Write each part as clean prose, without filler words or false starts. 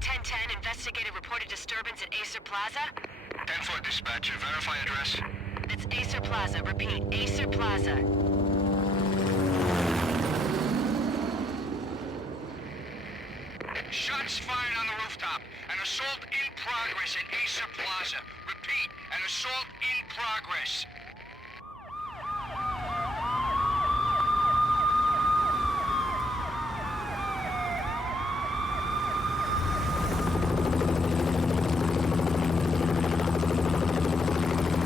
1010, investigated reported disturbance at Acer Plaza. 10-4 dispatcher, verify address. It's Acer Plaza, repeat, Acer Plaza. Shots fired on the rooftop. An assault in progress at Acer Plaza. Repeat, an assault in progress.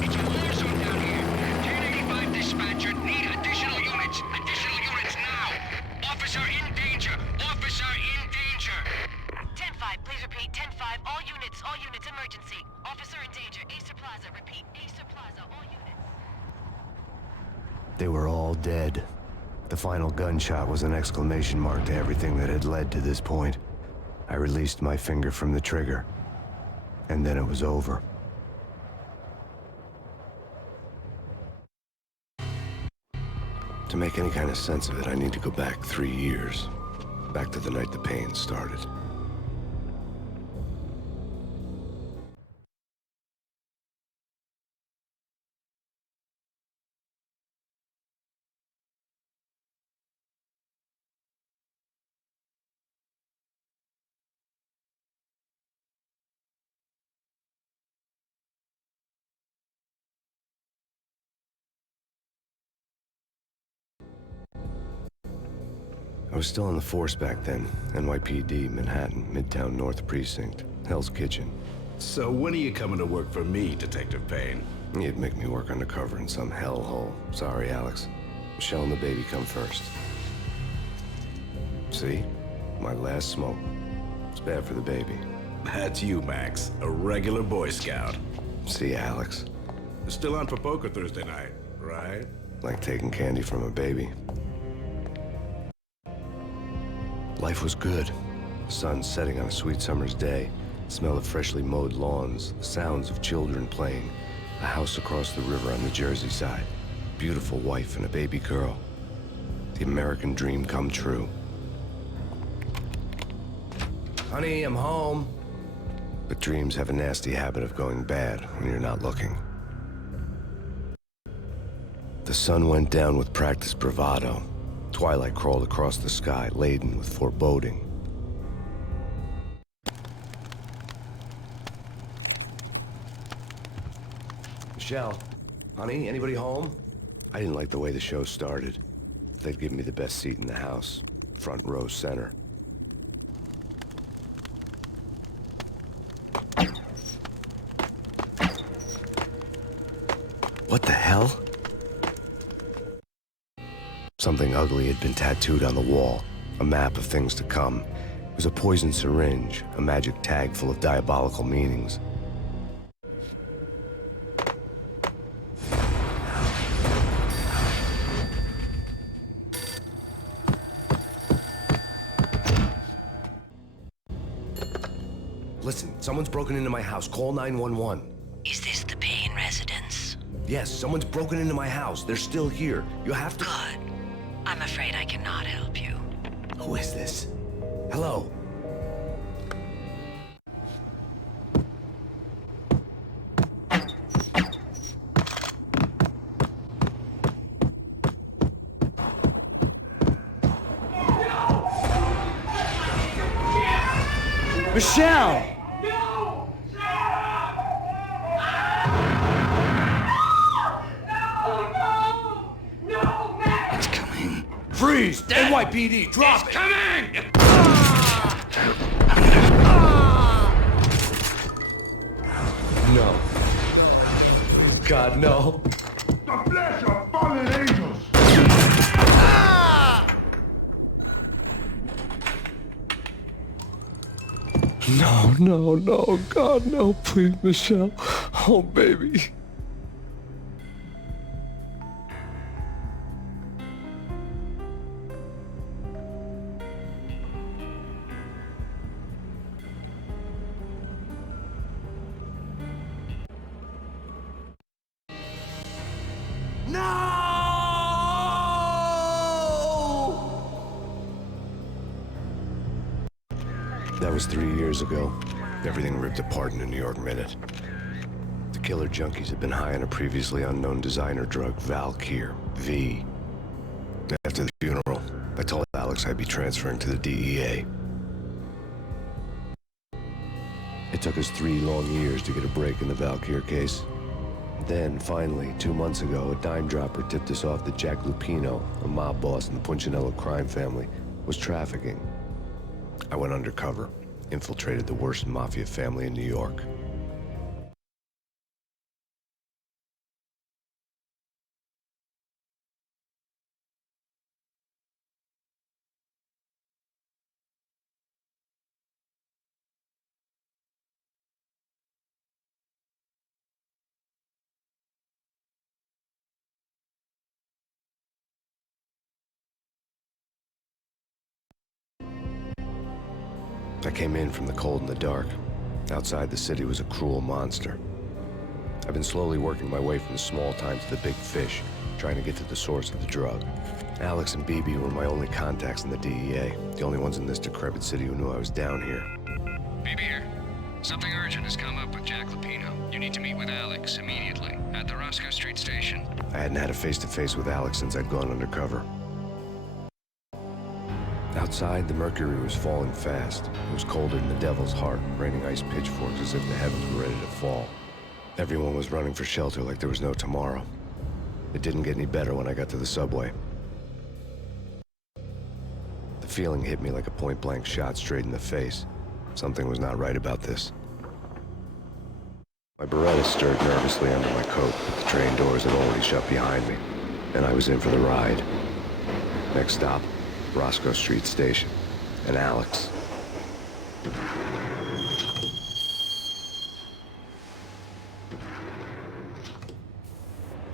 It's a war zone down here. 1085 dispatcher, need additional units. Additional units now. Officer in danger. Officer in danger. 10-5, please repeat, 10-5, all units, emergency. Officer in danger, Acer Plaza, repeat, Acer Plaza, all units. They were all dead. The final gunshot was an exclamation mark to everything that had led to this point. I released my finger from the trigger, and then it was over. To make any kind of sense of it, I need to go back 3 years. Back to the night the pain started. I was still on the force back then. NYPD, Manhattan, Midtown North Precinct, Hell's Kitchen. So when are you coming to work for me, Detective Payne? You'd make me work undercover in some hellhole. Sorry, Alex. Michelle and the baby come first. See? My last smoke. It's bad for the baby. That's you, Max. A regular Boy Scout. See, Alex? Still on for poker Thursday night, right? Like taking candy from a baby. Life was good. The sun setting on a sweet summer's day. The smell of freshly mowed lawns. The sounds of children playing. A house across the river on the Jersey side. Beautiful wife and a baby girl. The American dream come true. Honey, I'm home. But dreams have a nasty habit of going bad when you're not looking. The sun went down with practiced bravado. Twilight crawled across the sky, laden with foreboding. Michelle, honey, anybody home? I didn't like the way the show started. They'd give me the best seat in the house, front row center. What the hell? Something ugly had been tattooed on the wall, a map of things to come. It was a poison syringe, a magic tag full of diabolical meanings. Listen, someone's broken into my house. Call 911. Is this the Payne residence? Yes, someone's broken into my house. They're still here. You have to... Good. I'm afraid I cannot help you. Who is this? Hello? Michelle! Freeze! NYPD, drop it! Coming! No. God, no. The flesh of fallen angels! No, God, no, please, Michelle. Oh, baby. That was 3 years ago. Everything ripped apart in a New York minute. The killer junkies had been high on a previously unknown designer drug, Valkyr, V. After the funeral, I told Alex I'd be transferring to the DEA. It took us 3 long years to get a break in the Valkyr case. Then, finally, 2 months ago, a dime dropper tipped us off that Jack Lupino, a mob boss in the Punchinello crime family, was trafficking. I went undercover, infiltrated the worst mafia family in New York. I came in from the cold and the dark. Outside the city was a cruel monster. I've been slowly working my way from the small time to the big fish, trying to get to the source of the drug. Alex and BB were my only contacts in the DEA, the only ones in this decrepit city who knew I was down here. BB here. Something urgent has come up with Jack Lupino. You need to meet with Alex immediately at the Roscoe Street station. I hadn't had a face-to-face with Alex since I'd gone undercover. Outside, the mercury was falling fast. It was colder than the devil's heart, raining ice pitchforks as if the heavens were ready to fall. Everyone was running for shelter like there was no tomorrow. It didn't get any better when I got to the subway. The feeling hit me like a point-blank shot straight in the face. Something was not right about this. My Beretta stirred nervously under my coat, but the train doors had already shut behind me, and I was in for the ride. Next stop, Roscoe Street Station, and Alex.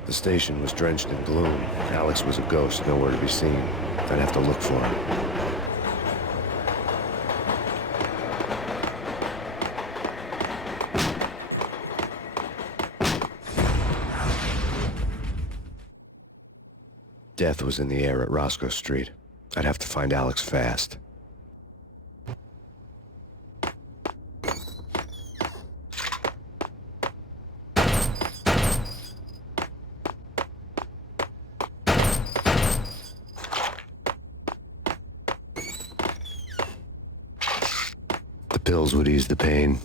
The station was drenched in gloom. Alex was a ghost, nowhere to be seen. I'd have to look for him. Death was in the air at Roscoe Street. I'd have to find Alex fast. The pills would ease the pain.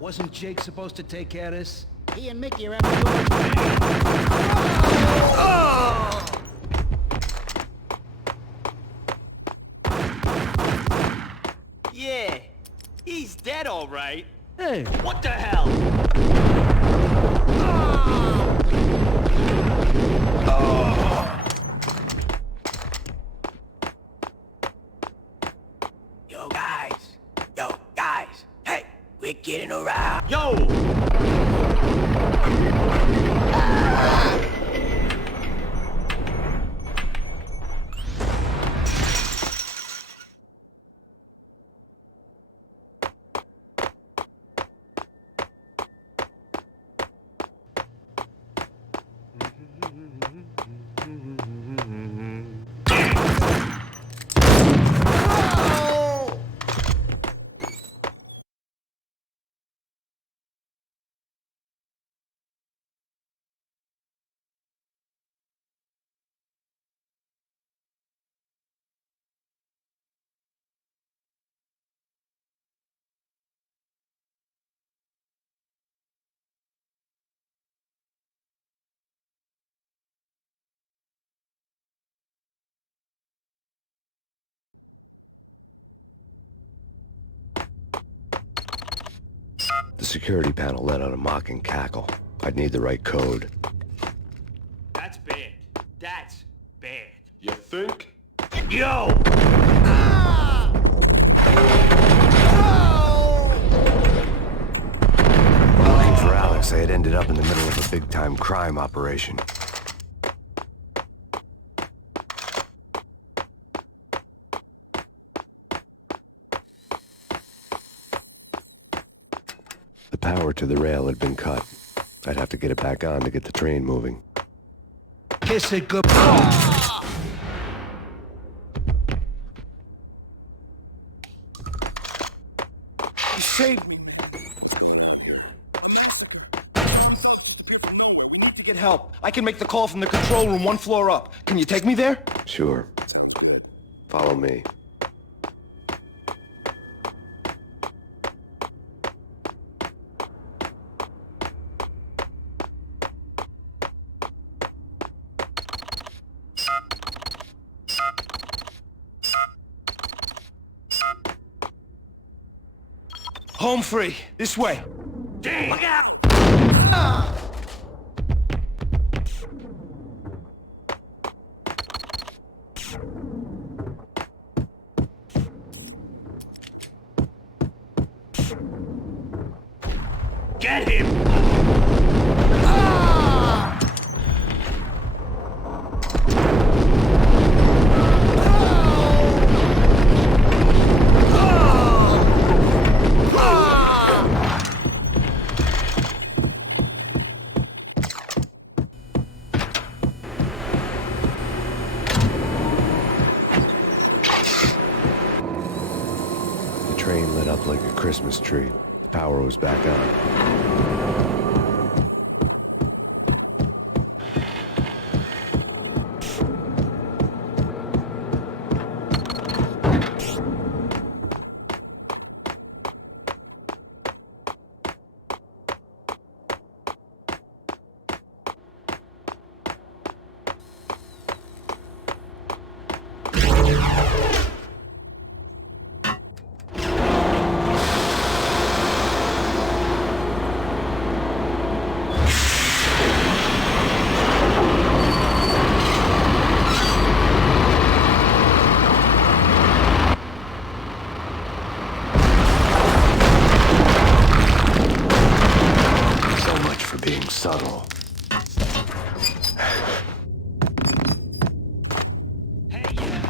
Wasn't Jake supposed to take care of this? He and Mickey are having a Yeah, he's dead all right. Hey, What the hell? Yo, guys, hey, we're getting around. Yo! The security panel let out a mocking cackle. I'd need the right code. That's bad. That's bad. You think? Yo! Looking for Alex, I had ended up in the middle of a big-time crime operation. The power to the rail had been cut. I'd have to get it back on to get the train moving. Kiss it goodbye. You saved me, man. We need to get help. I can make the call from the control room 1 floor up. Can you take me there? Sure. Sounds good. Follow me. Home free. This way. Damn! Look out! Get him! The train lit up like a Christmas tree. The power was back on. So much for being subtle. Hey, yeah.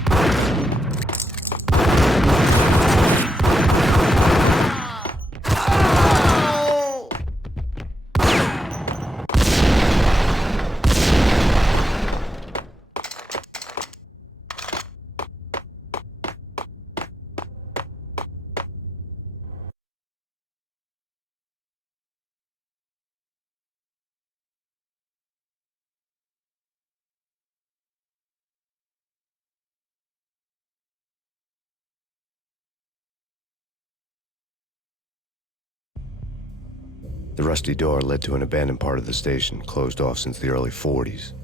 The rusty door led to an abandoned part of the station, closed off since the early 40s.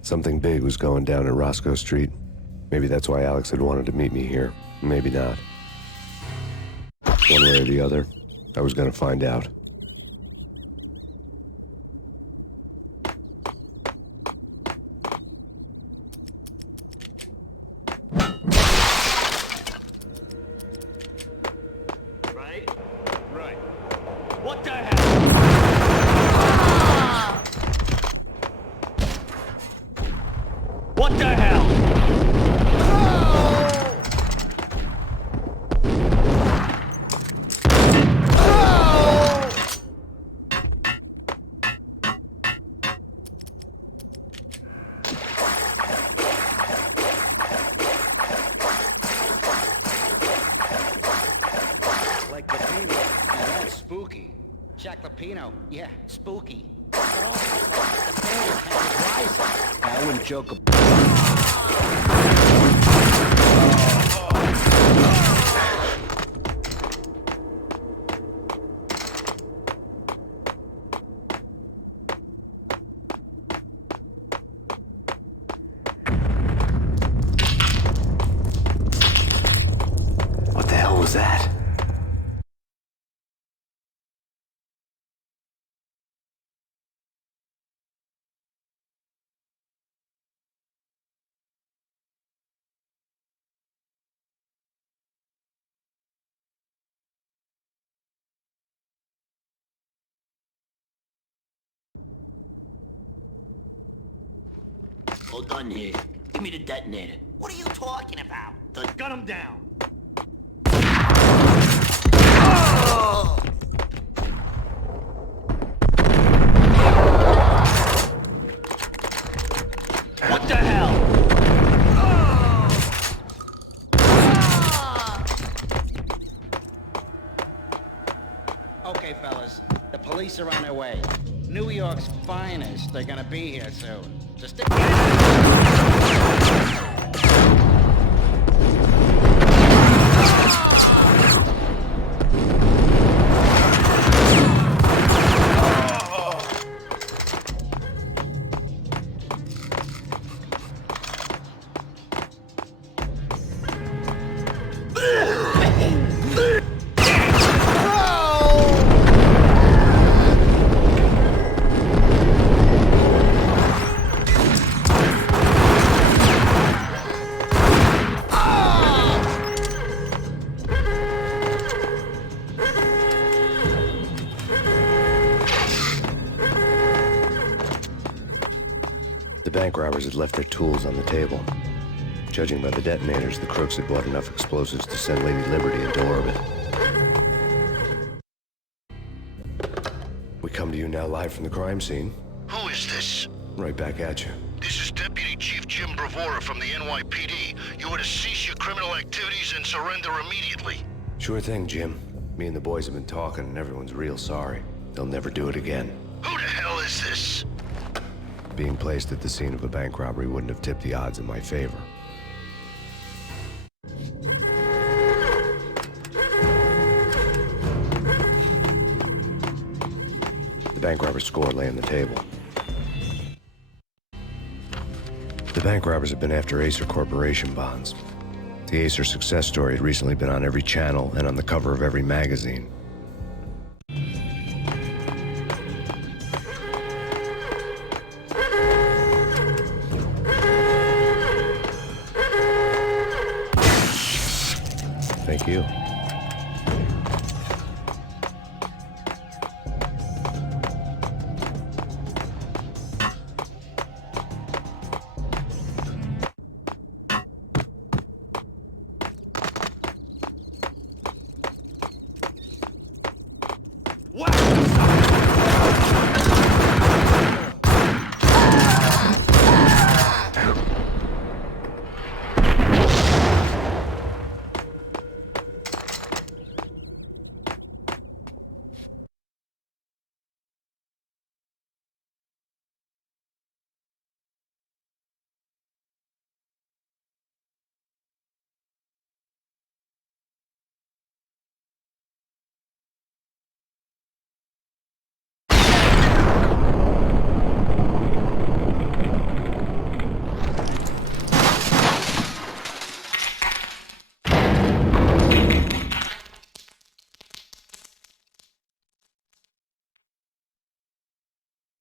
Something big was going down at Roscoe Street. Maybe that's why Alex had wanted to meet me here. Maybe not. One way or the other, I was gonna find out. Right? Right. What the hell? What the hell? Like Lapino. Now that's spooky. Jack Lapino. Yeah, spooky. But also, like, the failure count is rising. I wouldn't joke about. What the hell was that? All done here. Give me the detonator. What are you talking about? Gun him down. police are on their way. New York's finest. They're gonna be here soon. So stick. The bank robbers had left their tools on the table. Judging by the detonators, the crooks had bought enough explosives to send Lady Liberty into orbit. We come to you now live from the crime scene. Who is this? Right back at you. This is Deputy Chief Jim Bravura from the NYPD. You are to cease your criminal activities and surrender immediately. Sure thing, Jim. Me and the boys have been talking and everyone's real sorry. They'll never do it again. Who the hell is this? Being placed at the scene of a bank robbery wouldn't have tipped the odds in my favor. The bank robber's score lay on the table. The bank robbers have been after Acer Corporation bonds. The Acer success story had recently been on every channel and on the cover of every magazine. Thank you.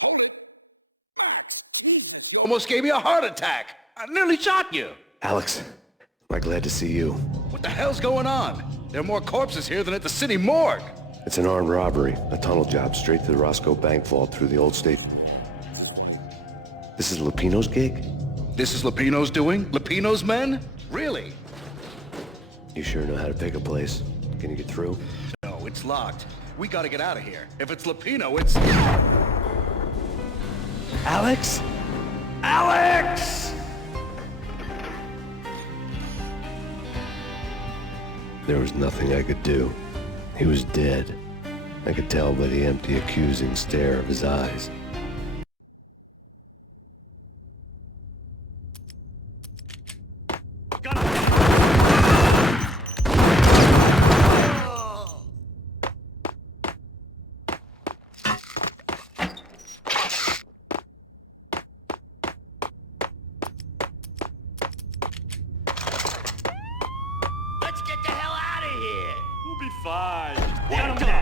Hold it. Max, Jesus, you almost gave me a heart attack. I nearly shot you. Alex, am I glad to see you? What the hell's going on? There are more corpses here than at the city morgue. It's an armed robbery, a tunnel job straight to the Roscoe Bank vault through the old state. This is Lupino's gig? This is Lupino's doing? Lupino's men? Really? You sure know how to pick a place. Can you get through? No, it's locked. We gotta get out of here. If it's Lupino, it's... Alex? Alex! There was nothing I could do. He was dead. I could tell by the empty, accusing stare of his eyes. Let's get the hell out of here! We'll be fine. Got him down.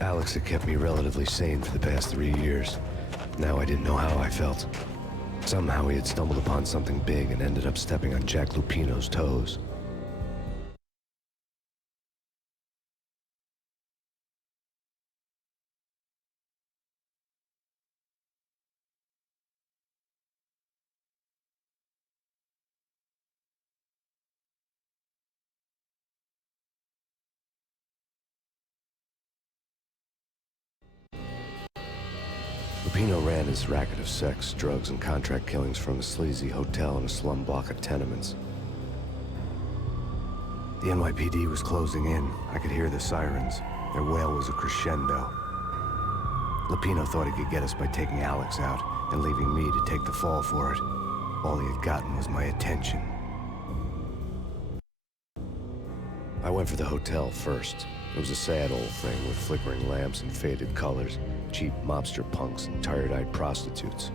Alex had kept me relatively sane for the past 3 years. Now I didn't know how I felt. Somehow he had stumbled upon something big and ended up stepping on Jack Lupino's toes. Lupino ran his racket of sex, drugs, and contract killings from a sleazy hotel in a slum block of tenements. The NYPD was closing in. I could hear the sirens. Their wail was a crescendo. Lupino thought he could get us by taking Alex out and leaving me to take the fall for it. All he had gotten was my attention. I went for the hotel first. It was a sad old thing with flickering lamps and faded colors, cheap mobster punks and tired-eyed prostitutes.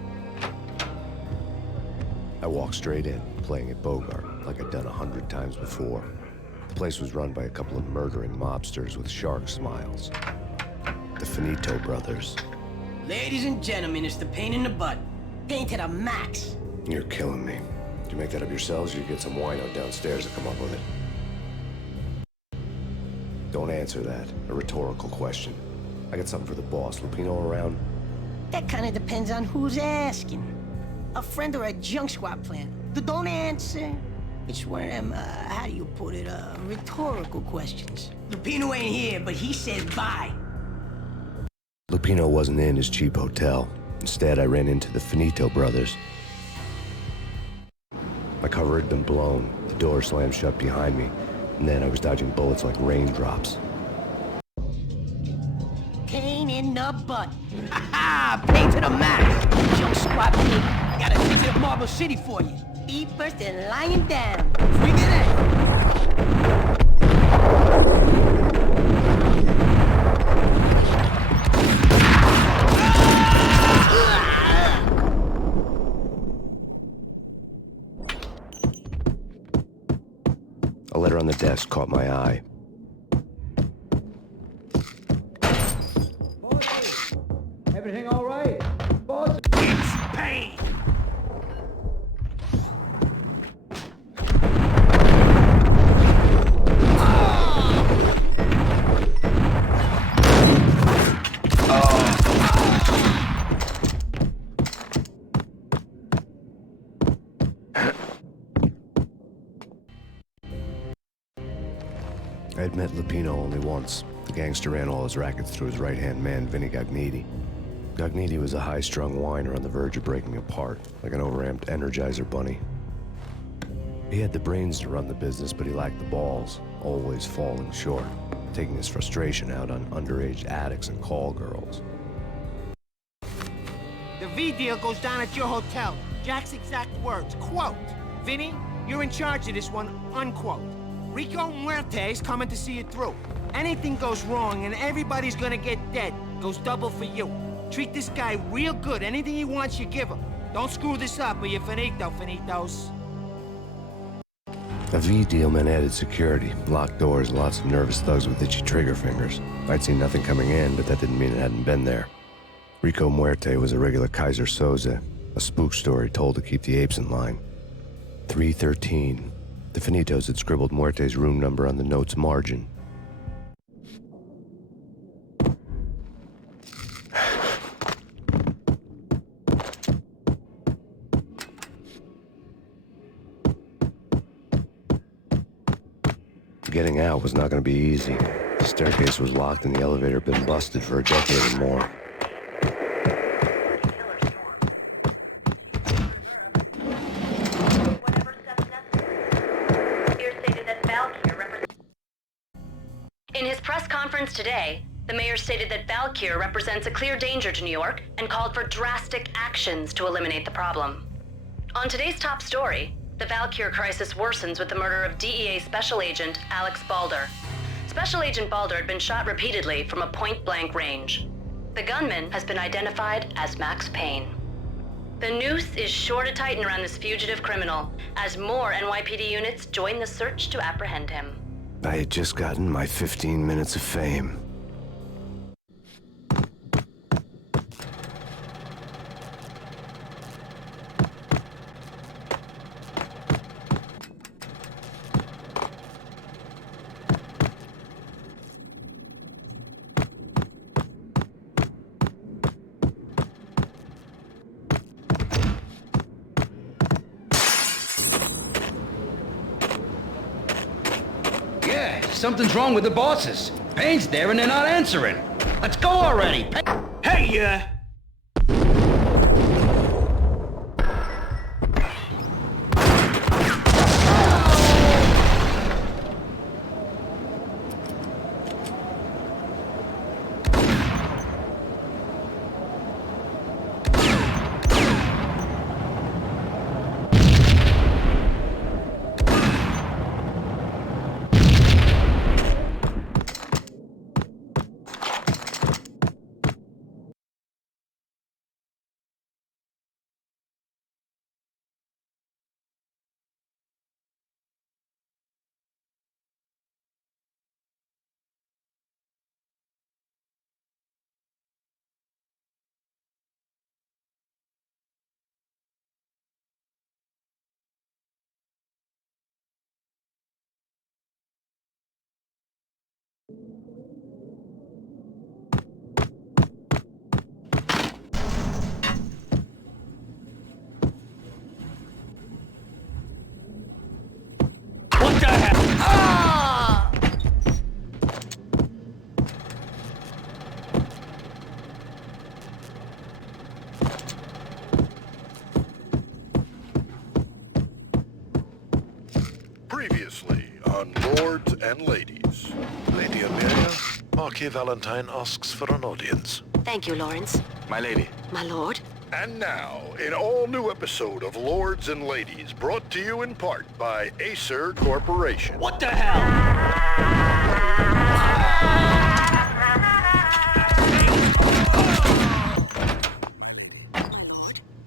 I walked straight in, playing at Bogart, like I'd done 100 times before. The place was run by a couple of murdering mobsters with shark smiles. The Finito brothers. Ladies and gentlemen, it's the pain in the butt. Pain to the max. You're killing me. Did you make that up yourselves, or you get some wino downstairs to come up with it? Don't answer that. A rhetorical question. I got something for the boss. Lupino around? That kind of depends on who's asking. A friend or a junk squad plan. Don't answer. It's one of them, how do you put it, rhetorical questions. Lupino ain't here, but he says bye. Lupino wasn't in his cheap hotel. Instead, I ran into the Finito brothers. My cover had been blown. The door slammed shut behind me. And then I was dodging bullets like raindrops. Pain in the butt. Ha-ha! Pain to the max. Junk squad pig. Got a ticket to Marble City for you. Feet first and lying down. Bring it in. A letter on the desk caught my eye. Bossy! Everything all right? Boss? It's Payne! I had met Lupino only once. The gangster ran all his rackets through his right-hand man, Vinny Gognitti. Gognitti was a high-strung whiner on the verge of breaking apart, like an overamped Energizer bunny. He had the brains to run the business, but he lacked the balls, always falling short, taking his frustration out on underage addicts and call girls. The V deal goes down at your hotel. Jack's exact words, quote, "Vinny, you're in charge of this one," unquote. Rico Muerte's coming to see it through. Anything goes wrong and everybody's gonna get dead, goes double for you. Treat this guy real good. Anything he wants, you give him. Don't screw this up or you're finito, finitos. A V deal meant added security, locked doors, and lots of nervous thugs with itchy trigger fingers. I'd seen nothing coming in, but that didn't mean it hadn't been there. Rico Muerte was a regular Kaiser Soze, a spook story told to keep the apes in line. 313. The Finitos had scribbled Muerte's room number on the note's margin. Getting out was not going to be easy. The staircase was locked and the elevator had been busted for a decade or more. In his press conference today, the mayor stated that Valkyr represents a clear danger to New York and called for drastic actions to eliminate the problem. On today's top story, the Valkyr crisis worsens with the murder of DEA Special Agent Alex Balder. Special Agent Balder had been shot repeatedly from a point-blank range. The gunman has been identified as Max Payne. The noose is sure to tighten around this fugitive criminal as more NYPD units join the search to apprehend him. I had just gotten my 15 minutes of fame. Something's wrong with the bosses. Payne's there and they're not answering. Let's go already. Hey, please. Lady Amelia, Marquis Valentine asks for an audience. Thank you, Lawrence. My lady. My lord. And now, an all-new episode of Lords and Ladies, brought to you in part by Acer Corporation. What the hell?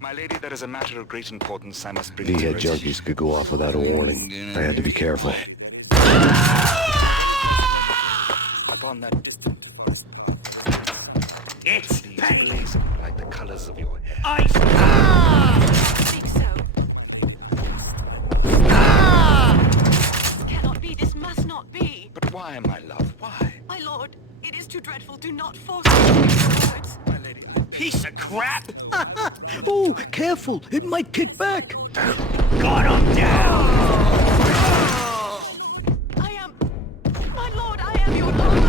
My lady, there is a matter of great importance I must bring V-head junkies could go off without a warning. I had to be careful. Upon that distant... It's Payne! blazing like the colors of your hair. Ice! Think so. Cannot be. This must not be. But why, my love, why? My lord, it is too dreadful. Do not force me to use words. My lady, Piece of crap! Oh, careful. It might kick back. Got him down! I am... My lord, I am your lord.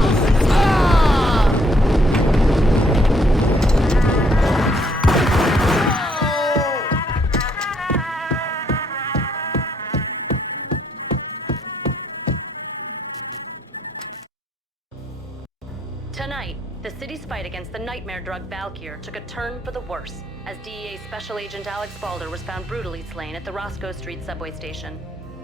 Tonight, the city's fight against the nightmare drug Valkyr took a turn for the worse, as DEA Special Agent Alex Balder was found brutally slain at the Roscoe Street subway station.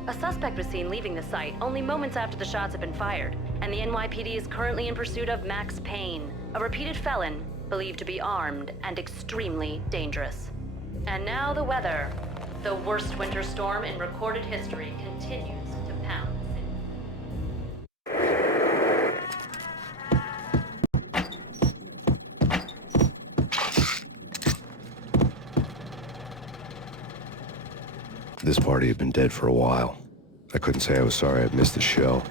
A suspect was seen leaving the site only moments after the shots had been fired, and the NYPD is currently in pursuit of Max Payne, a repeated felon believed to be armed and extremely dangerous. And now the weather. The worst winter storm in recorded history continues to pound the city. This party had been dead for a while. I couldn't say I was sorry I'd missed the show.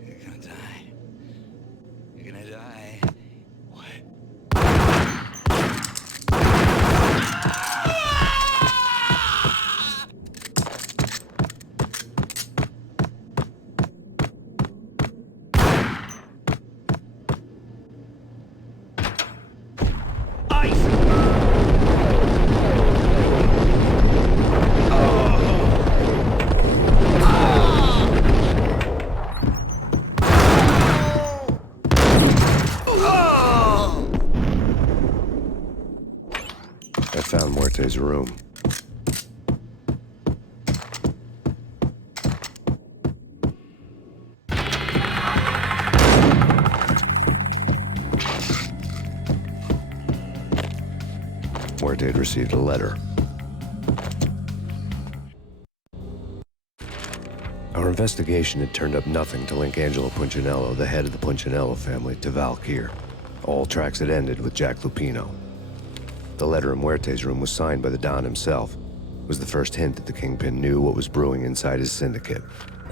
you're gonna die. You're gonna die. What? I found Muerte's room. Muerte had received a letter. Our investigation had turned up nothing to link Angelo Punchinello, the head of the Punchinello family, to Valkyr. All tracks had ended with Jack Lupino. The letter in Muerte's room was signed by the Don himself. It was the first hint that the Kingpin knew what was brewing inside his syndicate.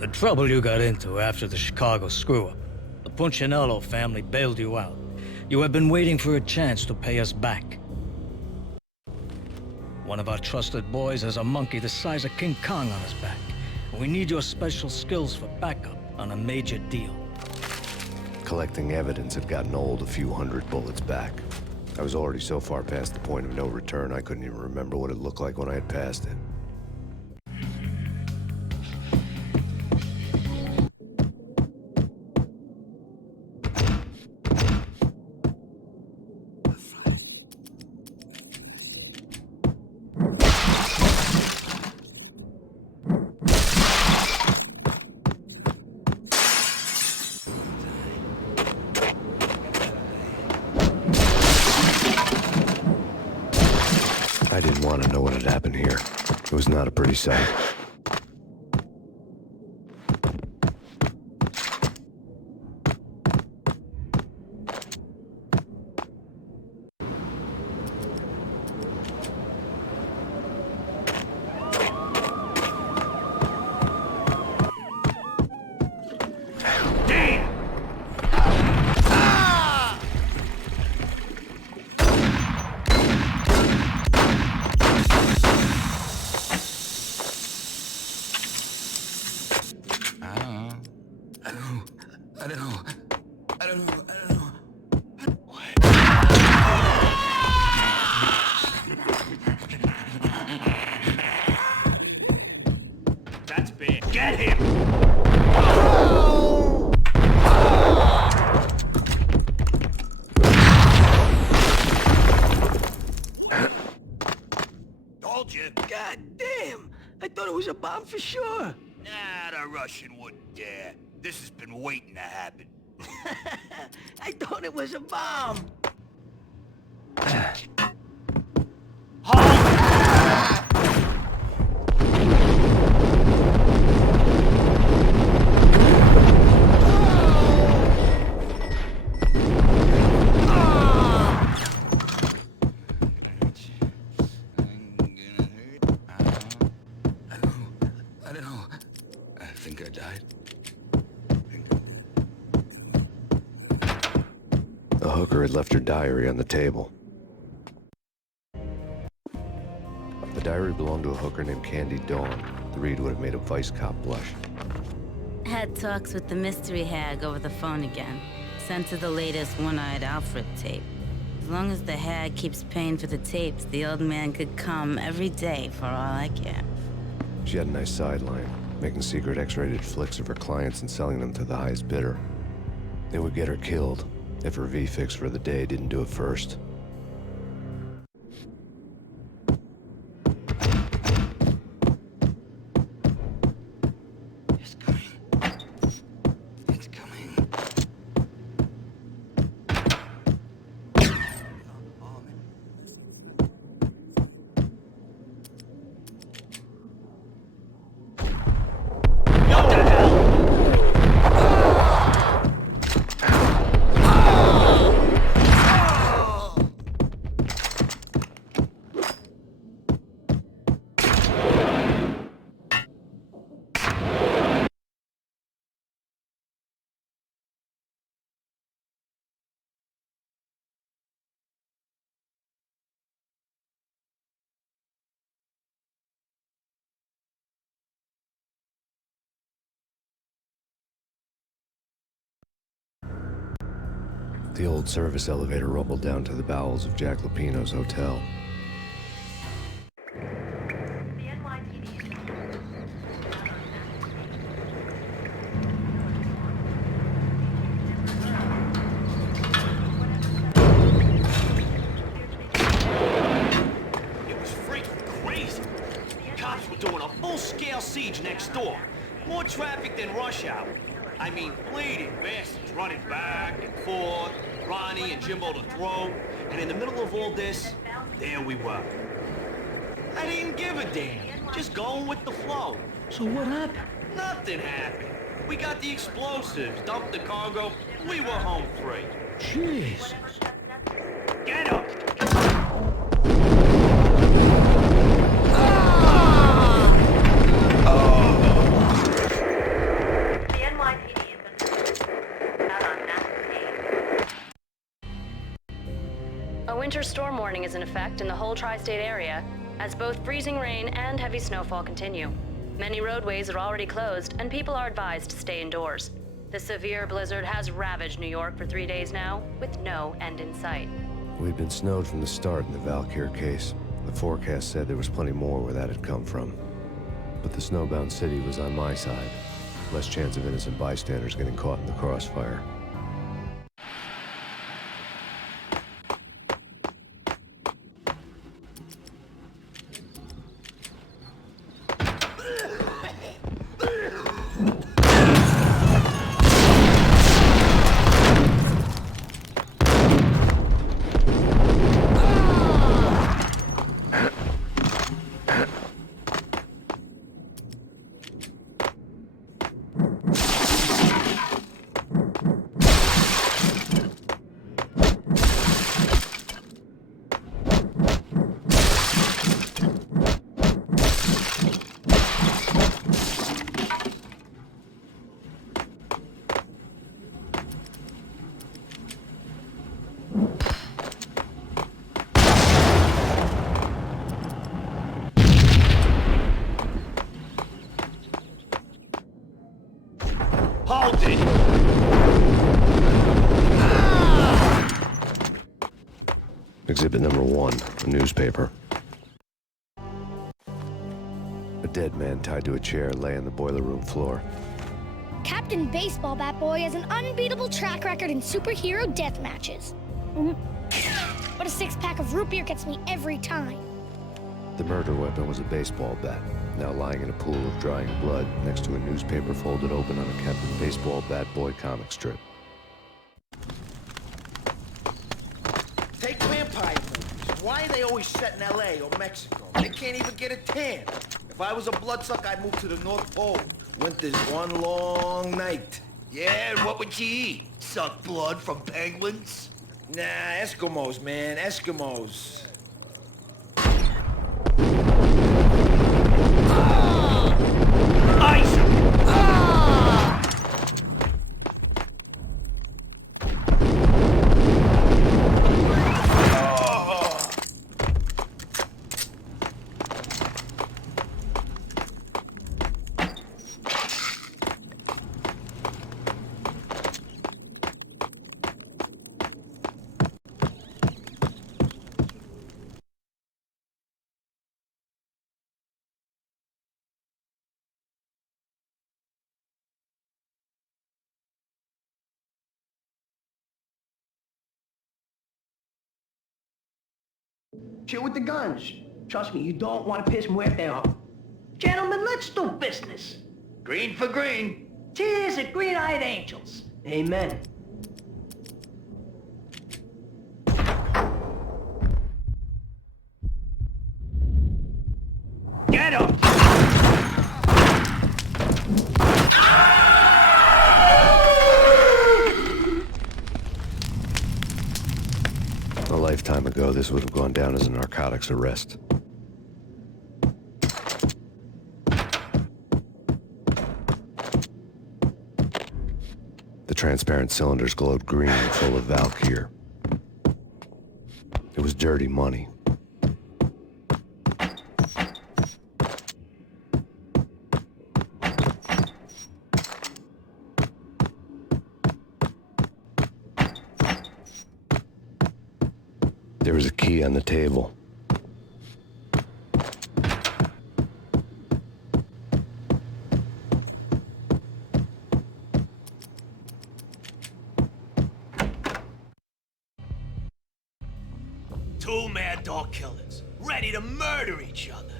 The trouble you got into after the Chicago screw-up. The Punchinello family bailed you out. You have been waiting for a chance to pay us back. One of our trusted boys has a monkey the size of King Kong on his back. We need your special skills for backup on a major deal. Collecting evidence had gotten old a few hundred bullets back. I was already so far past the point of no return, I couldn't even remember what it looked like when I had passed it. I didn't want to know what had happened here. It was not a pretty sight. I don't know. That's bad. Get him! Told you. God damn! I thought it was a bomb for sure. Nah, the Russian wouldn't dare. This has been waiting to happen. I thought it was a bomb. I don't know. I think I died. The hooker had left her diary on the table. The diary belonged to a hooker named Candy Dawn. The read would have made a vice cop blush. Had talks with the mystery hag over the phone again. Sent her the latest One-Eyed Alfred tape. As long as the hag keeps paying for the tapes, the old man could come every day for all I care. She had a nice sideline, making secret X-rated flicks of her clients and selling them to the highest bidder. It would get her killed if her V-fix for the day didn't do it first. It's coming. It's coming. The old service elevator rumbled down to the bowels of Jack Lupino's hotel. It was freaking crazy. Cops were doing a full-scale siege next door. More traffic than rush hour. I mean, bleeding bastards running back and forth, Ronnie and Jimbo to throw, and in the middle of all this, there we were. I didn't give a damn, just going with the flow. So what happened? Nothing happened. We got the explosives, dumped the cargo, we were home free. Jeez. Get up! A winter storm warning is in effect in the whole tri-state area, as both freezing rain and heavy snowfall continue. Many roadways are already closed, and people are advised to stay indoors. The severe blizzard has ravaged New York for 3 days now, with no end in sight. We'd been snowed from the start in the Valkyr case. The forecast said there was plenty more where that had come from. But the snowbound city was on my side. Less chance of innocent bystanders getting caught in the crossfire. Exhibit number 1, a newspaper. A dead man tied to a chair lay on the boiler room floor. Captain Baseball Bat Boy has an unbeatable track record in superhero death matches. But a 6-pack of root beer gets me every time. The murder weapon was a baseball bat, now lying in a pool of drying blood next to a newspaper folded open on a Captain Baseball Bat Boy comic strip. Take vampire movies. Why are they always set in L.A. or Mexico? They can't even get a tan. If I was a bloodsucker, I'd move to the North Pole. Winter's one long night. Yeah, and what would you eat? Suck blood from penguins? Nah, Eskimos, man, Eskimos. Ice! Chill with the guns. Trust me, you don't want to piss Muerte off. Gentlemen, let's do business. Green for green. Cheers at green-eyed angels. Amen. Get him! A lifetime ago, this would have gone down as a narcotics arrest. The transparent cylinders glowed green, full of Valkyr. It was dirty money. There was a key on the table. Two mad dog killers, ready to murder each other.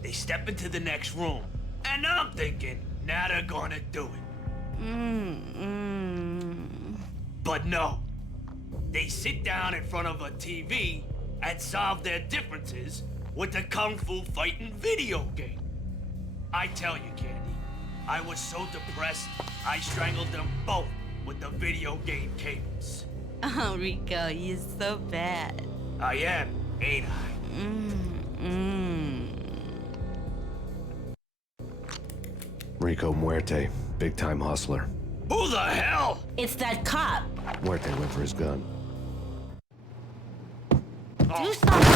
They step into the next room, and I'm thinking, now they're gonna do it. But no. They sit down in front of a TV and solve their differences with the Kung Fu fighting video game. I tell you, Candy, I was so depressed, I strangled them both with the video game cables. Oh, Rico, you're so bad. I am, ain't I? Rico Muerte, big-time hustler. Who the hell? It's that cop. Muerte went for his gun. Do something.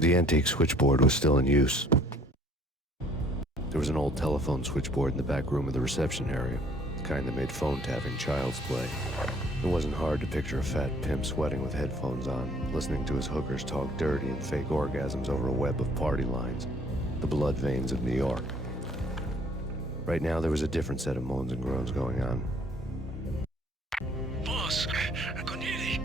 The antique switchboard was still in use. There was an old telephone switchboard in the back room of the reception area, the kind that made phone tapping child's play. It wasn't hard to picture a fat pimp sweating with headphones on, listening to his hookers talk dirty and fake orgasms over a web of party lines, the blood veins of New York. Right now, there was a different set of moans and groans going on. Boss, Corneli,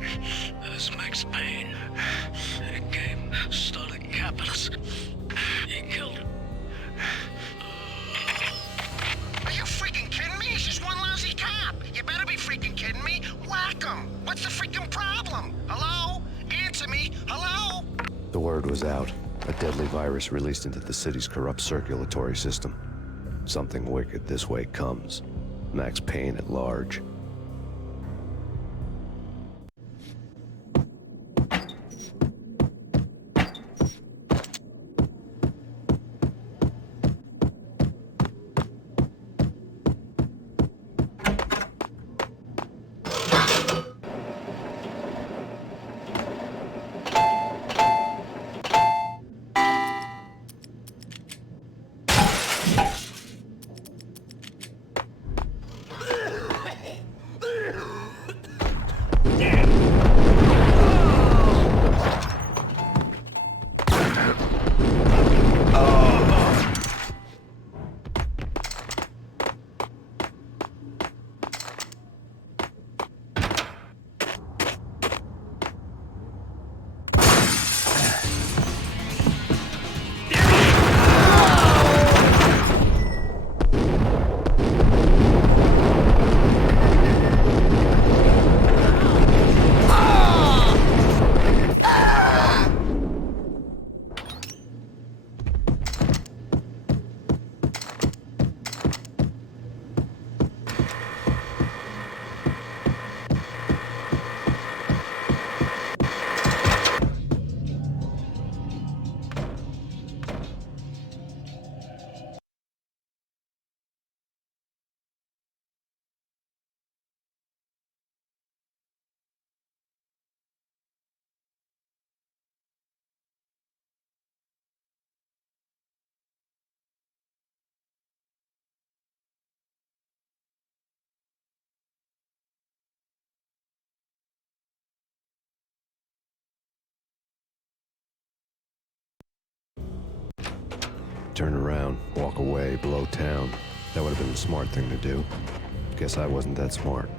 The word was out. A deadly virus released into the city's corrupt circulatory system. Something wicked this way comes. Max Payne at large. Turn around, walk away, blow town. That would have been the smart thing to do. Guess I wasn't that smart.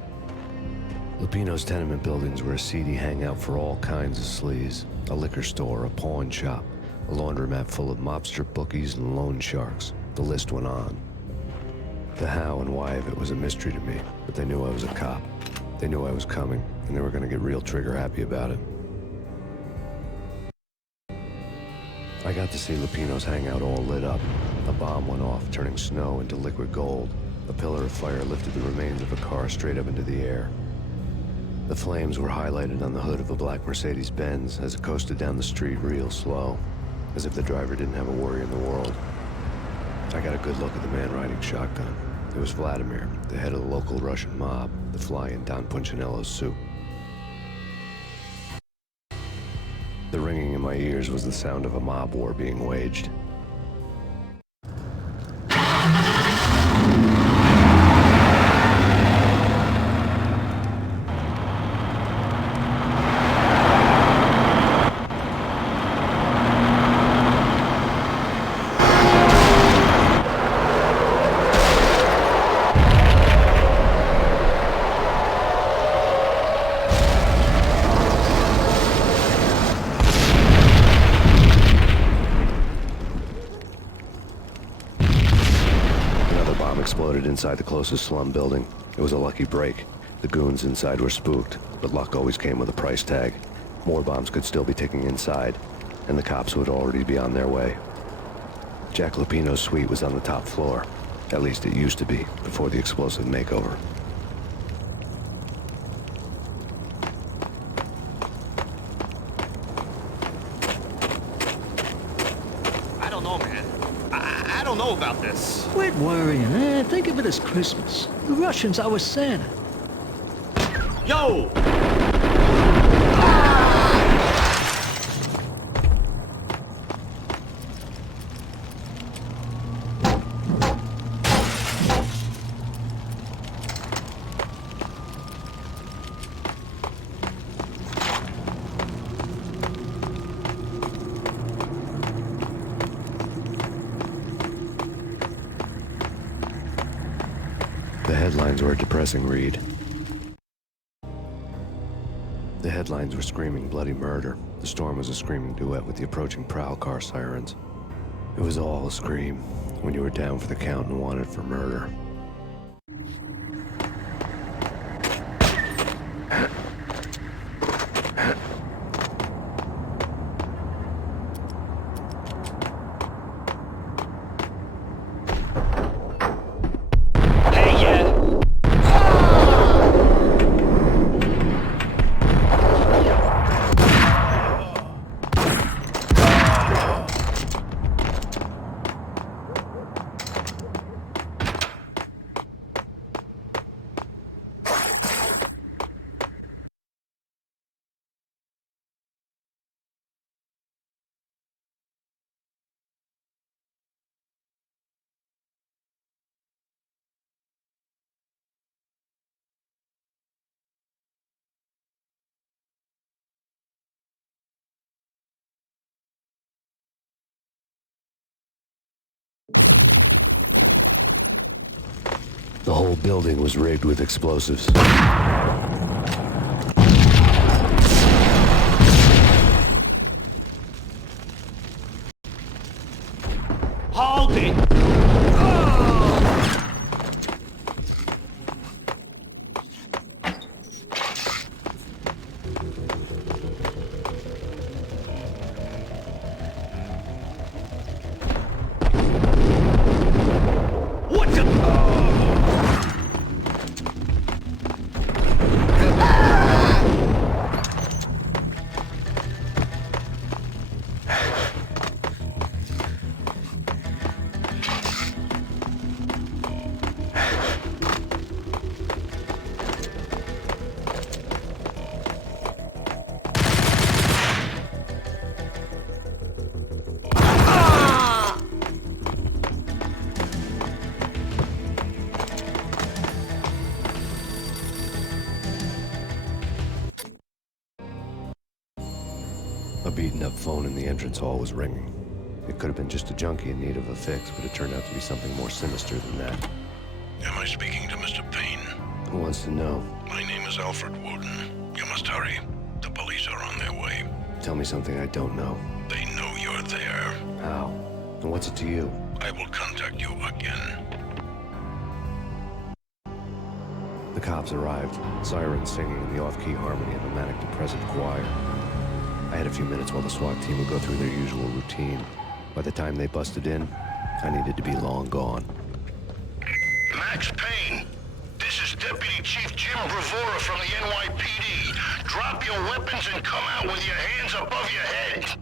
Lupino's tenement buildings were a seedy hangout for all kinds of sleaze. A liquor store, a pawn shop, a laundromat full of mobster bookies and loan sharks. The list went on. The how and why of it was a mystery to me, but they knew I was a cop. They knew I was coming, and they were gonna get real trigger happy about it. I got to see Lupino's hangout all lit up. A bomb went off, turning snow into liquid gold. A pillar of fire lifted the remains of a car straight up into the air. The flames were highlighted on the hood of a black Mercedes-Benz as it coasted down the street real slow, as if the driver didn't have a worry in the world. I got a good look at the man riding shotgun. It was Vladimir, the head of the local Russian mob, the fly in Don Punchinello's soup. The ringing in my ears was the sound of a mob war being waged. Exploded inside the closest slum building. It was a lucky break. The goons inside were spooked, but luck always came with a price tag. More bombs could still be ticking inside, and the cops would already be on their way. Jack Lupino's suite was on the top floor. At least it used to be, before the explosive makeover. I don't know, man. I don't know about this. Quit worrying, eh? Think of it as Christmas. The Russians are with Santa. Yo! The headlines were a depressing read. The headlines were screaming bloody murder. The storm was a screaming duet with the approaching prowl car sirens. It was all a scream when you were down for the count and wanted for murder. The whole building was rigged with explosives. Hold it! What the? A beaten-up phone in the entrance hall was ringing. It could have been just a junkie in need of a fix, but it turned out to be something more sinister than that. Am I speaking to Mr. Payne? Who wants to know? My name is Alfred Woden. You must hurry. The police are on their way. Tell me something I don't know. They know you're there. How? And what's it to you? I will contact you again. The cops arrived, sirens singing in the off-key harmony of a manic-depressive choir. I had a few minutes while the SWAT team would go through their usual routine. By the time they busted in, I needed to be long gone. Max Payne, this is Deputy Chief Jim Bravura from the NYPD. Drop your weapons and come out with your hands above your head.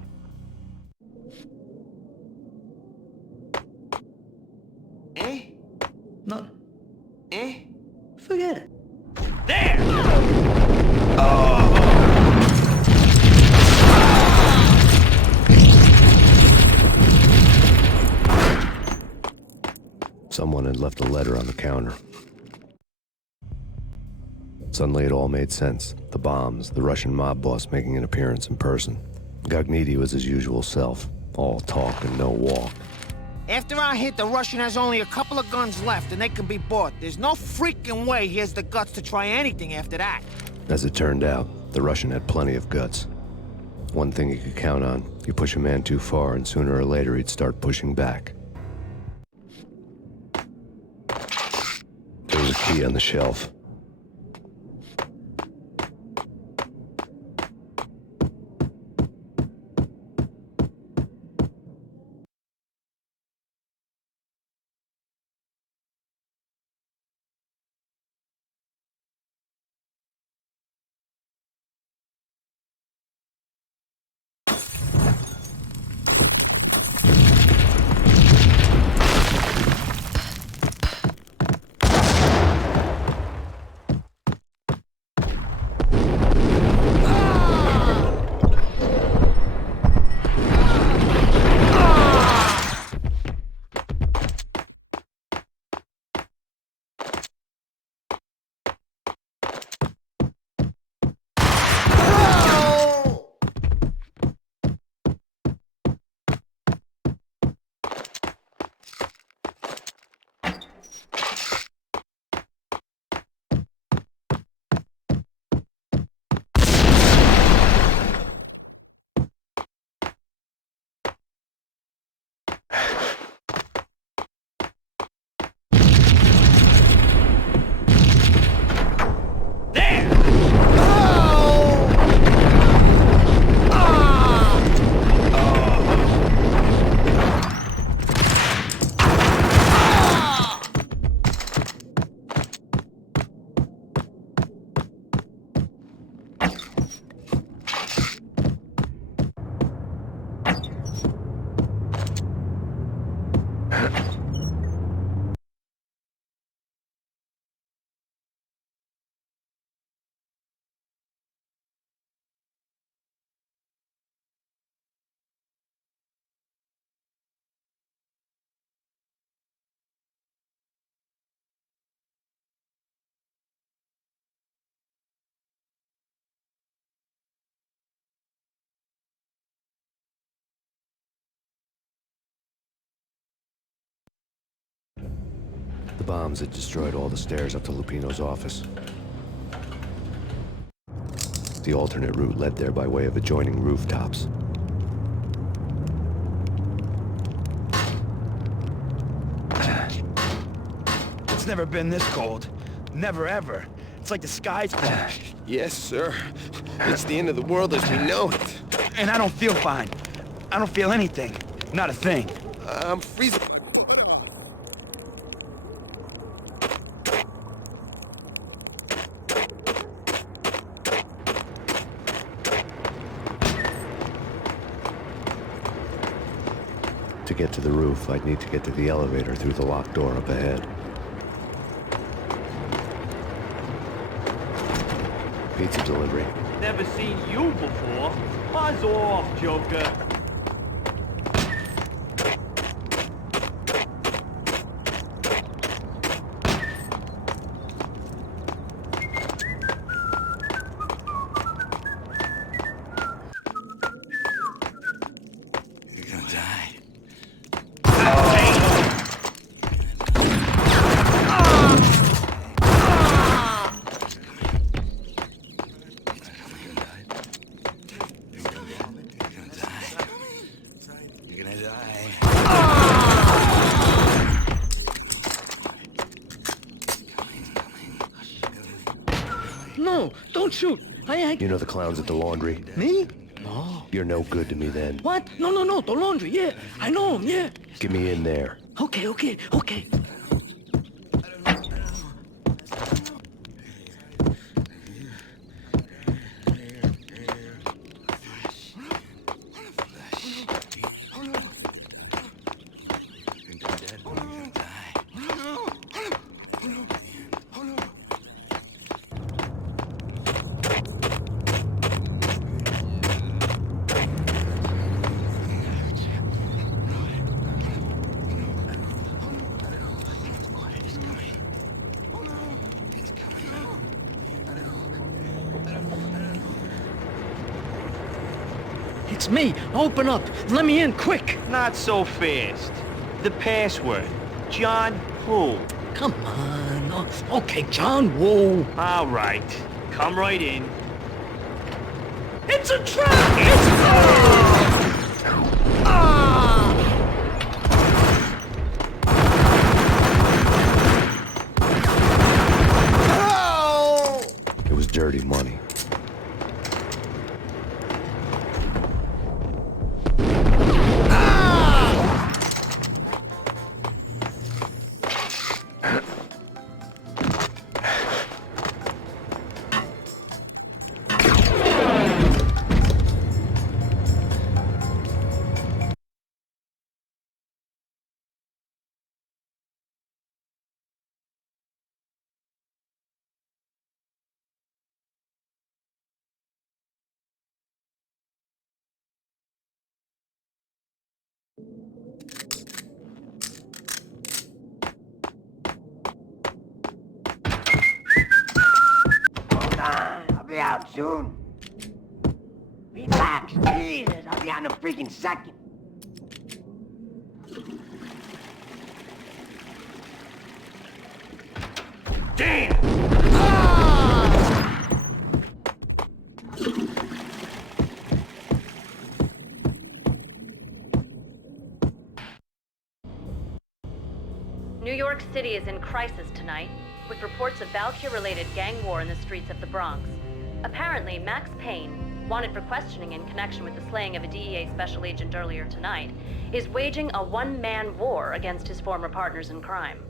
Eh? No. Eh? Forget it. There! Someone had left a letter on the counter. Suddenly it all made sense. The bombs, the Russian mob boss making an appearance in person. Gagniti was his usual self, all talk and no walk. After our hit, the Russian has only a couple of guns left, and they can be bought. There's no freaking way he has the guts to try anything after that. As it turned out, the Russian had plenty of guts. One thing you could count on, you push a man too far and sooner or later he'd start pushing back. There was a key on the shelf. The bombs had destroyed all the stairs up to Lupino's office. The alternate route led there by way of adjoining rooftops. It's never been this cold. Never ever. It's like the sky's... Yes, sir. It's the end of the world as we know it. And I don't feel fine. I don't feel anything. Not a thing. I'm freezing. To get to the roof, I'd need to get to the elevator through the locked door up ahead. Pizza delivery. Never seen you before. Buzz off, Joker. You're gonna die. No, don't shoot. You know the clowns at the laundry? Me? No. You're no good to me then. What? No, the laundry, yeah. I know him, yeah. Get me in there. Okay. It's me. Open up. Let me in, quick. Not so fast. The password. John who? Come on. Oh, okay, John Woo. All right. Come right in. It's a trap! It's... It was dirty money. I'll be out soon. Relax, Jesus. I'll be out in a freaking second. Damn! New York City is in crisis tonight, with reports of Valkyr-related gang war in the streets of the Bronx. Apparently, Max Payne, wanted for questioning in connection with the slaying of a DEA special agent earlier tonight, is waging a one-man war against his former partners in crime.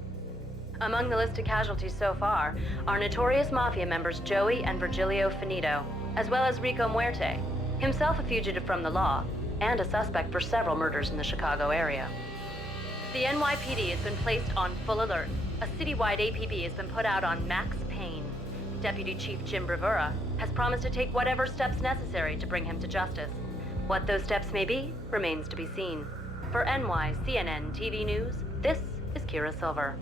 Among the listed casualties so far are notorious mafia members Joey and Virgilio Finito, as well as Rico Muerte, himself a fugitive from the law, and a suspect for several murders in the Chicago area. The NYPD has been placed on full alert. A citywide APB has been put out on Max Payne. Deputy Chief Jim Bravura has promised to take whatever steps necessary to bring him to justice. What those steps may be remains to be seen. For NYCNN TV News, this is Kira Silver.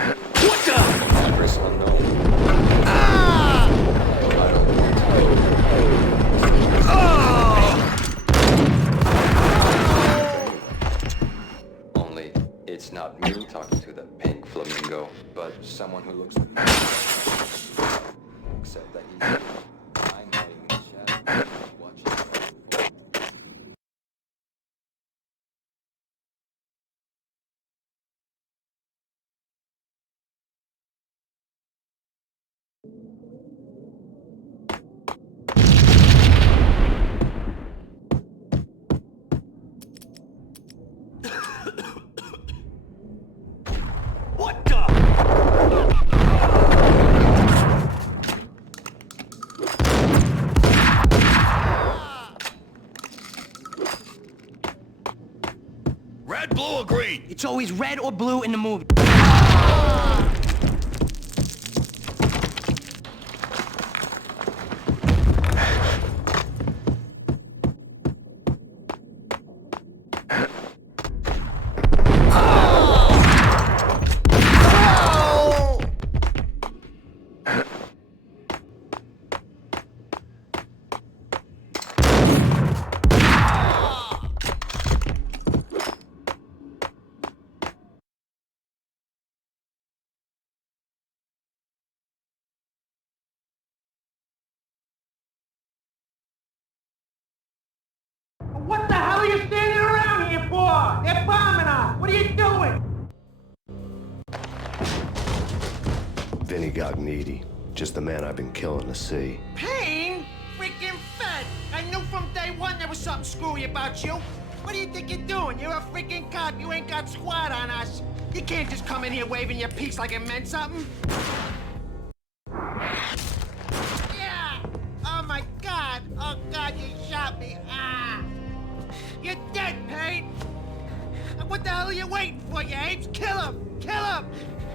What the? Address unknown. Only it's not me talking to the pink flamingo, but someone who looks. Except that he's. I'm hiding in the shadows, watching. What the? Red, blue, or green? It's always red or blue in the movie. What the hell are you standing around here for? They're bombing us. What are you doing? Vinny Gognitti, just the man I've been killing to see. Payne? Freaking fed. I knew from day one there was something screwy about you. What do you think you're doing? You're a freaking cop. You ain't got squat on us. You can't just come in here waving your piece like it meant something. Yeah! Oh my God! Oh God, you shot me! Ah! You're dead, Payne! What the hell are you waiting for, you apes? Kill him! Kill him!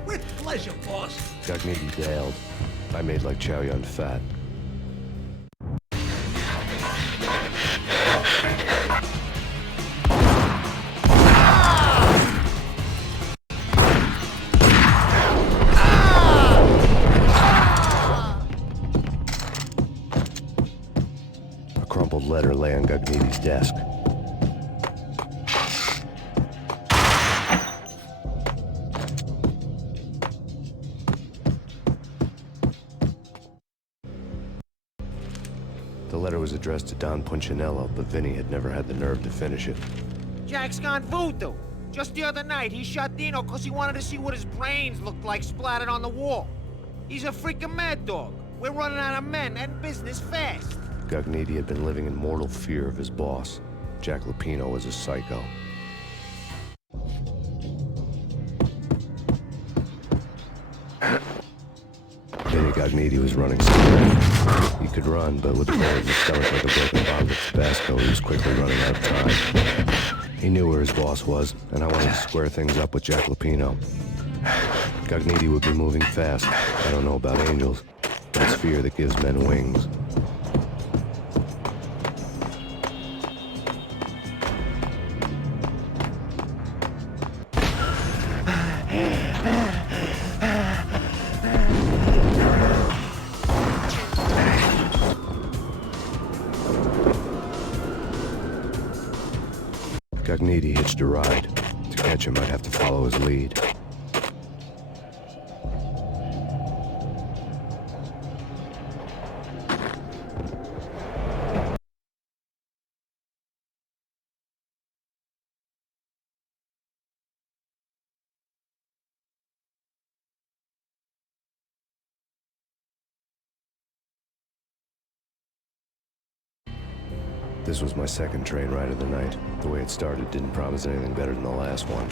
With pleasure, boss. Gognitti bailed. I made like Chow Yun Fat. A crumpled letter lay on Gognitti's desk. The letter was addressed to Don Punchinello, but Vinny had never had the nerve to finish it. Jack's gone voodoo. Just the other night, he shot Dino because he wanted to see what his brains looked like splattered on the wall. He's a freaking mad dog. We're running out of men and business fast. Gognitti had been living in mortal fear of his boss. Jack Lupino was a psycho. Vinny Gognitti was running somewhere. He could run, but with a bullet in his stomach like a broken bottle of Tabasco, he was quickly running out of time. He knew where his boss was, and I wanted to square things up with Jack Lupino. Gognitti would be moving fast. I don't know about angels, but it's fear that gives men wings. Gognitti hitched a ride. To catch him, I'd have to follow his lead. This was my second train ride of the night. The way it started didn't promise anything better than the last one.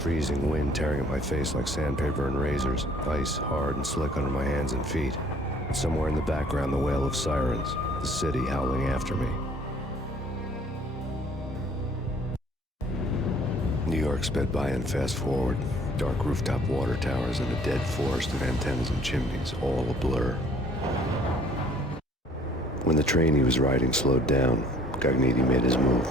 Freezing wind tearing at my face like sandpaper and razors. Ice hard and slick under my hands and feet. And somewhere in the background, the wail of sirens. The city howling after me. New York sped by and fast forward. Dark rooftop water towers and a dead forest of antennas and chimneys, all a blur. When the train he was riding slowed down, Gognitti made his move.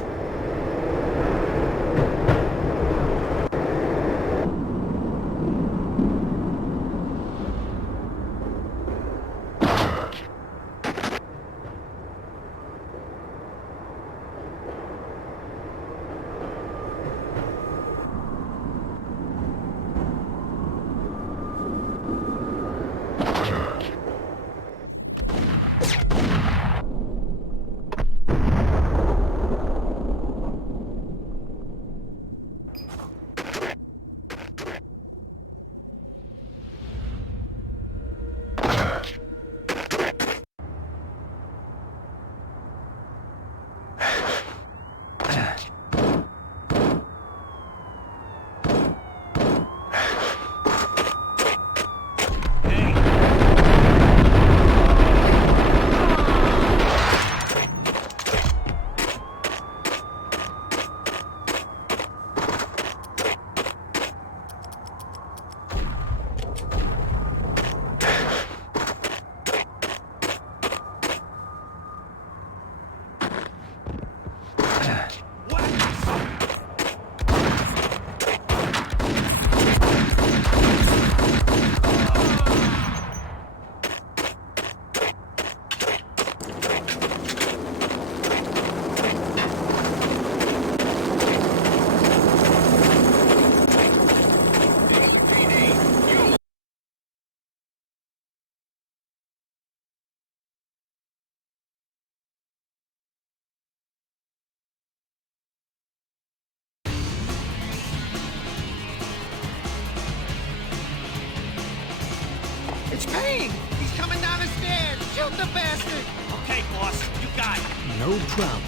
It's Payne! He's coming down the stairs! Shoot the bastard! Okay, boss, you got it. No problem.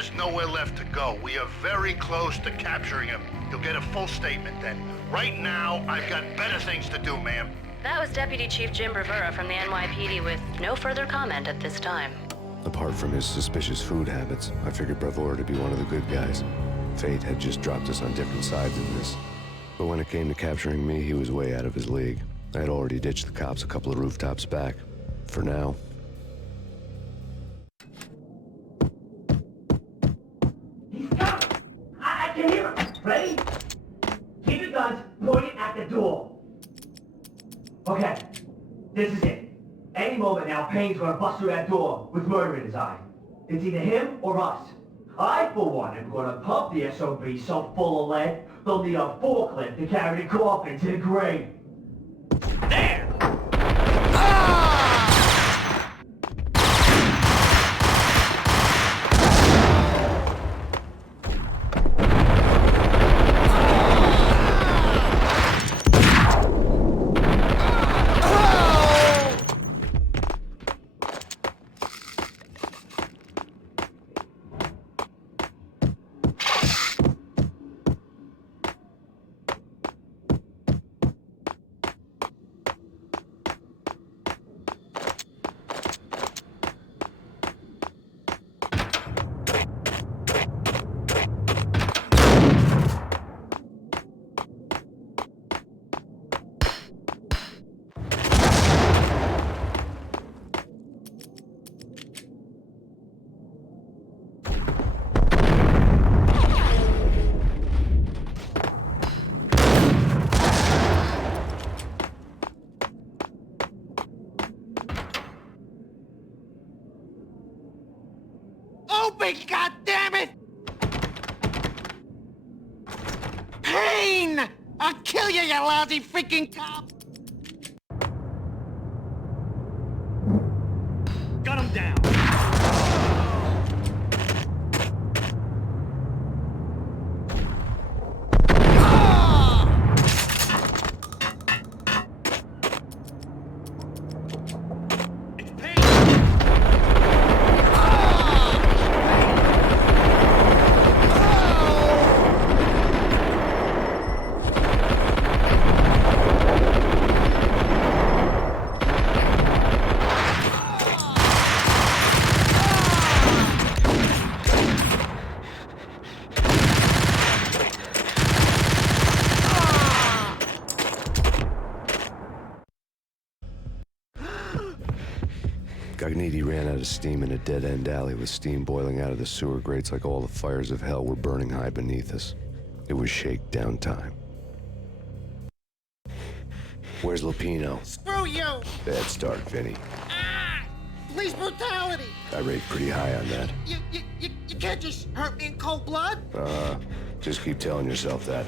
has nowhere left to go. We are very close to capturing him. You'll get a full statement then. Right now, I've got better things to do, ma'am. That was Deputy Chief Jim Rivera from the NYPD with no further comment at this time. Apart from his suspicious food habits, I figured Bravura to be one of the good guys. Fate had just dropped us on different sides in this. But when it came to capturing me, he was way out of his league. I had already ditched the cops a couple of rooftops back. For now. He's coming! I can hear him! Ready? Keep your guns pointed at the door. Okay, this is it. Any moment now, Payne's gonna bust through that door with murder in his eye. It's either him or us. I, for one, am gonna pump the SOB so full of lead, they'll need a forklift to carry the coffin to the grave. There! Open, goddammit! Payne! I'll kill you, you lousy freaking cop! Gun him down. Gagniti ran out of steam in a dead-end alley with steam boiling out of the sewer grates like all the fires of hell were burning high beneath us. It was shakedown time. Where's Lupino? Screw you! Bad start, Vinny. Police brutality! I rate pretty high on that. You can't just hurt me in cold blood? Just keep telling yourself that.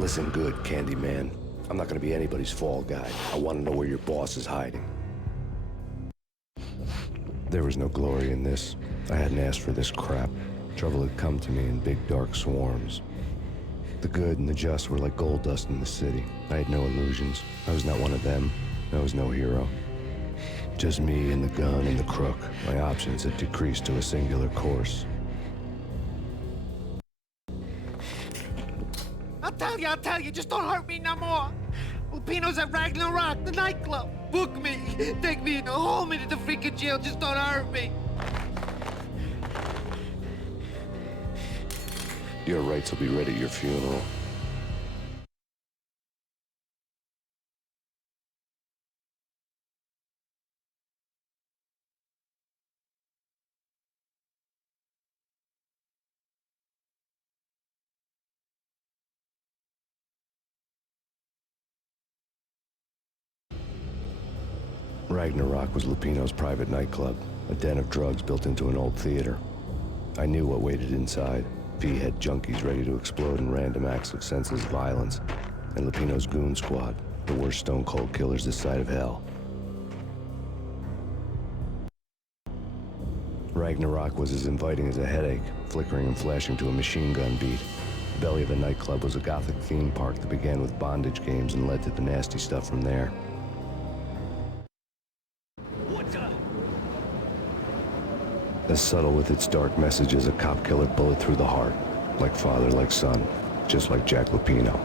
Listen good, Candyman. I'm not gonna be anybody's fall guy. I want to know where your boss is hiding. There was no glory in this. I hadn't asked for this crap. Trouble had come to me in big dark swarms. The good and the just were like gold dust in the city. I had no illusions. I was not one of them. I was no hero. Just me and the gun and the crook. My options had decreased to a singular course. I'll tell you, just don't hurt me no more. Lupino's at Ragnarok, the nightclub. Book me, take me in, hold me to the freaking jail, just don't hurt me. Your rights will be read at your funeral. Ragnarok was Lupino's private nightclub, a den of drugs built into an old theater. I knew what waited inside. V-head junkies ready to explode in random acts of senseless violence, and Lupino's goon squad, the worst stone-cold killers this side of hell. Ragnarok was as inviting as a headache, flickering and flashing to a machine gun beat. The belly of the nightclub was a gothic theme park that began with bondage games and led to the nasty stuff from there. As subtle with its dark message as a cop killer bullet through the heart. Like father, like son. Just like Jack Lupino.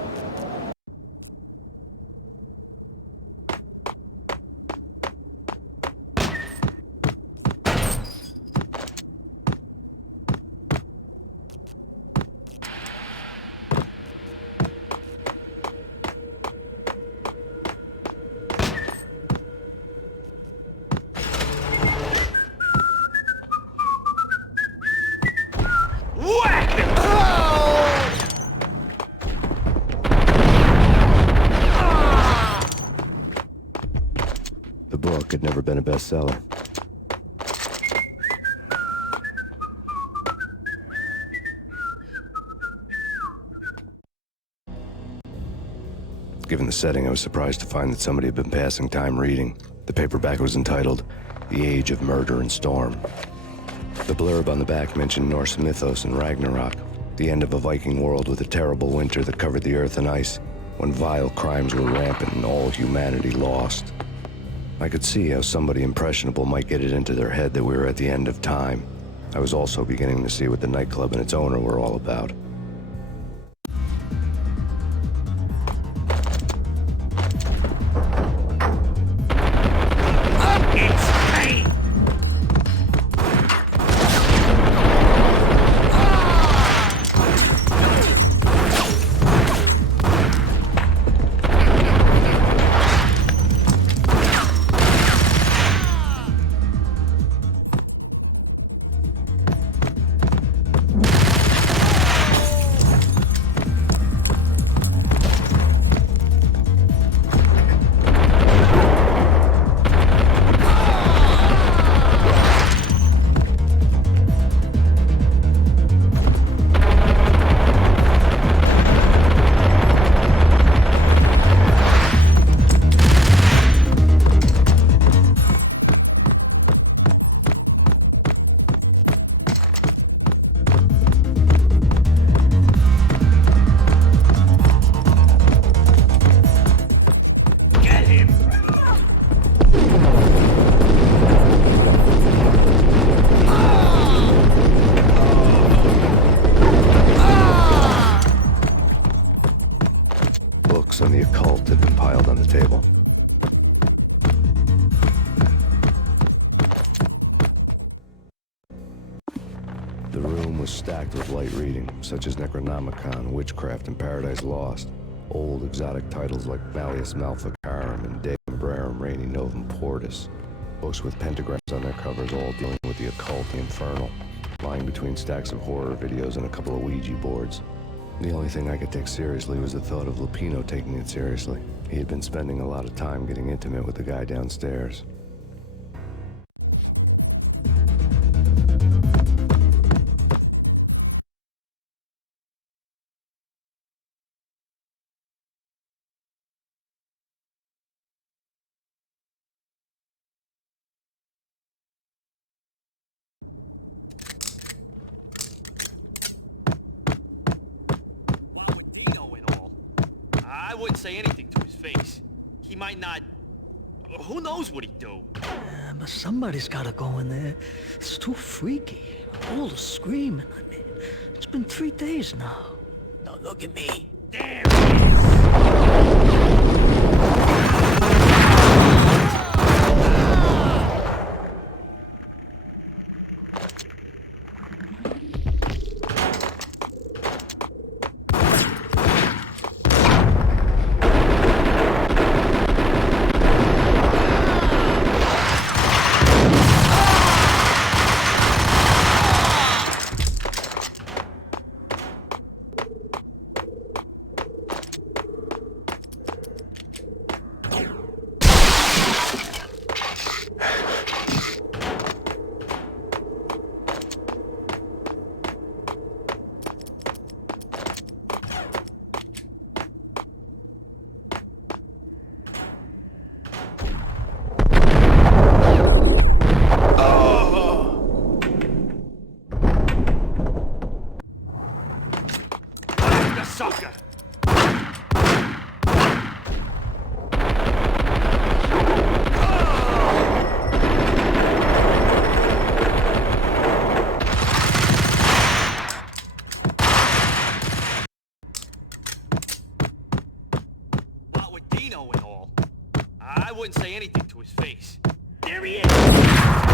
The book had never been a bestseller. Given the setting, I was surprised to find that somebody had been passing time reading. The paperback was entitled, The Age of Murder and Storm. The blurb on the back mentioned Norse mythos and Ragnarok, the end of a Viking world with a terrible winter that covered the earth in ice, when vile crimes were rampant and all humanity lost. I could see how somebody impressionable might get it into their head that we were at the end of time. I was also beginning to see what the nightclub and its owner were all about. On the occult had been piled on the table. The room was stacked with light reading, such as Necronomicon, Witchcraft, and Paradise Lost. Old exotic titles like Malleus Maleficarum and De Umbrarum Reini Novum Portus. Books with pentagrams on their covers all dealing with the occult, the infernal. Lying between stacks of horror videos and a couple of Ouija boards. The only thing I could take seriously was the thought of Lupino taking it seriously. He had been spending a lot of time getting intimate with the guy downstairs. I wouldn't say anything to his face. He might not... Who knows what he'd do? But somebody's gotta go in there. It's too freaky. All the screaming, I mean. It's been 3 days now. Don't look at me. Damn it! Sucker! I wouldn't say anything to his face. There he is!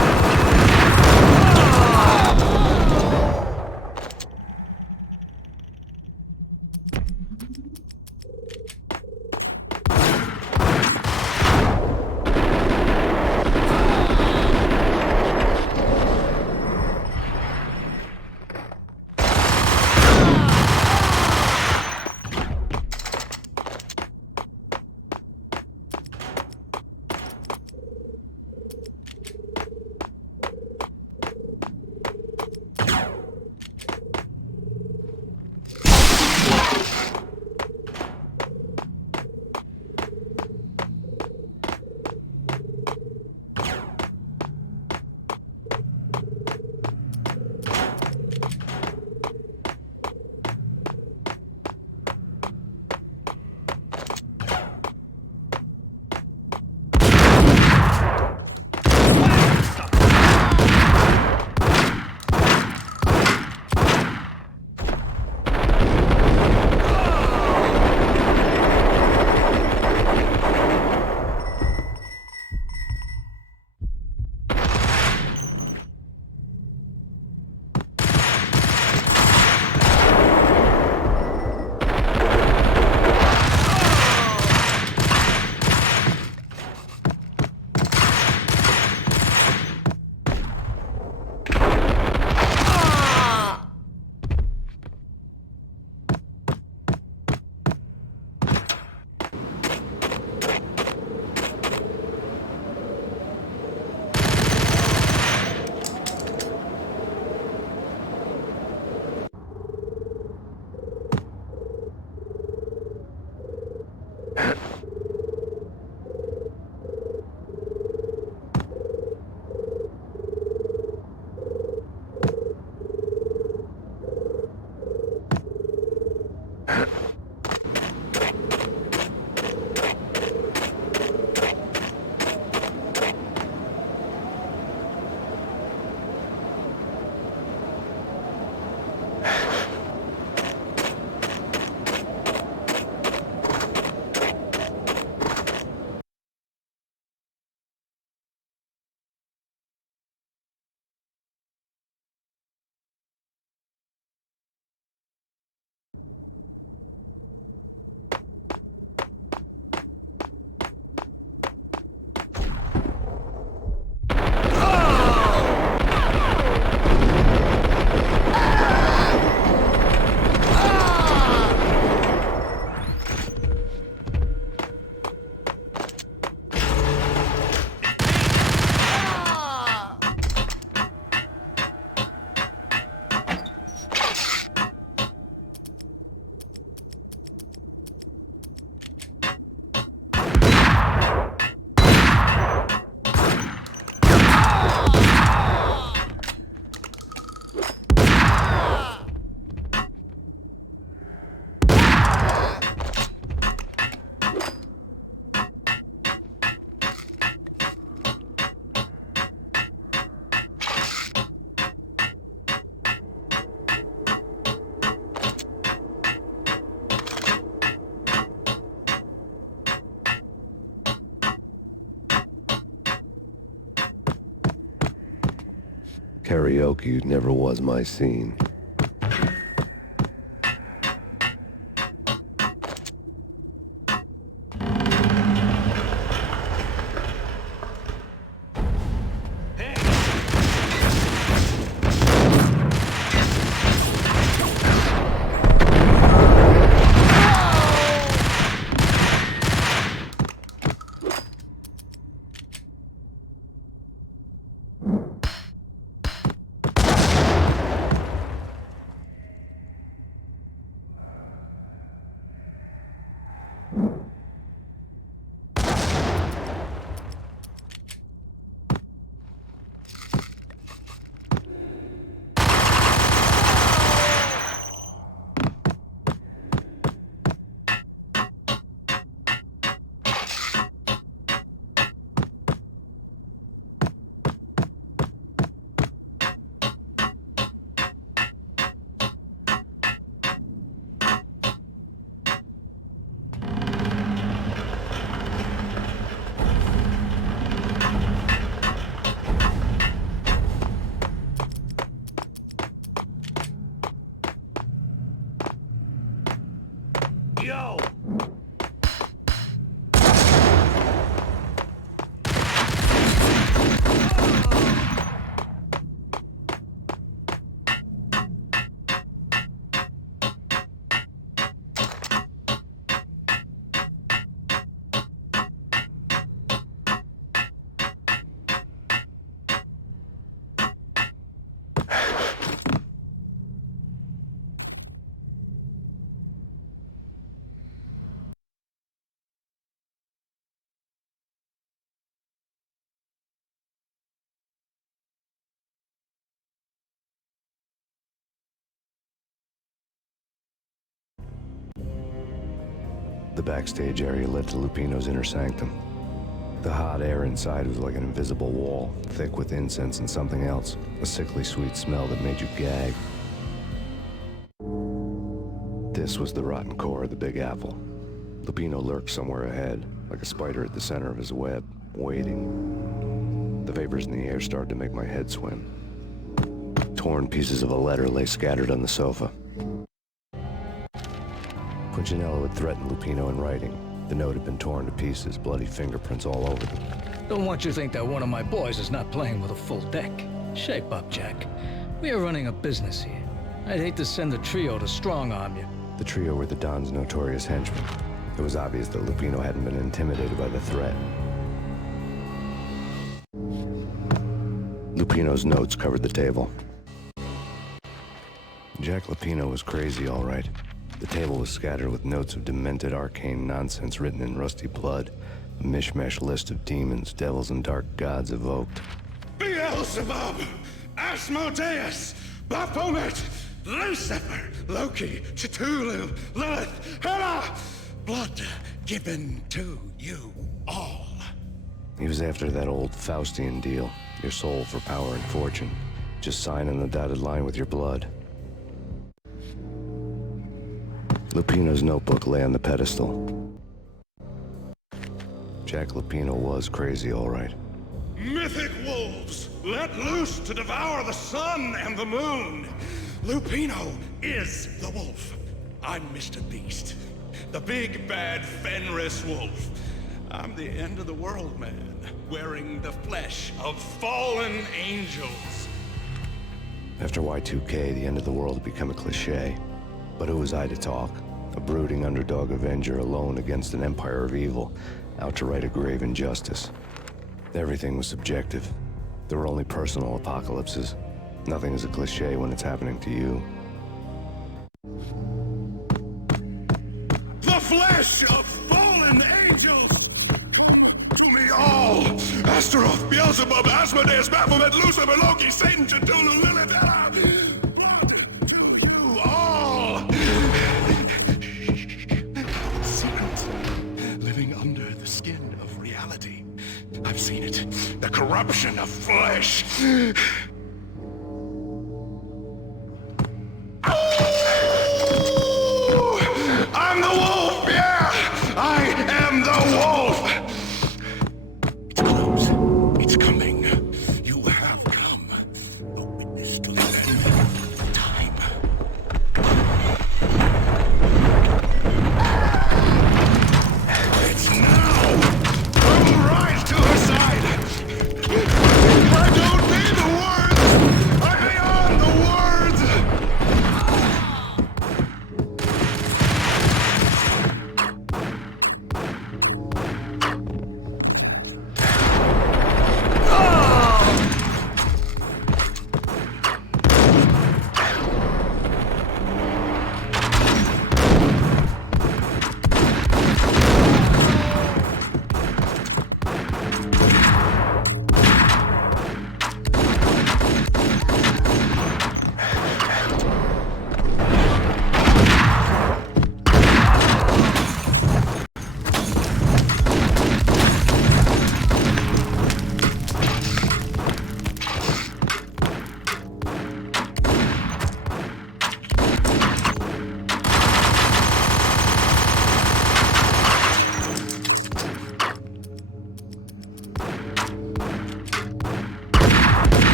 Karaoke never was my scene. go! The backstage area led to Lupino's inner sanctum. The hot air inside was like an invisible wall, thick with incense and something else, a sickly sweet smell that made you gag. This was the rotten core of the Big Apple. Lupino lurked somewhere ahead, like a spider at the center of his web, waiting. The vapors in the air started to make my head swim. Torn pieces of a letter lay scattered on the sofa. Punchinello had threatened Lupino in writing. The note had been torn to pieces, bloody fingerprints all over them. Don't want you to think that one of my boys is not playing with a full deck. Shape up, Jack. We are running a business here. I'd hate to send the trio to strong-arm you. The trio were the Don's notorious henchmen. It was obvious that Lupino hadn't been intimidated by the threat. Lupino's notes covered the table. Jack Lupino was crazy, all right. The table was scattered with notes of demented arcane nonsense written in rusty blood, a mishmash list of demons, devils, and dark gods evoked. Beelzebub, Asmodeus, Baphomet, Lucifer, Loki, Cthulhu, Lilith, Hela, blood given to you all. He was after that old Faustian deal, your soul for power and fortune. Just sign on the dotted line with your blood. Lupino's notebook lay on the pedestal. Jack Lupino was crazy, all right. Mythic wolves, let loose to devour the sun and the moon. Lupino is the wolf. I'm Mr. Beast, the big bad Fenris wolf. I'm the end of the world man, wearing the flesh of fallen angels. After Y2K, the end of the world had become a cliche. But who was I to talk? A brooding underdog avenger alone against an empire of evil, out to right a grave injustice. Everything was subjective. There were only personal apocalypses. Nothing is a cliche when it's happening to you. The flesh of fallen angels! Come to me all! Astaroth, Beelzebub, Asmodeus, Baphomet, Lucifer, Loki, Satan, Cthulhu, Lilith, Hela! Blood to you all! Secrets living under the skin of reality. I've seen it. The corruption of flesh. I'm the wolf, yeah! I am the wolf! It's close. It's coming. You have come. The witness to the end of time. It's now! Don't rise to her side! I don't need the word!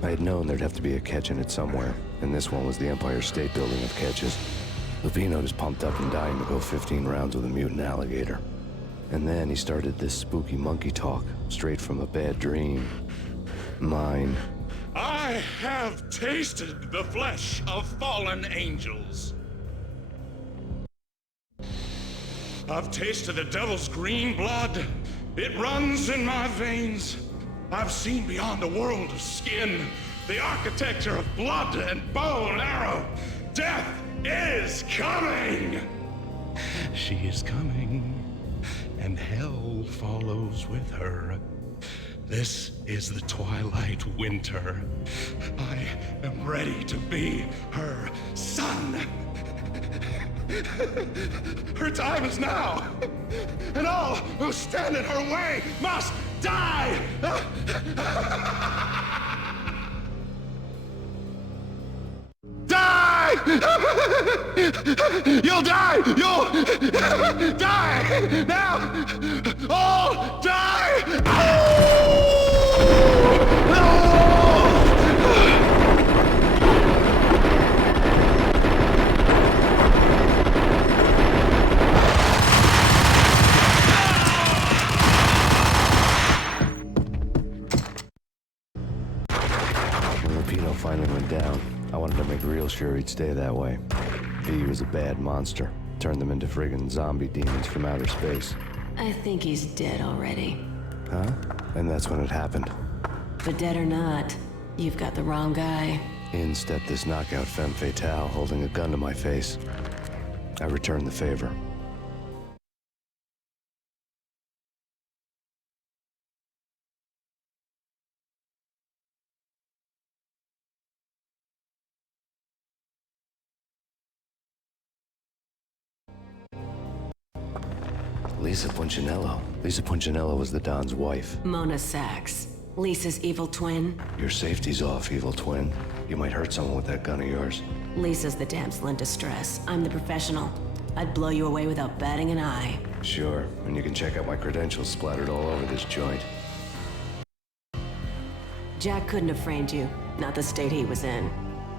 I had known there'd have to be a catch in it somewhere, and this one was the Empire State Building of catches. Lupino was pumped up and dying to go 15 rounds with a mutant alligator. And then he started this spooky monkey talk, straight from a bad dream. Mine. I have tasted the flesh of fallen angels. I've tasted the devil's green blood. It runs in my veins. I've seen beyond a world of skin, the architecture of blood and bow and arrow. Death is coming! She is coming, and hell follows with her. This is the twilight winter. I am ready to be her son. Her time is now, and all who stand in her way must die! Die! You'll die! You'll die! Now! All die! When Lupino finally went down, I wanted to make real sure he'd stay that way. He was a bad monster. Turned them into friggin' zombie demons from outer space. I think he's dead already. Huh? And that's when it happened. But dead or not, you've got the wrong guy. In stepped this knockout femme fatale holding a gun to my face. I returned the favor. Lisa Punchinello. Lisa Punchinello was the Don's wife. Mona Sachs. Lisa's evil twin. Your safety's off, evil twin. You might hurt someone with that gun of yours. Lisa's the damsel in distress. I'm the professional. I'd blow you away without batting an eye. Sure, and you can check out my credentials splattered all over this joint. Jack couldn't have framed you. Not the state he was in.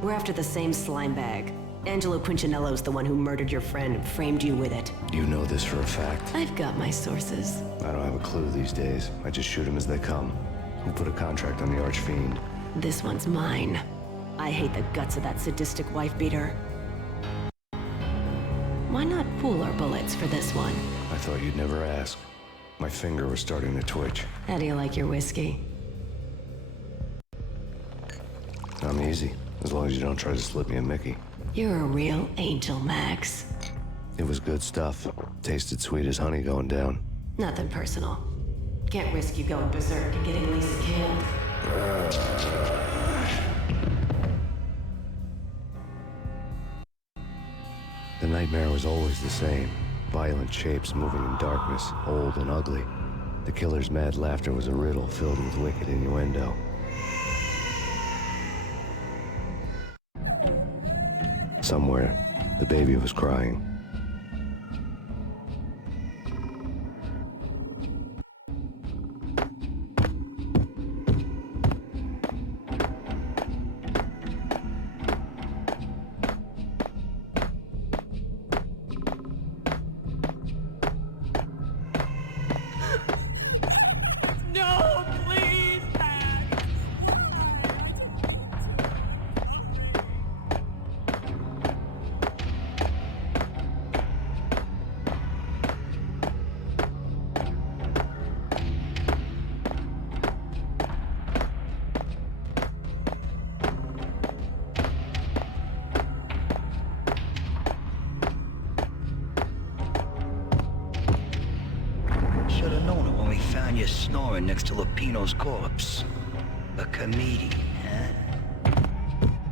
We're after the same slime bag. Angelo Punchinello's the one who murdered your friend and framed you with it. You know this for a fact. I've got my sources. I don't have a clue these days. I just shoot them as they come. Who put a contract on the Archfiend? This one's mine. I hate the guts of that sadistic wife-beater. Why not pool our bullets for this one? I thought you'd never ask. My finger was starting to twitch. How do you like your whiskey? I'm easy, as long as you don't try to slip me a Mickey. You're a real angel, Max. It was good stuff. Tasted sweet as honey going down. Nothing personal. Can't risk you going berserk and getting Lisa killed. The nightmare was always the same. Violent shapes moving in darkness, old and ugly. The killer's mad laughter was a riddle filled with wicked innuendo. Somewhere, the baby was crying. No, please, Max! Should have known it when we found you snoring next to Lupino's corpse. A comedian, huh?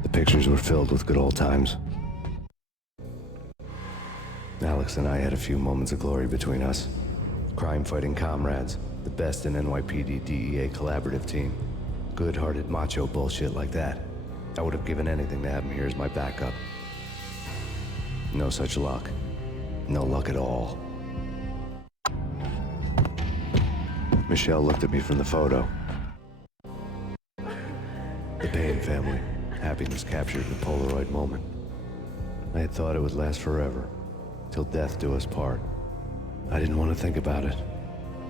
The pictures were filled with good old times. Alex and I had a few moments of glory between us. Crime-fighting comrades, the best in NYPD DEA collaborative team. Good-hearted macho bullshit like that. I would have given anything to have him here as my backup. No such luck. No luck at all. Michelle looked at me from the photo. The Payne family. Happiness captured in a Polaroid moment. I had thought it would last forever, till death do us part. I didn't want to think about it.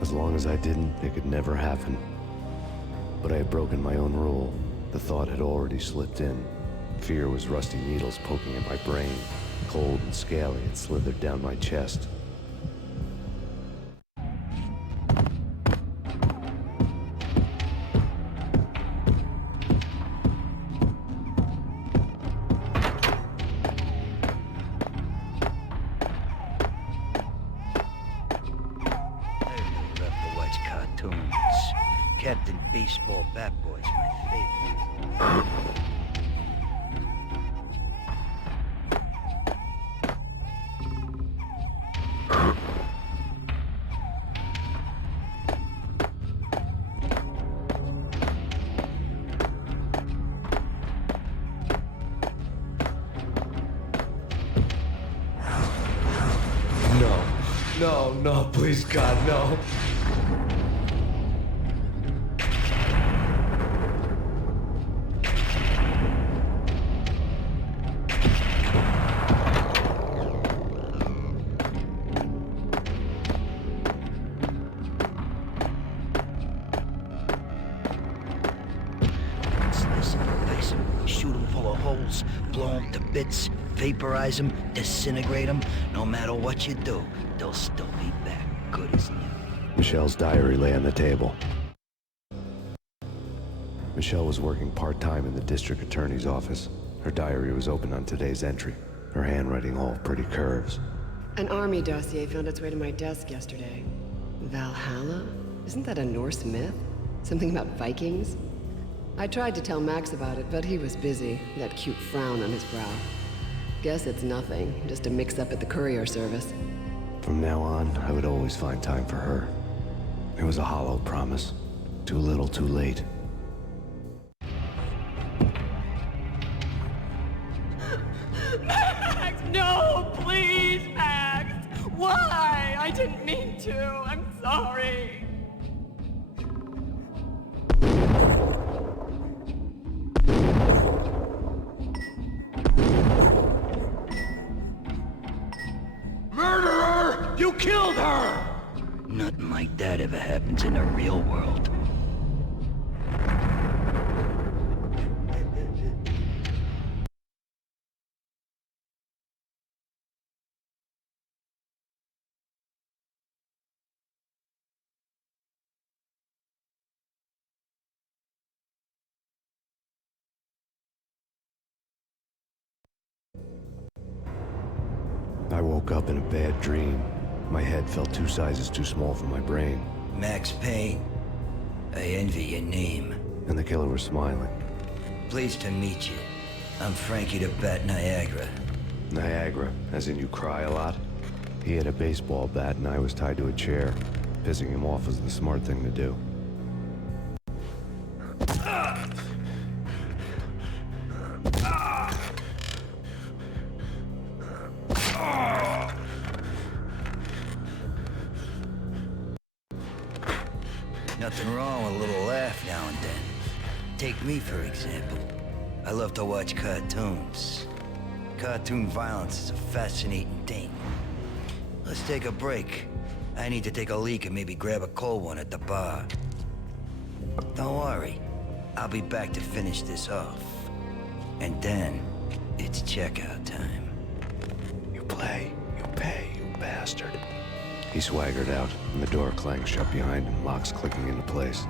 As long as I didn't, it could never happen. But I had broken my own rule. The thought had already slipped in. Fear was rusty needles poking at my brain. Cold and scaly, it slithered down my chest. Captain Baseball Bat Boy's my favorite. No, please, God, no. Slice him, shoot him full of holes, blow him to bits, vaporize him, disintegrate him. No matter what you do, they'll still be back good as new. Michelle's diary lay on the table. Michelle was working part-time in the district attorney's office. Her diary was open on today's entry, her handwriting all pretty curves. An army dossier found its way to my desk yesterday. Valhalla? Isn't that a Norse myth? Something about Vikings? I tried to tell Max about it, but he was busy, that cute frown on his brow. Guess it's nothing, just a mix-up at the courier service. From now on, I would always find time for her. It was a hollow promise. Too little, too late. Max, no, please, Max. Why? I didn't mean to. I'm sorry. Murderer! You killed her! Nothing like that ever happens in the real world. I woke up in a bad dream. My head felt 2 sizes too small for my brain. Max Payne. I envy your name. And the killer was smiling. Pleased to meet you. I'm Frankie the Bat Niagara. Niagara, as in you cry a lot? He had a baseball bat and I was tied to a chair. Pissing him off was the smart thing to do. Nothing wrong with a little laugh now and then. Take me, for example. I love to watch cartoons. Cartoon violence is a fascinating thing. Let's take a break. I need to take a leak and maybe grab a cold one at the bar. Don't worry. I'll be back to finish this off. And then, it's checkout time. You play, you pay, you bastard. He swaggered out, and the door clanged shut behind him, locks clicking into place.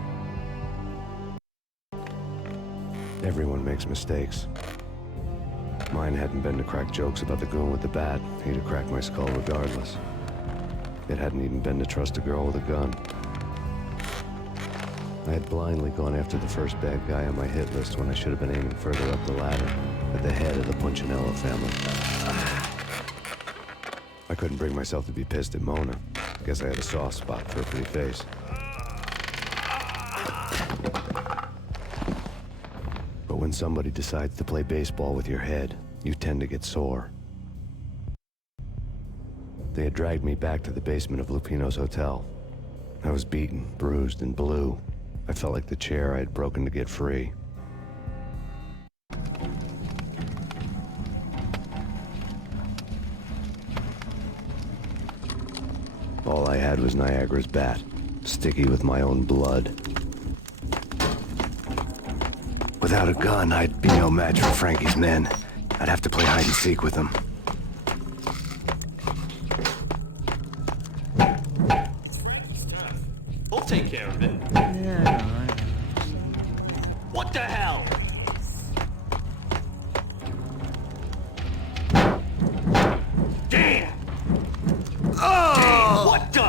Everyone makes mistakes. Mine hadn't been to crack jokes about the goon with the bat. He'd have cracked my skull regardless. It hadn't even been to trust a girl with a gun. I had blindly gone after the first bad guy on my hit list when I should have been aiming further up the ladder, at the head of the Punchinello family. I couldn't bring myself to be pissed at Mona. Guess I had a soft spot for her pretty face. But when somebody decides to play baseball with your head, you tend to get sore. They had dragged me back to the basement of Lupino's hotel. I was beaten, bruised, and blue. I felt like the chair I had broken to get free. All I had was Niagara's bat, sticky with my own blood. Without a gun, I'd be no match for Frankie's men. I'd have to play hide and seek with them. We'll take care of it. Yeah, I know. What the hell? Damn! Oh! Damn, what the?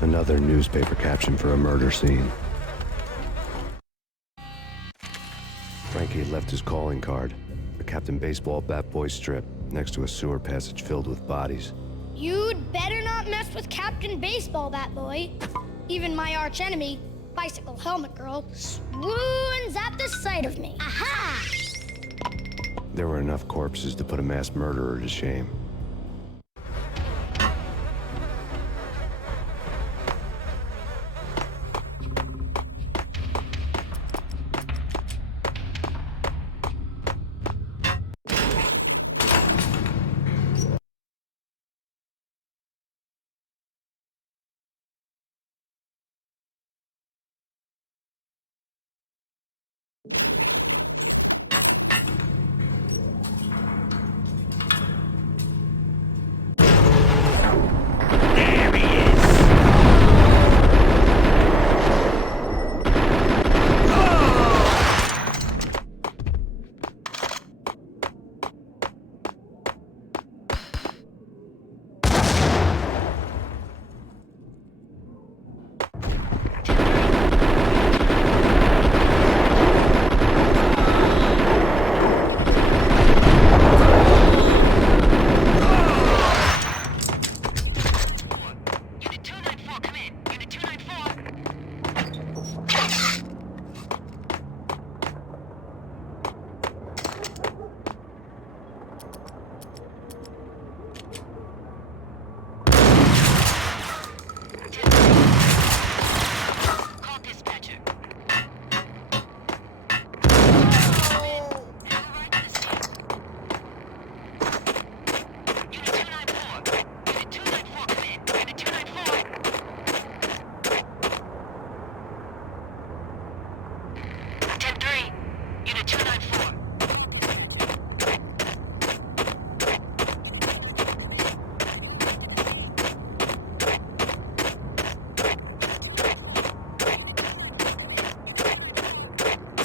Another newspaper caption for a murder scene. Frankie had left his calling card, a Captain Baseball bat boy strip, next to a sewer passage filled with bodies. You'd better not mess with Captain Baseball, Bat Boy. Even my archenemy, Bicycle Helmet Girl, swoons at the sight of me. Aha! There were enough corpses to put a mass murderer to shame.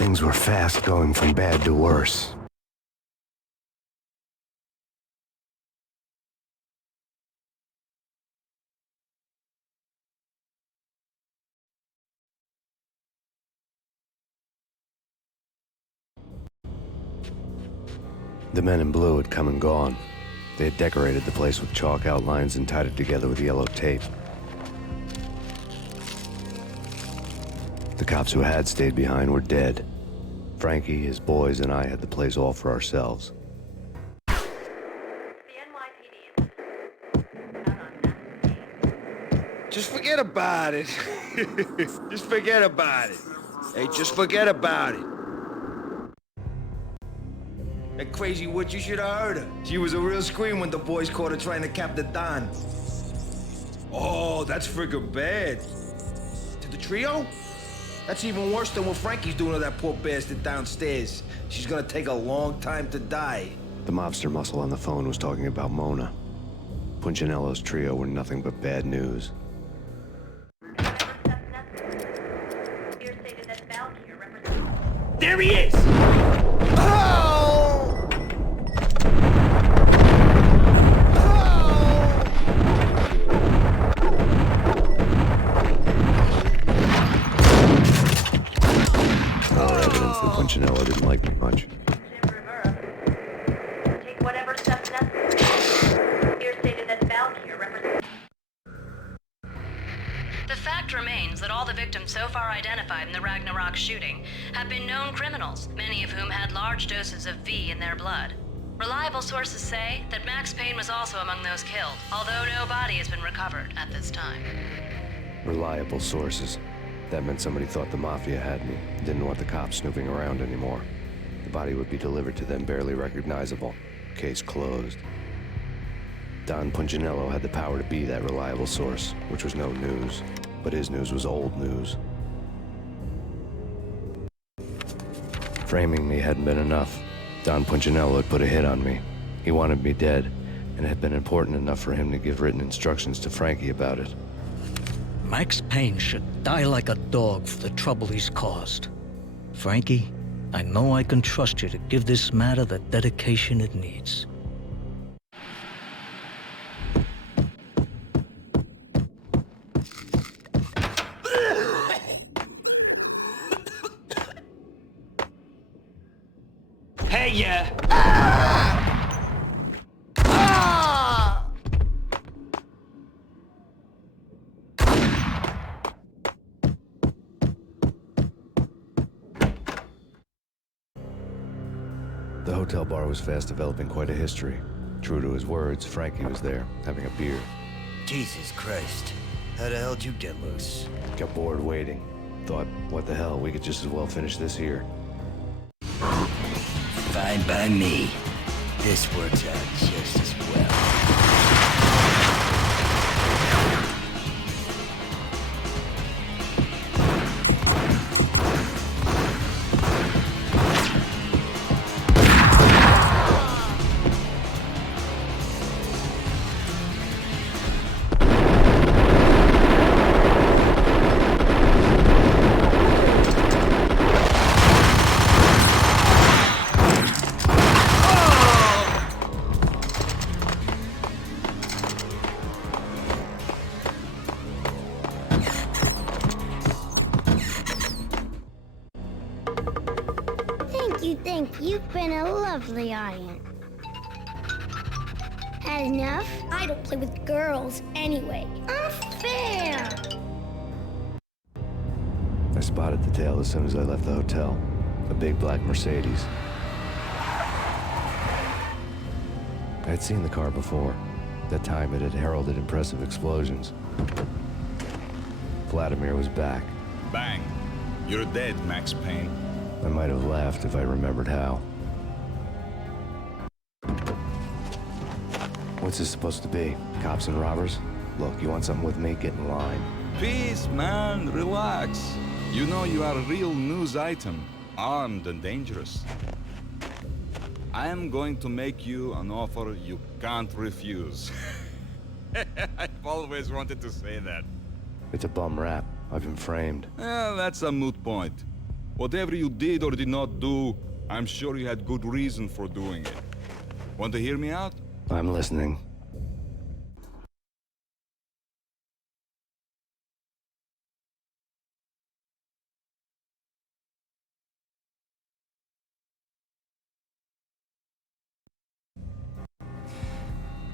Things were fast going from bad to worse. The men in blue had come and gone. They had decorated the place with chalk outlines and tied it together with yellow tape. The cops who had stayed behind were dead. Frankie, his boys, and I had the place all for ourselves. Just forget about it. Just forget about it. Hey, just forget about it. That crazy witch, you should have heard her. She was a real scream when the boys caught her trying to cap the Don. Oh, that's friggin' bad. To the trio? That's even worse than what Frankie's doing to that poor bastard downstairs. She's gonna take a long time to die. The mobster muscle on the phone was talking about Mona. Punchinello's trio were nothing but bad news. There he is! More evidence that Punchinello didn't like me much. Take whatever steps necessary. Here stated that Valkyr represents. The fact remains that all the victims so far identified in the Ragnarok shooting have been known criminals, many of whom had large doses of V in their blood. Reliable sources say that Max Payne was also among those killed, although no body has been recovered at this time. Reliable sources. That meant somebody thought the Mafia had me, didn't want the cops snooping around anymore. The body would be delivered to them barely recognizable. Case closed. Don Punchinello had the power to be that reliable source, which was no news. But his news was old news. Framing me hadn't been enough. Don Punchinello had put a hit on me. He wanted me dead, and it had been important enough for him to give written instructions to Frankie about it. Max Payne should die like a dog for the trouble he's caused. Frankie, I know I can trust you to give this matter the dedication it needs. Hey, yeah! The hotel bar was fast developing quite a history. True to his words, Frankie was there, having a beer. Jesus Christ. How the hell did you get loose? Got bored waiting. Thought, what the hell, we could just as well finish this here. Fine by me. This works out just as well. Thank you. You've been a lovely audience. Had enough? I don't play with girls anyway. Unfair! I spotted the tail as soon as I left the hotel. A big black Mercedes. I had seen the car before. That time it had heralded impressive explosions. Vladimir was back. Bang. You're dead, Max Payne. I might have laughed if I remembered how. What's this supposed to be? Cops and robbers? Look, you want something with me? Get in line. Peace, man. Relax. You know you are a real news item. Armed and dangerous. I am going to make you an offer you can't refuse. I've always wanted to say that. It's a bum rap. I've been framed. Well, that's a moot point. Whatever you did or did not do, I'm sure you had good reason for doing it. Want to hear me out? I'm listening.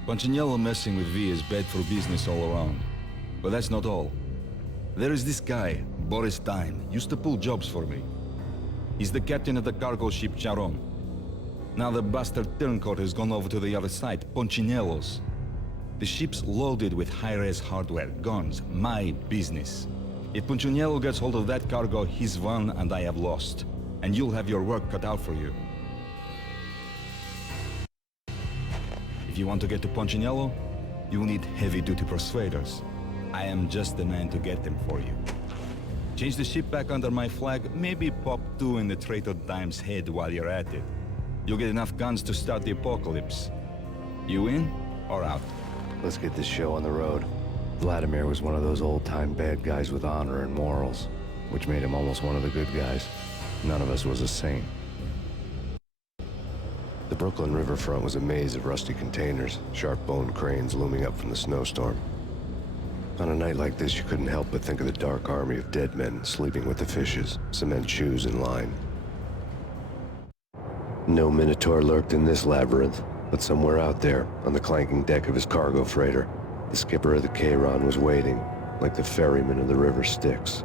Punchinello messing with V is bad for business all around. But that's not all. There is this guy, Boris Dime, used to pull jobs for me. He's the captain of the cargo ship Charon. Now the bastard turncoat has gone over to the other side, Punchinello's. The ship's loaded with high-res hardware, guns, my business. If Punchinello gets hold of that cargo, he's won and I have lost. And you'll have your work cut out for you. If you want to get to Punchinello, you will need heavy-duty persuaders. I am just the man to get them for you. Change the ship back under my flag, maybe pop 2 in the traitor Dime's head while you're at it. You'll get enough guns to start the apocalypse. You in or out? Let's get this show on the road. Vladimir was one of those old-time bad guys with honor and morals, which made him almost one of the good guys. None of us was a saint. The Brooklyn riverfront was a maze of rusty containers, sharp-boned cranes looming up from the snowstorm. On a night like this, you couldn't help but think of the dark army of dead men sleeping with the fishes, cement shoes in line. No Minotaur lurked in this labyrinth, but somewhere out there, on the clanking deck of his cargo freighter, the skipper of the Charon was waiting, like the ferryman of the river Styx.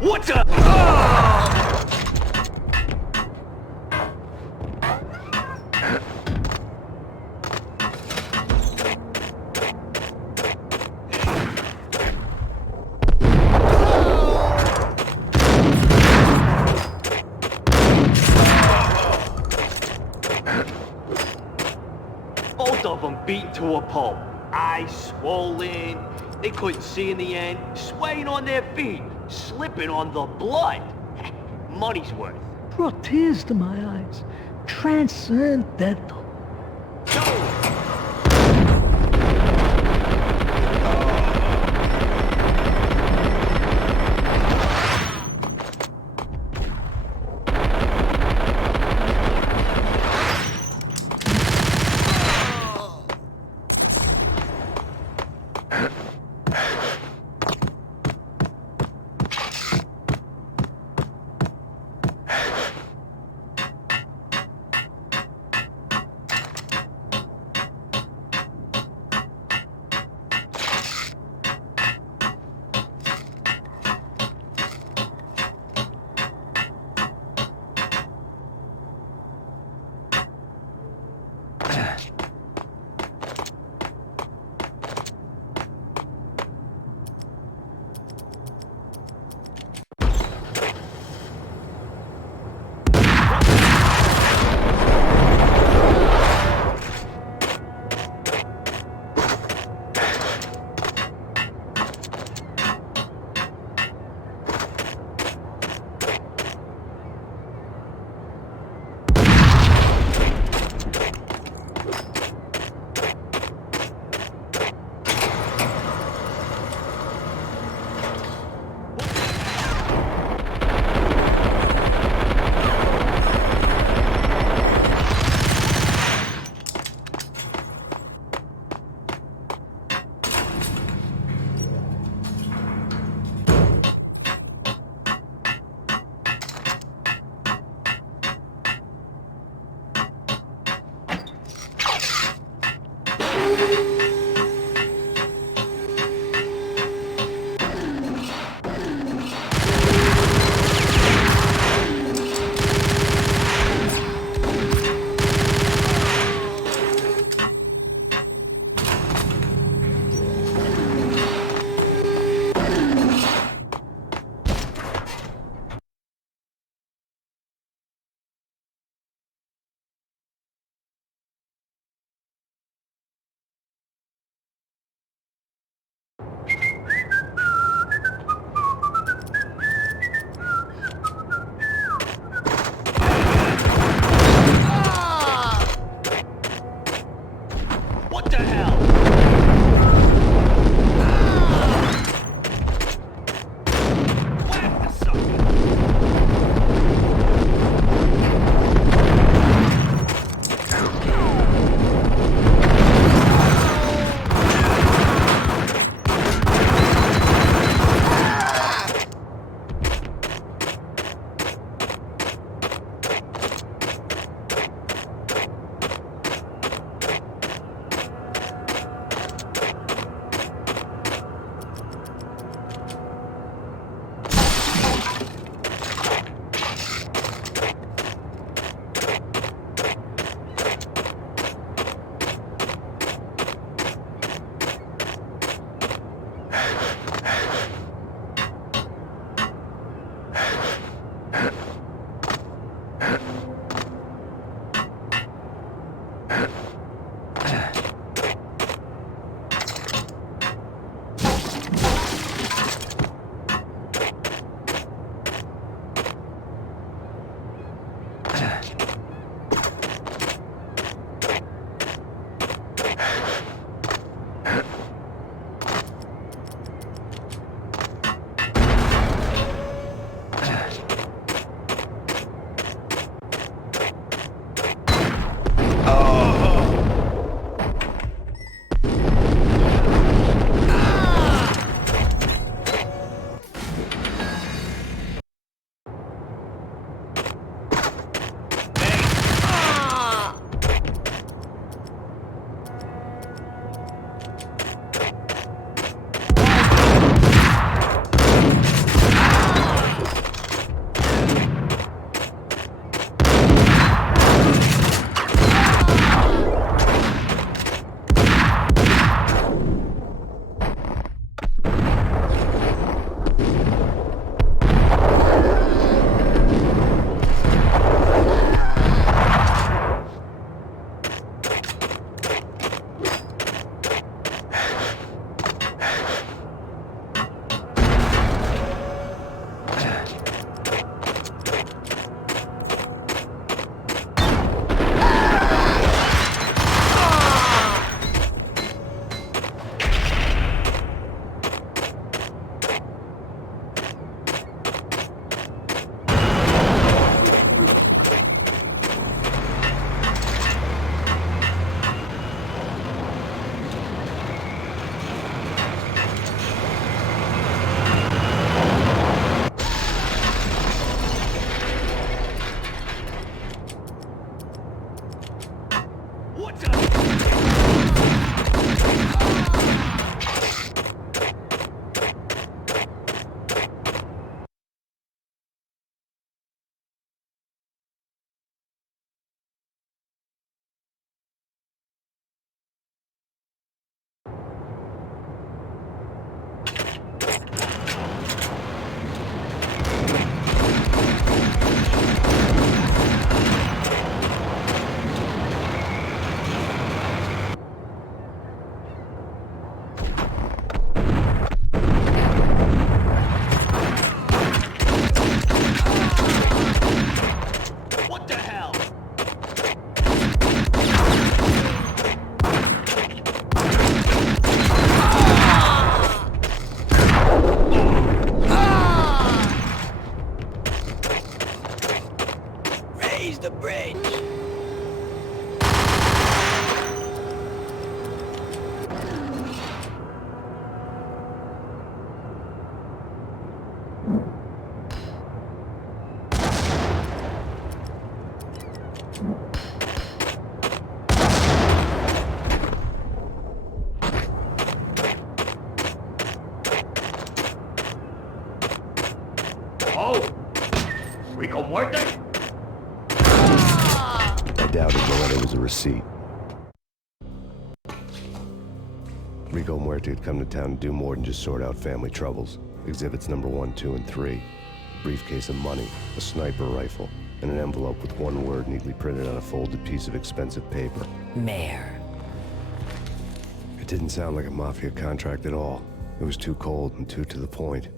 What the? Oh! Both of them beaten to a pulp. Eyes swollen. They couldn't see in the end. Swaying on their feet. Slipping on the blood. Money's worth. Brought tears to my eyes. Transcendental. the bridge. Oh! Rico Muerte? I doubted the letter was a receipt. Rico Muerte had come to town to do more than just sort out family troubles. Exhibits number 1, 2, and 3. A briefcase of money, a sniper rifle, and an envelope with one word neatly printed on a folded piece of expensive paper. Mayor. It didn't sound like a mafia contract at all. It was too cold and too to the point.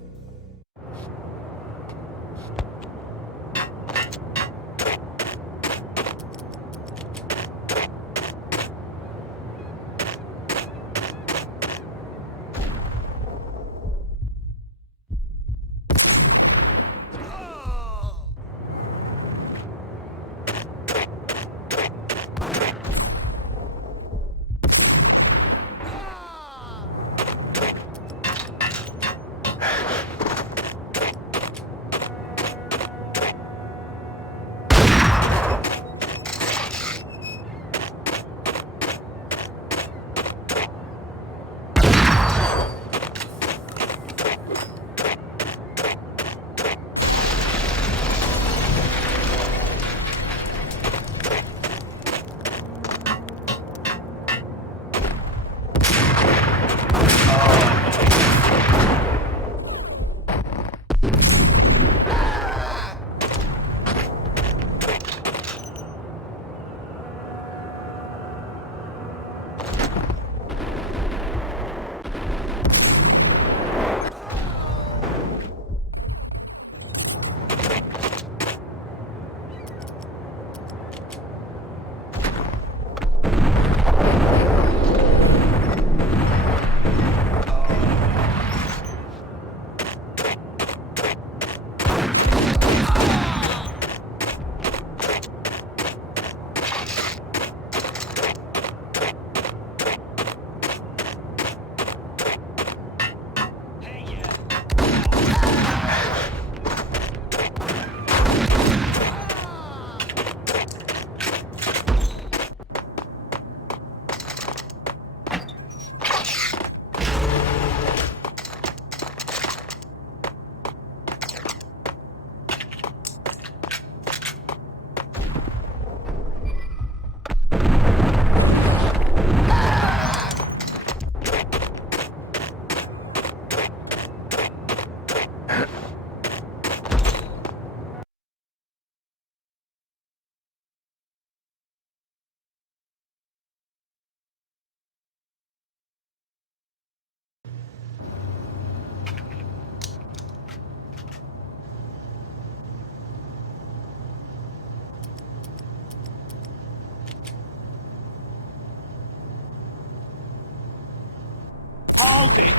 Hold it!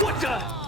What the?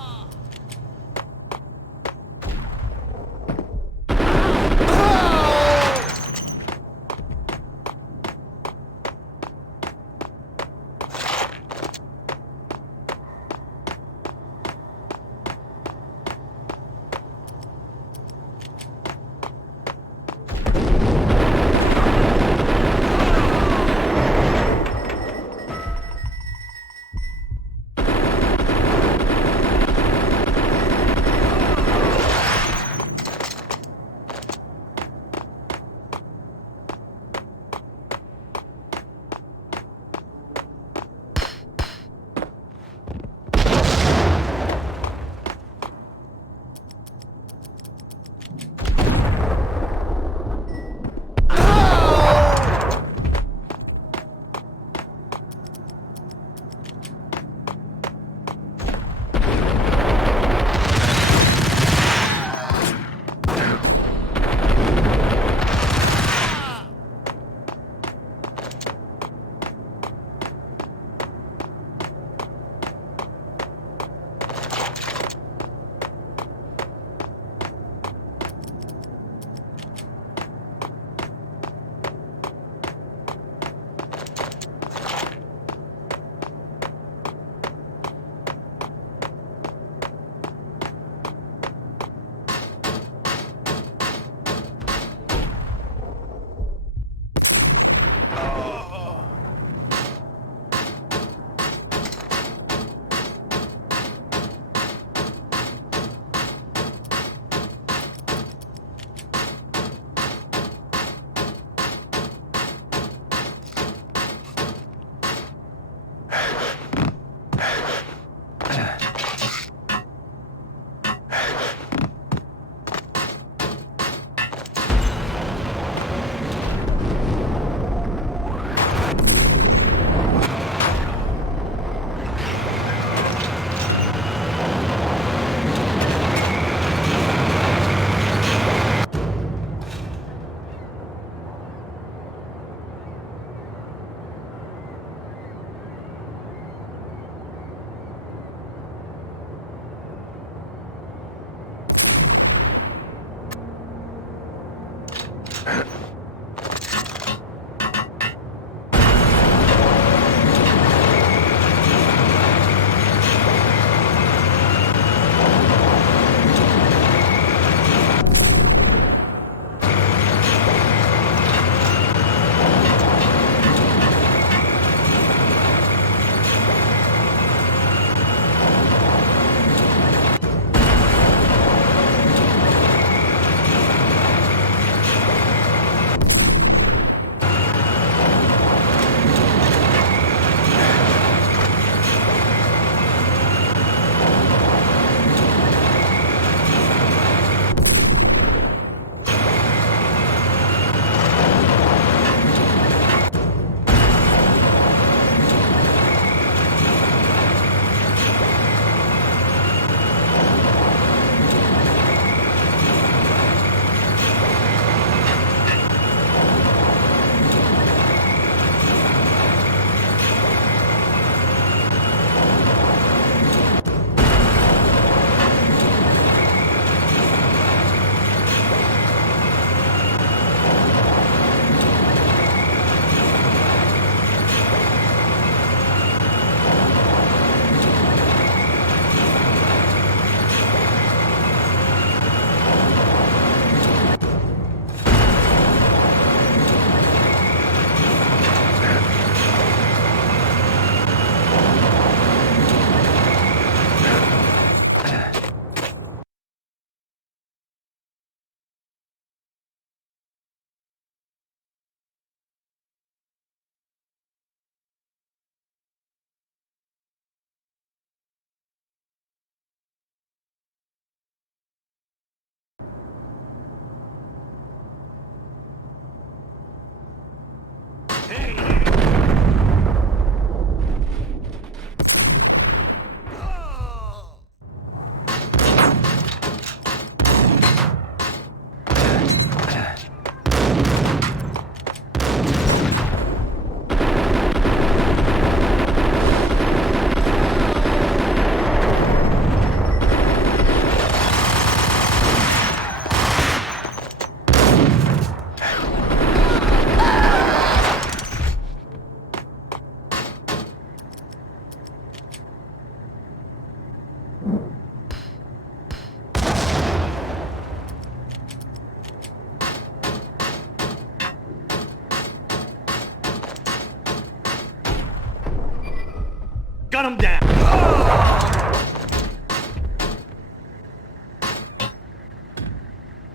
Shut him down.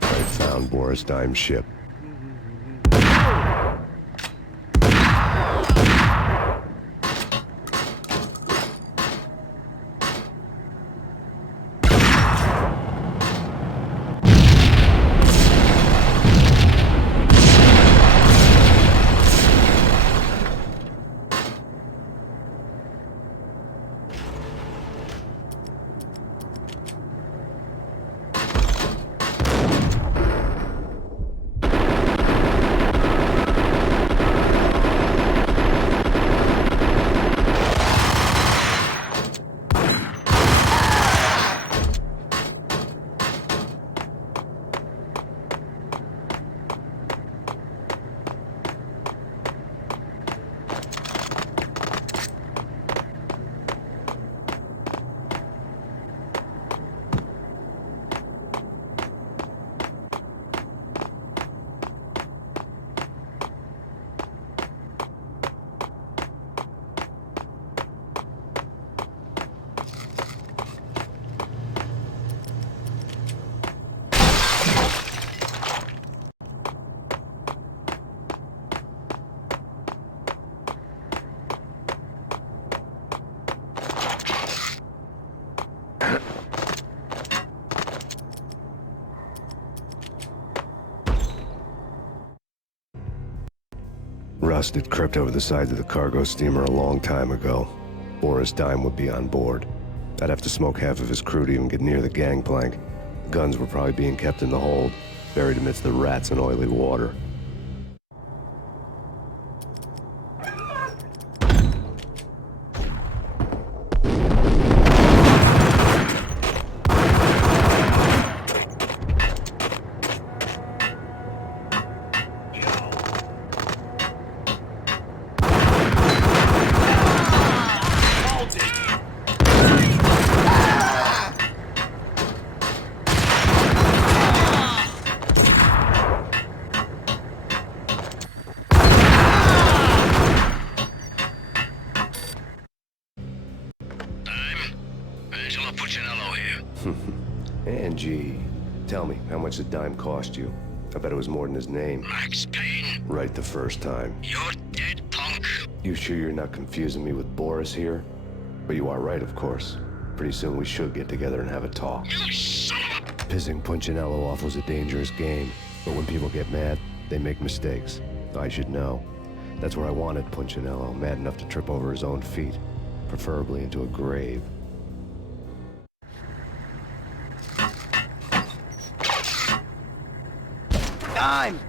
I found Boris Dime's ship. Rust had crept over the sides of the cargo steamer a long time ago. Boris Dime would be on board. I'd have to smoke half of his crew to even get near the gangplank. Guns were probably being kept in the hold, buried amidst the rats and oily water. Angie, tell me, how much did Dime cost you? I bet it was more than his name. Max Payne. Right the first time. You're dead, punk. You sure you're not confusing me with Boris here? But you are right, of course. Pretty soon we should get together and have a talk. You son of a... Pissing Punchinello off was a dangerous game, but when people get mad, they make mistakes. I should know. That's where I wanted Punchinello, mad enough to trip over his own feet, preferably into a grave. Dime!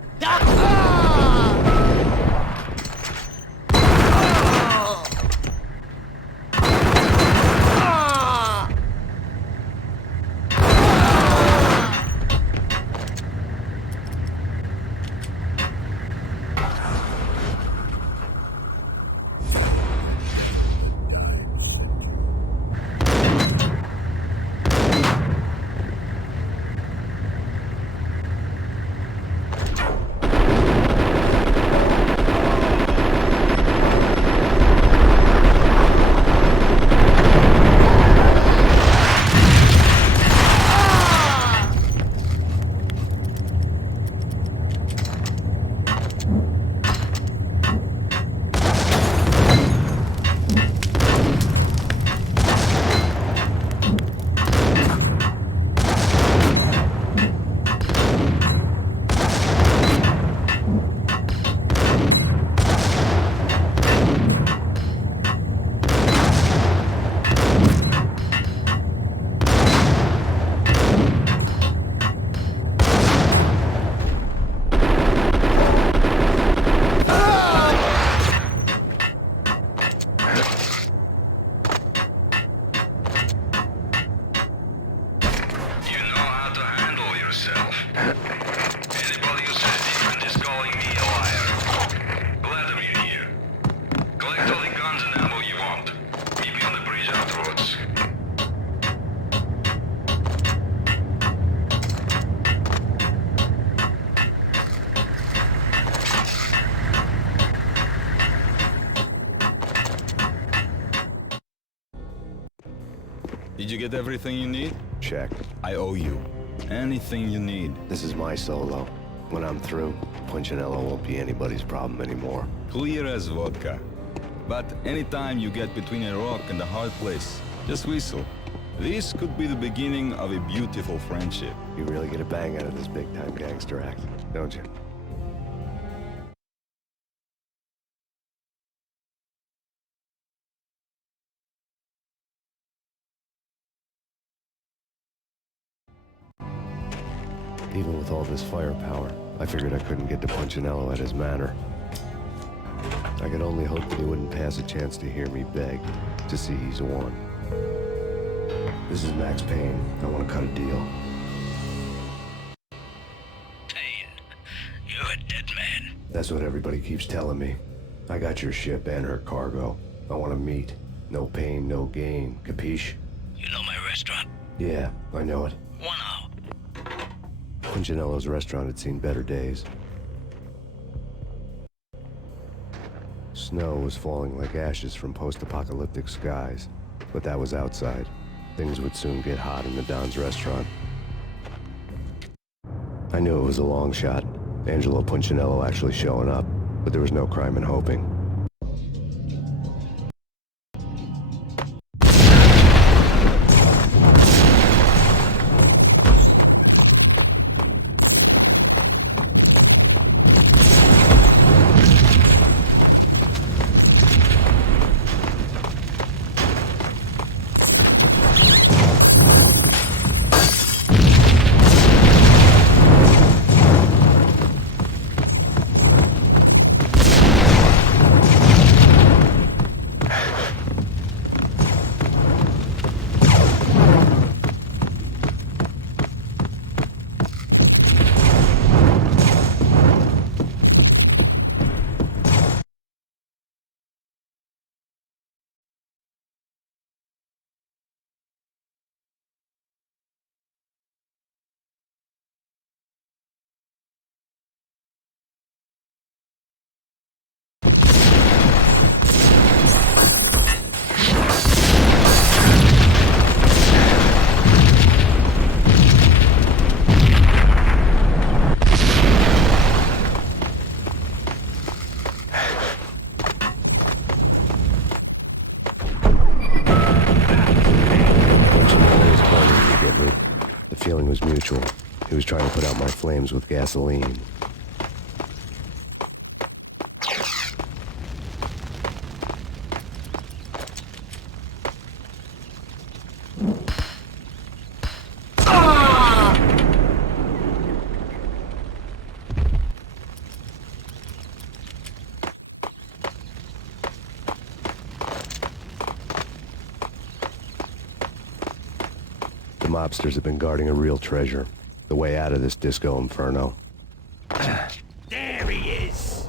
Did you get everything you need? Check. I owe you. Anything you need. This is my solo. When I'm through, Punchinello won't be anybody's problem anymore. Clear as vodka. But anytime you get between a rock and a hard place, just whistle. This could be the beginning of a beautiful friendship. You really get a bang out of this big-time gangster act, don't you? Even with all this firepower, I figured I couldn't get to Punchinello at his manor. I could only hope that he wouldn't pass a chance to hear me beg, to see he's won. This is Max Payne. I want to cut a deal. Payne, you're a dead man. That's what everybody keeps telling me. I got your ship and her cargo. I want to meet. No pain, no gain. Capiche? You know my restaurant? Yeah, I know it. 1 hour. Punchinello's restaurant had seen better days. Snow was falling like ashes from post-apocalyptic skies, but that was outside. Things would soon get hot in the Don's restaurant. I knew it was a long shot, Angelo Punchinello actually showing up, but there was no crime in hoping. The feeling was mutual. He was trying to put out my flames with gasoline. The mobsters have been guarding a real treasure. The way out of this disco inferno. There he is!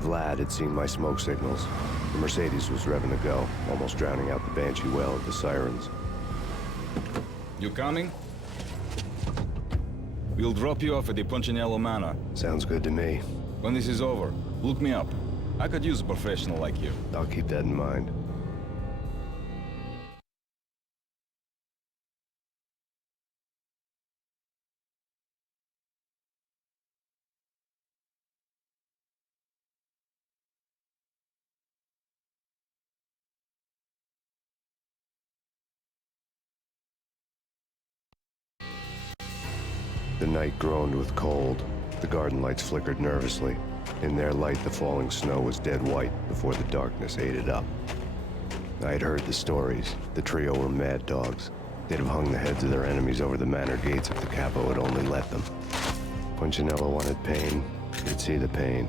Vlad had seen my smoke signals. The Mercedes was revving to go, almost drowning out the Banshee well of the sirens. You coming? We'll drop you off at the Punchinello Manor. Sounds good to me. When this is over, look me up. I could use a professional like you. I'll keep that in mind. The night groaned with cold. The garden lights flickered nervously. In their light, the falling snow was dead white before the darkness ate it up. I had heard the stories. The trio were mad dogs. They'd have hung the heads of their enemies over the manor gates if the capo had only let them. Punchinello wanted Payne. He'd see the pain.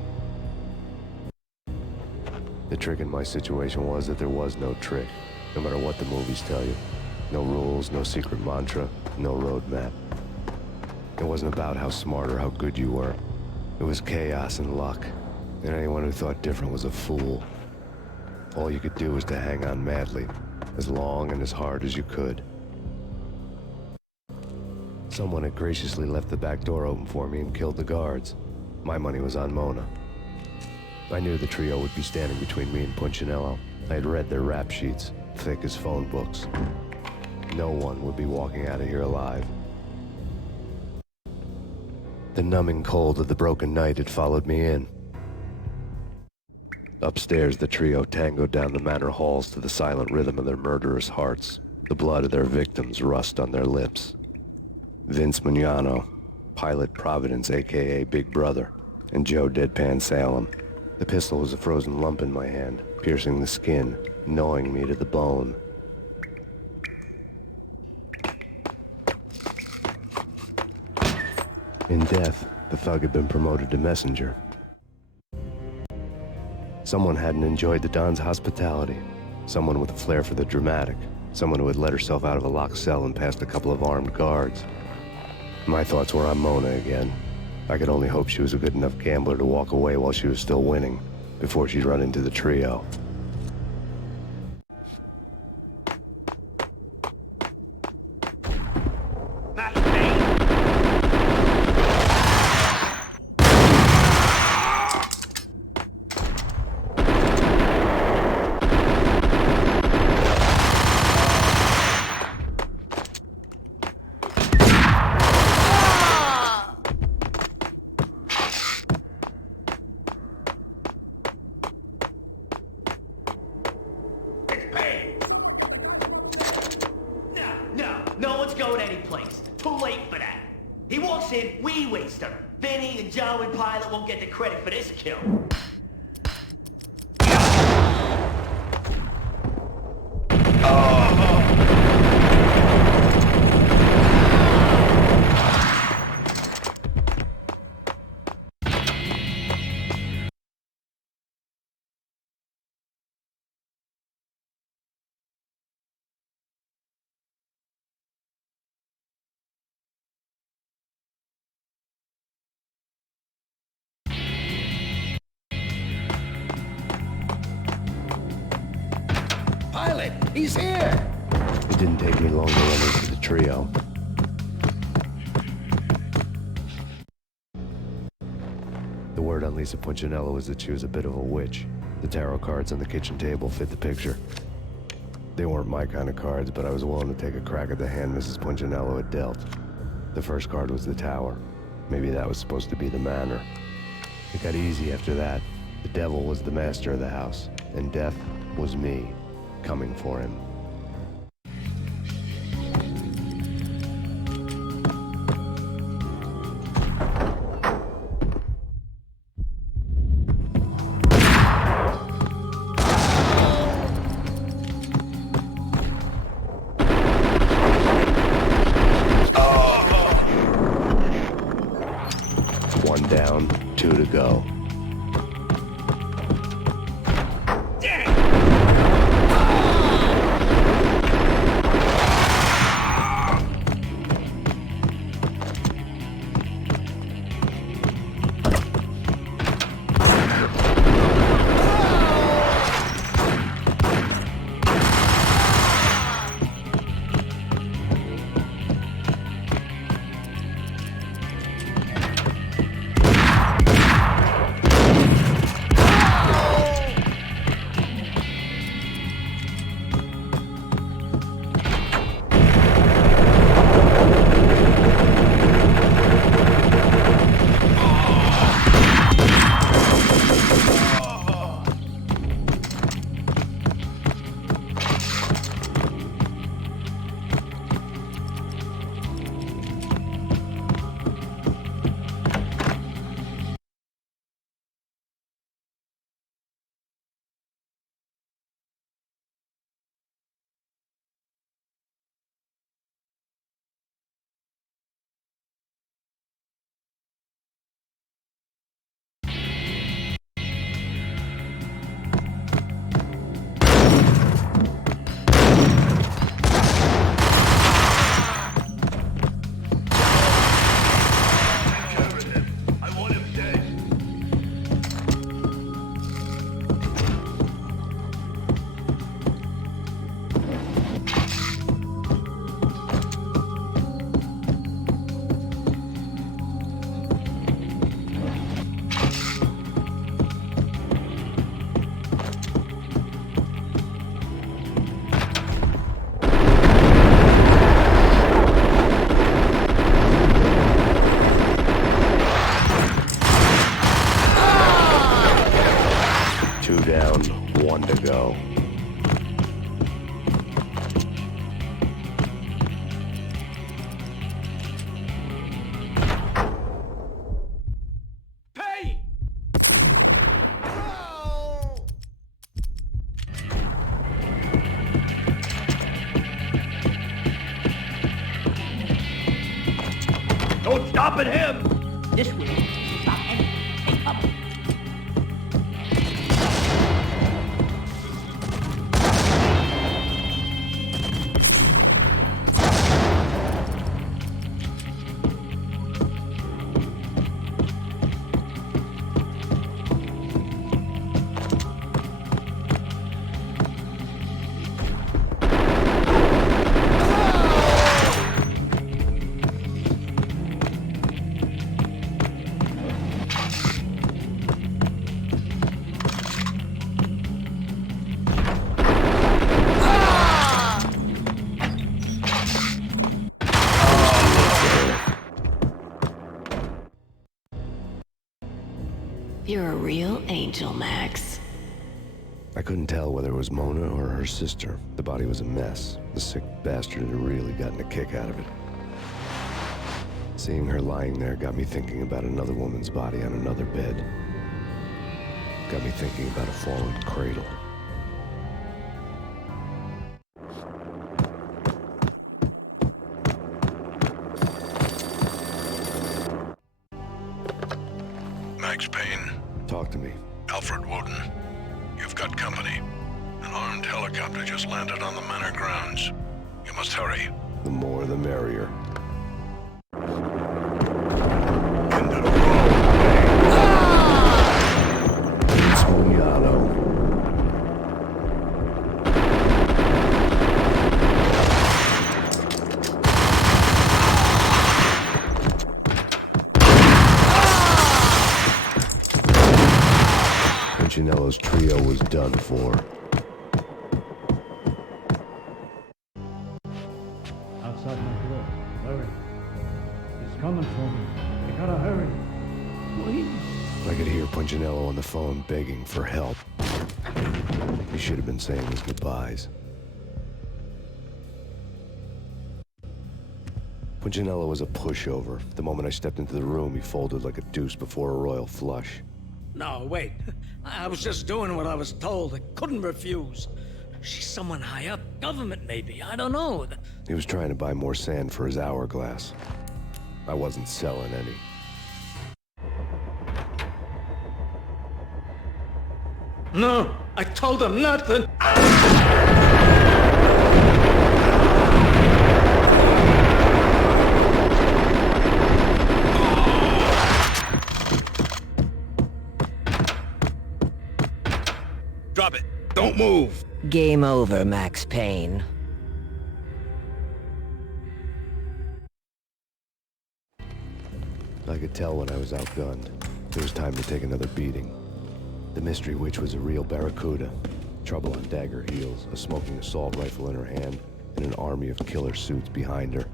The trick in my situation was that there was no trick, no matter what the movies tell you. No rules, no secret mantra, no roadmap. It wasn't about how smart or how good you were. It was chaos and luck, and anyone who thought different was a fool. All you could do was to hang on madly, as long and as hard as you could. Someone had graciously left the back door open for me and killed the guards. My money was on Mona. I knew the trio would be standing between me and Punchinello. I had read their rap sheets, thick as phone books. No one would be walking out of here alive. The numbing cold of the broken night had followed me in. Upstairs, the trio tangoed down the manor halls to the silent rhythm of their murderous hearts. The blood of their victims rust on their lips. Vince Mugnano, Pilot Providence, a.k.a. Big Brother, and Joe Deadpan Salem. The pistol was a frozen lump in my hand, piercing the skin, gnawing me to the bone. In death, the thug had been promoted to messenger. Someone hadn't enjoyed the Don's hospitality. Someone with a flair for the dramatic. Someone who had let herself out of a locked cell and past a couple of armed guards. My thoughts were on Mona again. I could only hope she was a good enough gambler to walk away while she was still winning, before she'd run into the trio. No one's going anyplace. Too late for that. He walks in, we waste him. Vinny and Joe and Pilot won't get the credit for this kill. Pilot, he's here! It didn't take me long to run into the trio. The word on Lisa Punchinello was that she was a bit of a witch. The tarot cards on the kitchen table fit the picture. They weren't my kind of cards, but I was willing to take a crack at the hand Mrs. Punchinello had dealt. The first card was the tower. Maybe that was supposed to be the manor. It got easy after that. The devil was the master of the house, and death was me, coming for him. One down, two to go. No stopping him! This will stop anything. Take cover. You're a real angel, Max. I couldn't tell whether it was Mona or her sister. The body was a mess. The sick bastard had really gotten a kick out of it. Seeing her lying there got me thinking about another woman's body on another bed. Got me thinking about a fallen cradle. Max Payne. Talk to me. Alfred Woden. You've got company. An armed helicopter just landed on the manor grounds. You must hurry. The more the merrier. It's Mugnano. Punchinello's trio was done for. Outside my door. Hurry. He's coming for me. I gotta hurry. Please. I could hear Punchinello on the phone begging for help. He should have been saying his goodbyes. Punchinello was a pushover. The moment I stepped into the room, he folded like a deuce before a royal flush. No, wait. I was just doing what I was told. I couldn't refuse. She's someone high up. Government, maybe. I don't know. He was trying to buy more sand for his hourglass. I wasn't selling any. No, I told him nothing. Drop it. Don't move. Game over, Max Payne. I could tell when I was outgunned. It was time to take another beating. The mystery witch was a real barracuda. Trouble on dagger heels, a smoking assault rifle in her hand, and an army of killer suits behind her.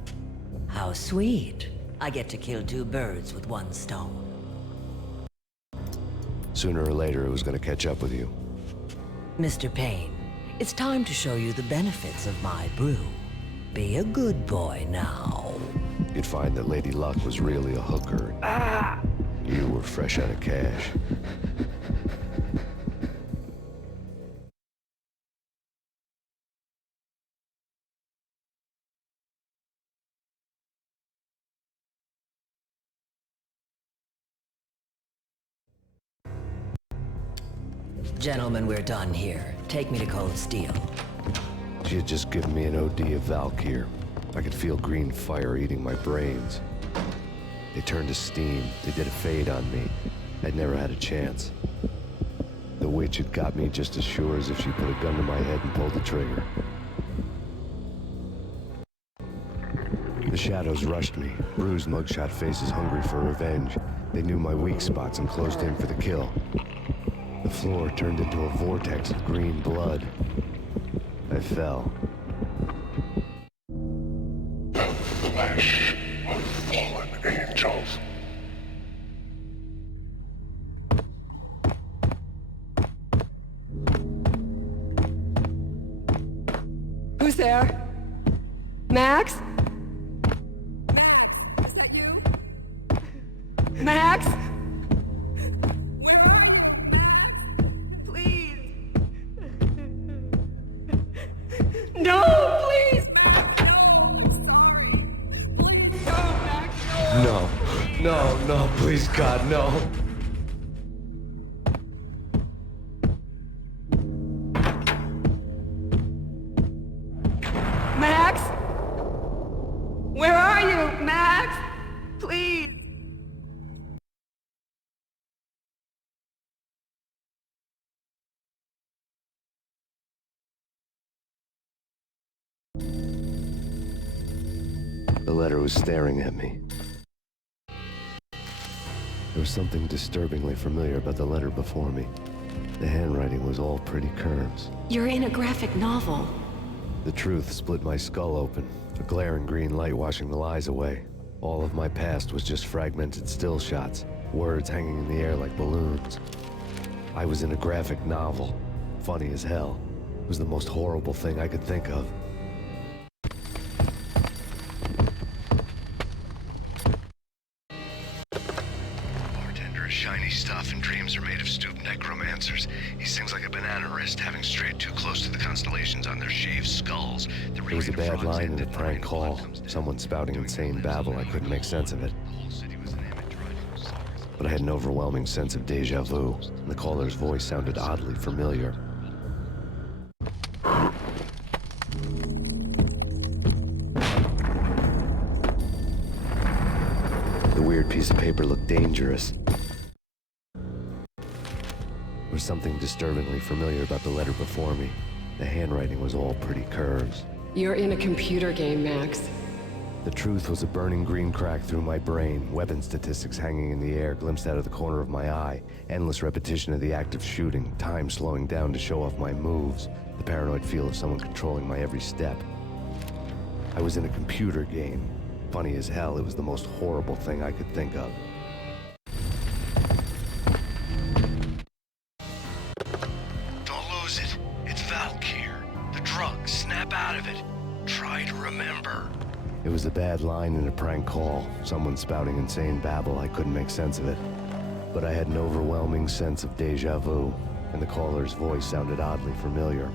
How sweet. I get to kill two birds with one stone. Sooner or later, it was gonna catch up with you. Mr. Payne, it's time to show you the benefits of my brew. Be a good boy now. You'd find that Lady Luck was really a hooker. You were fresh out of cash. Gentlemen, we're done here. Take me to Cold Steel. She had just given me an OD of Valkyr. I could feel green fire eating my brains. They turned to steam. They did a fade on me. I'd never had a chance. The witch had got me just as sure as if she put a gun to my head and pulled the trigger. The shadows rushed me. Bruised mugshot faces hungry for revenge. They knew my weak spots and closed in for the kill. The floor turned into a vortex of green blood. I fell. The flesh of fallen angels. Who's there? Max? Is that you? Max? Please. No, please. No, Max, no. No. No, no, please, God, no. Max? Where are you, Max? Please. The letter was staring at me. There was something disturbingly familiar about the letter before me. The handwriting was all pretty curves. You're in a graphic novel. The truth split my skull open, a glaring green light washing the lies away. All of my past was just fragmented still shots, words hanging in the air like balloons. I was in a graphic novel. Funny as hell. It was the most horrible thing I could think of. Bartender is shiny stuff and dreams are made of stooped necromancers. He sings like a banana wrist, having strayed too close to the constellations on their shaved skulls. It was a bad line in a prank call. Someone spouting insane babble. I couldn't make sense of it. But I had an overwhelming sense of deja vu, and the caller's voice sounded oddly familiar. The weird piece of paper looked dangerous. There was something disturbingly familiar about the letter before me. The handwriting was all pretty curves. You're in a computer game, Max. The truth was a burning green crack through my brain, weapon statistics hanging in the air, glimpsed out of the corner of my eye, endless repetition of the act of shooting, time slowing down to show off my moves, the paranoid feel of someone controlling my every step. I was in a computer game. Funny as hell, it was the most horrible thing I could think of. Don't lose it. It's Valkyr. The drug. Snap out of it. Try to remember. It was a bad line in a prank call, someone spouting insane babble. I couldn't make sense of it. But I had an overwhelming sense of deja vu, and the caller's voice sounded oddly familiar.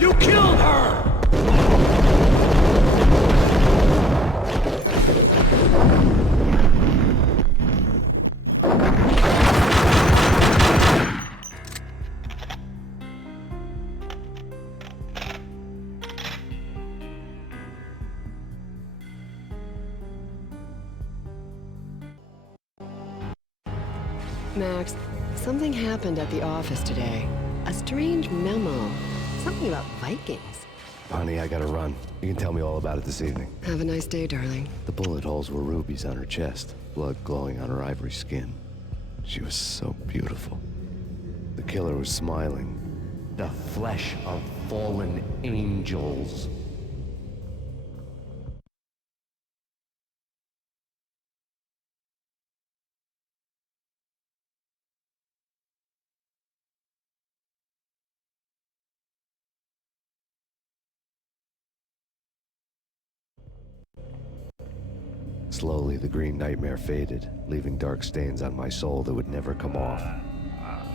You killed her! Max, something happened at the office today. A strange memo. Something about Vikings. Honey, I gotta run. You can tell me all about it this evening. Have a nice day, darling. The bullet holes were rubies on her chest, blood glowing on her ivory skin. She was so beautiful. The killer was smiling. The flesh of fallen angels. Slowly, the green nightmare faded, leaving dark stains on my soul that would never come off.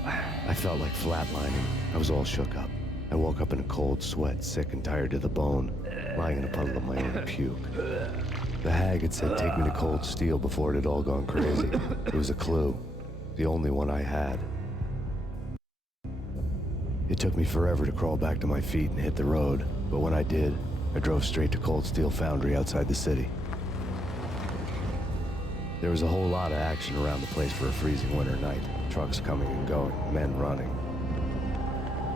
I felt like flatlining. I was all shook up. I woke up in a cold sweat, sick and tired to the bone, lying in a puddle of my own puke. The hag had said take me to Cold Steel before it had all gone crazy. It was a clue, the only one I had. It took me forever to crawl back to my feet and hit the road, but when I did, I drove straight to Cold Steel Foundry outside the city. There was a whole lot of action around the place for a freezing winter night. Trucks coming and going, men running.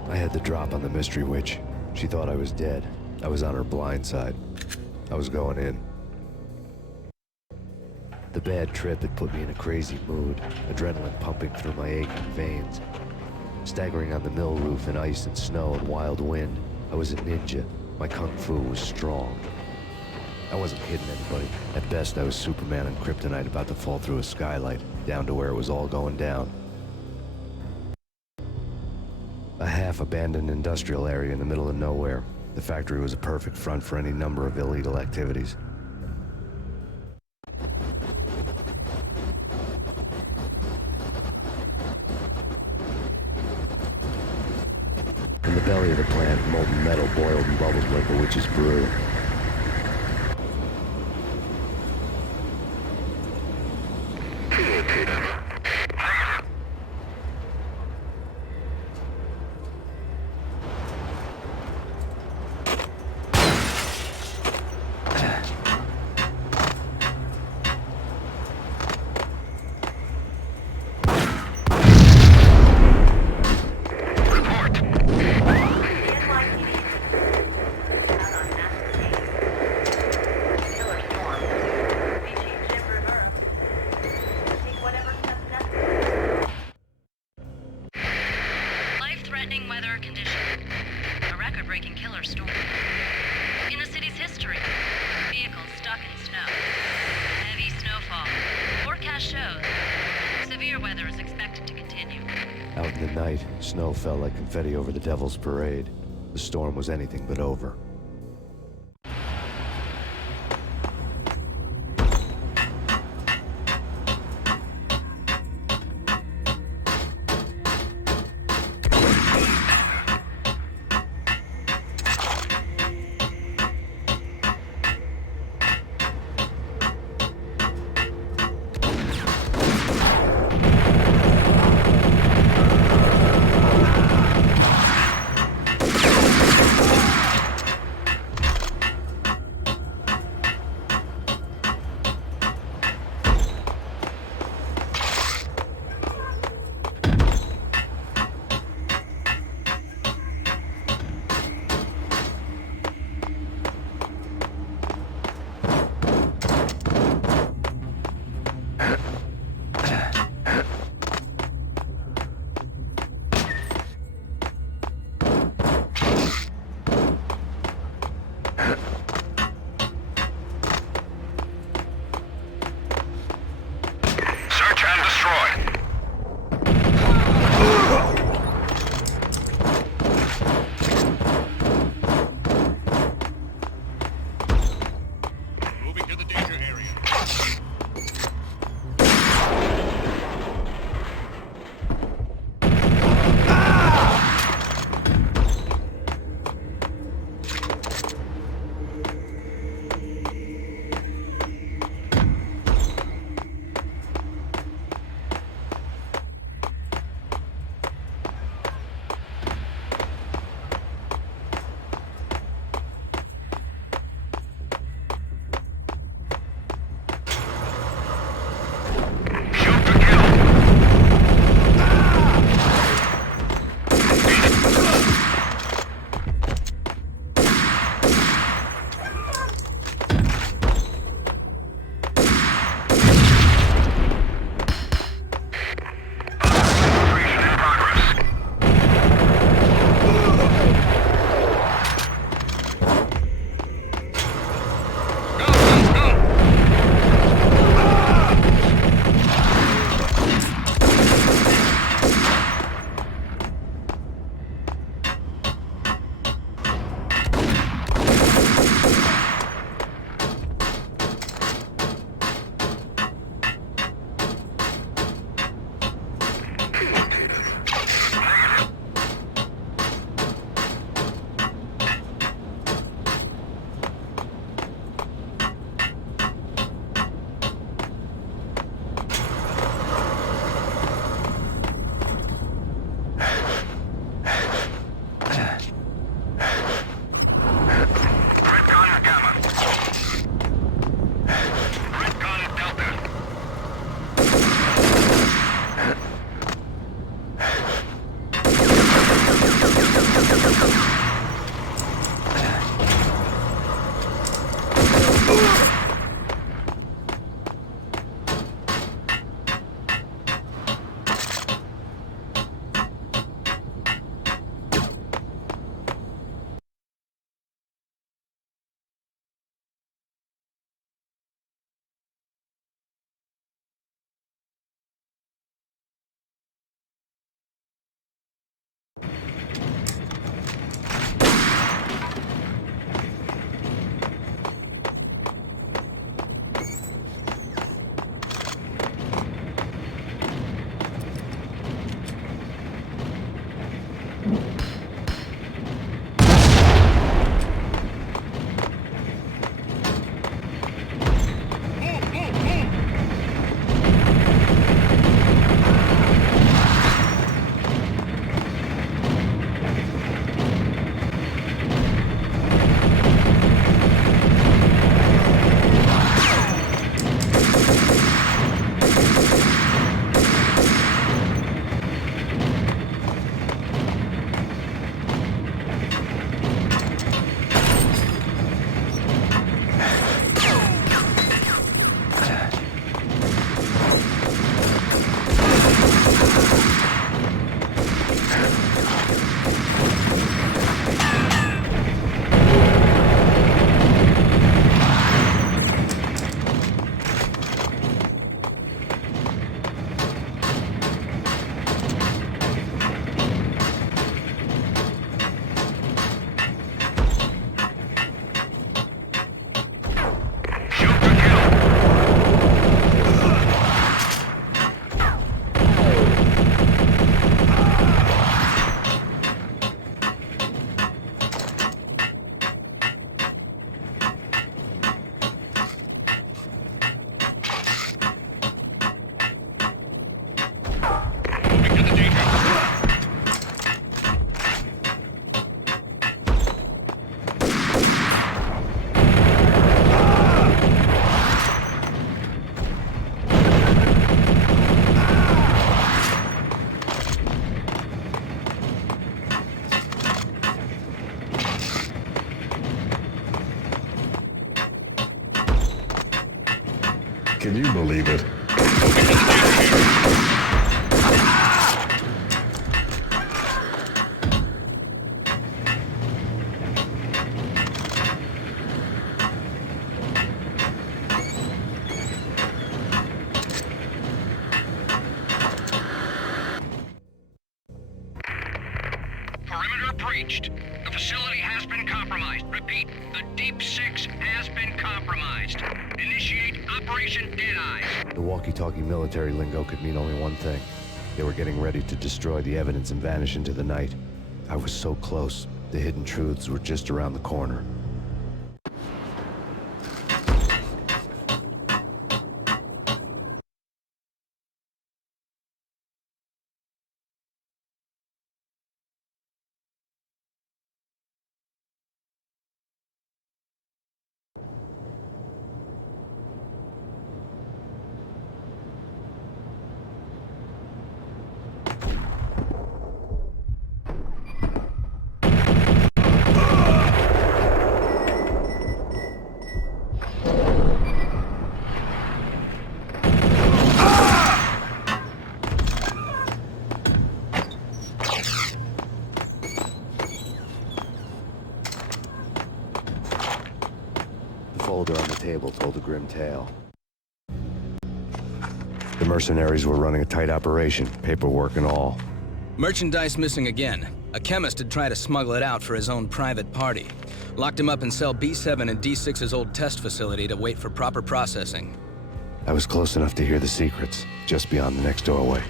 I had the drop on the mystery witch. She thought I was dead. I was on her blind side. I was going in. The bad trip had put me in a crazy mood, adrenaline pumping through my aching veins. Staggering on the mill roof in ice and snow and wild wind, I was a ninja. My kung fu was strong. I wasn't kidding anybody. At best, I was Superman on Kryptonite about to fall through a skylight, down to where it was all going down. A half-abandoned industrial area in the middle of nowhere. The factory was a perfect front for any number of illegal activities. In the belly of the plant, molten metal boiled and bubbled like a witch's brew. Life-threatening weather conditions. A record-breaking killer storm. In the city's history, vehicles stuck in snow. Heavy snowfall. Forecast shows severe weather is expected to continue. Out in the night, snow fell like confetti over the Devil's Parade. The storm was anything but over. Can you believe it? Perimeter breached. The facility has been compromised. Repeat, the Deep Six has been compromised. Initiate Operation Deadeye. The walkie-talkie military lingo could mean only one thing. They were getting ready to destroy the evidence and vanish into the night. I was so close. The hidden truths were just around the corner. The folder on the table told a grim tale. The mercenaries were running a tight operation, paperwork and all. Merchandise missing again. A chemist had tried to smuggle it out for his own private party. Locked him up in cell B7 in D6's old test facility to wait for proper processing. I was close enough to hear the secrets, just beyond the next doorway.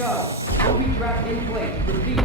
go. Booby trap in place. Repeat.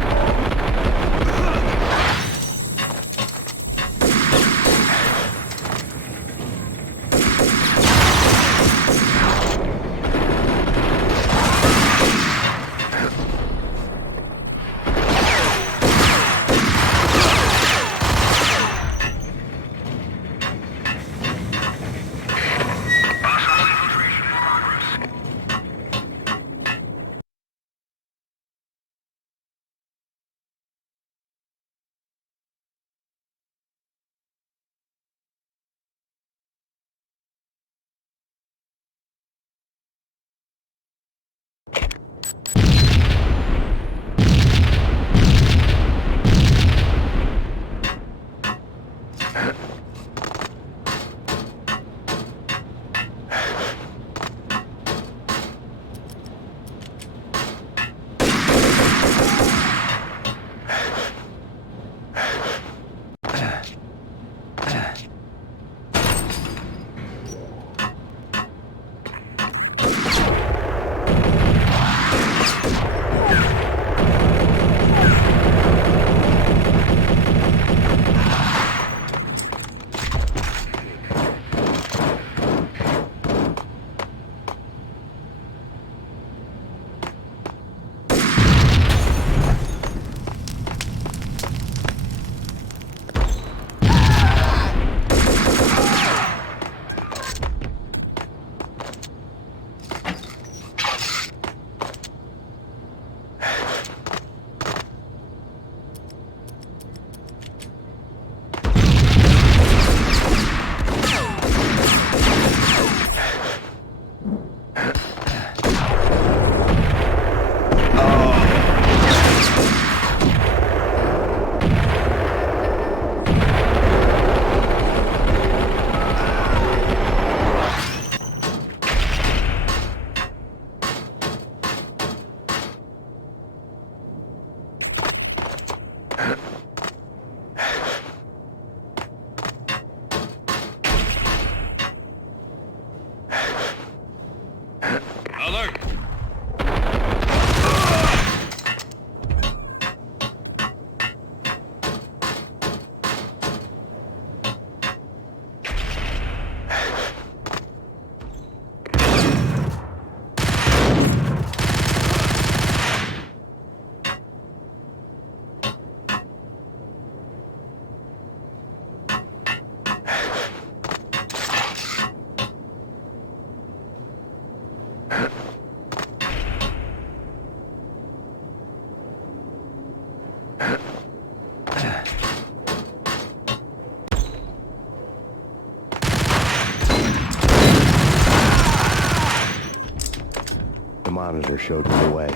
The monitor showed me the way.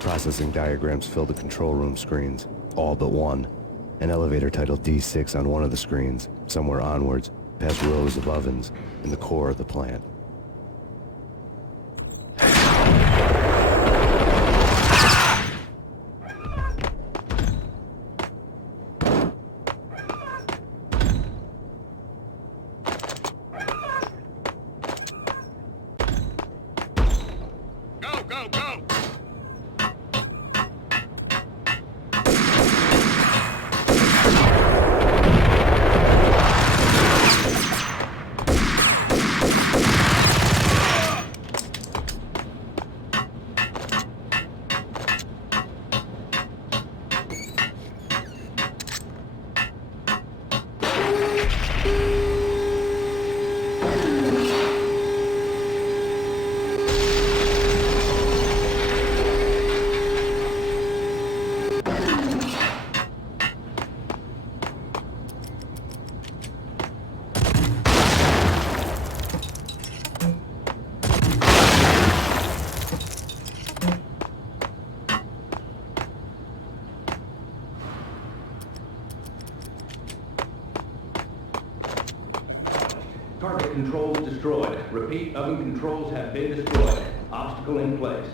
Processing diagrams filled the control room screens, all but one. An elevator titled D6 on one of the screens, somewhere onwards, past rows of ovens, in the core of the plant. Target controls destroyed. Repeat, oven controls have been destroyed. Obstacle in place.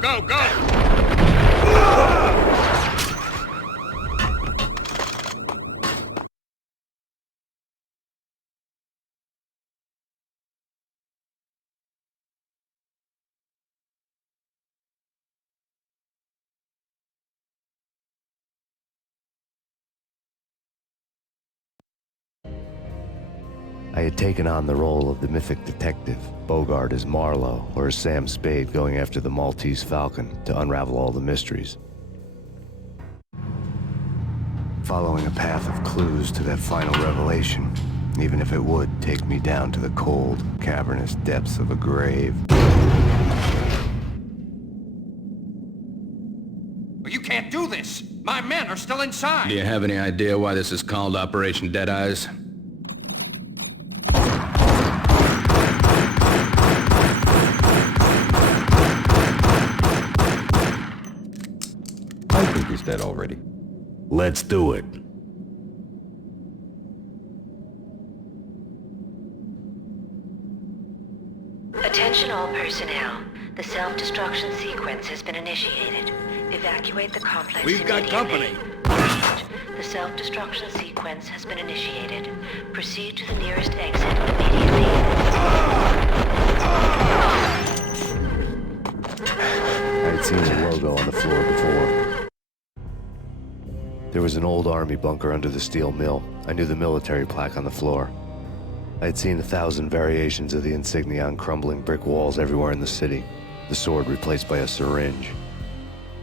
go, go! I had taken on the role of the mythic detective, Bogart as Marlowe, or as Sam Spade going after the Maltese Falcon to unravel all the mysteries. Following a path of clues to that final revelation, even if it would take me down to the cold, cavernous depths of a grave. You can't do this! My men are still inside! Do you have any idea why this is called Operation Deadeyes? I think he's dead already. Let's do it. Attention all personnel. The self-destruction sequence has been initiated. Evacuate the complex We've got immediately. company. The self-destruction sequence has been initiated. Proceed to the nearest exit immediately. I had seen the logo on the floor before. There was an old army bunker under the steel mill. I knew the military plaque on the floor. I had seen 1,000 variations of the insignia on crumbling brick walls everywhere in the city. The sword replaced by a syringe.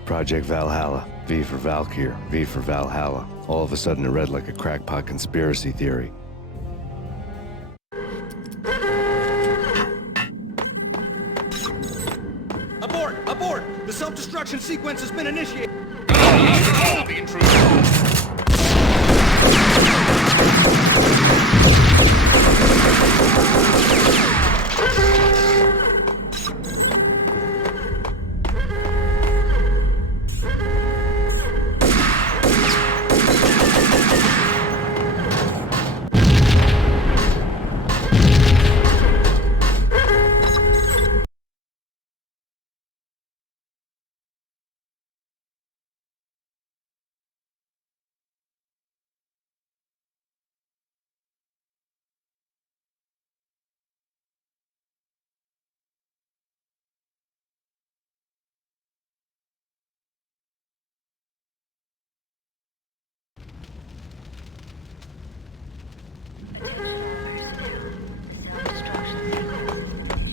Project Valhalla, V for Valkyr, V for Valhalla. All of a sudden it read like a crackpot conspiracy theory. Abort! Abort! The self-destruction sequence has been initiated! The intruder!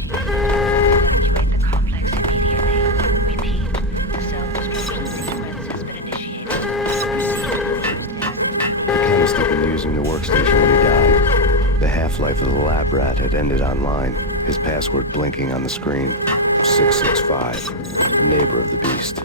Evacuate the complex immediately. Repeat. The self-destruction sequence has been initiated. The chemist had been using the workstation when he died. The half-life of the lab rat had ended online, his password blinking on the screen. 665, neighbor of the beast.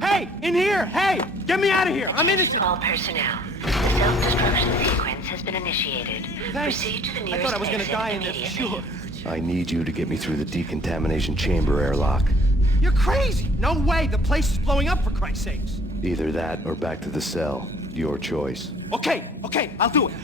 Hey! In here! Hey! Get me out of here! I'm innocent! All personnel. The self-destruction sequence has been initiated. Thanks. Proceed to the I nearest thought I was gonna exit die in there for immediately. sure. I need you to get me through the decontamination chamber airlock. You're crazy! No way! The place is blowing up, for Christ's sakes! Either that or back to the cell. Your choice. Okay, I'll do it.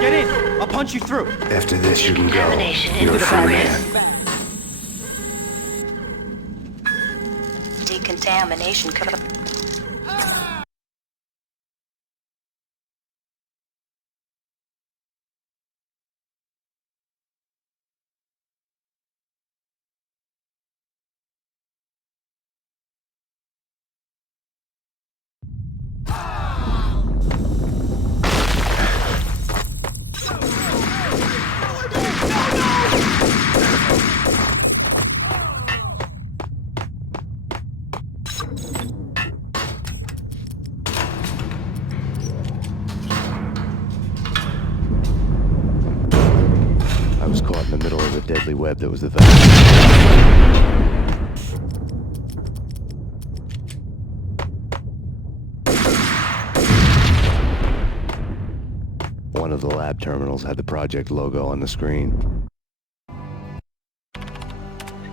Get in! I'll punch you through. After this, you can go. Decontamination You're a into free progress. man. Decontamination. web that was the valve. One of the lab terminals had the project logo on the screen.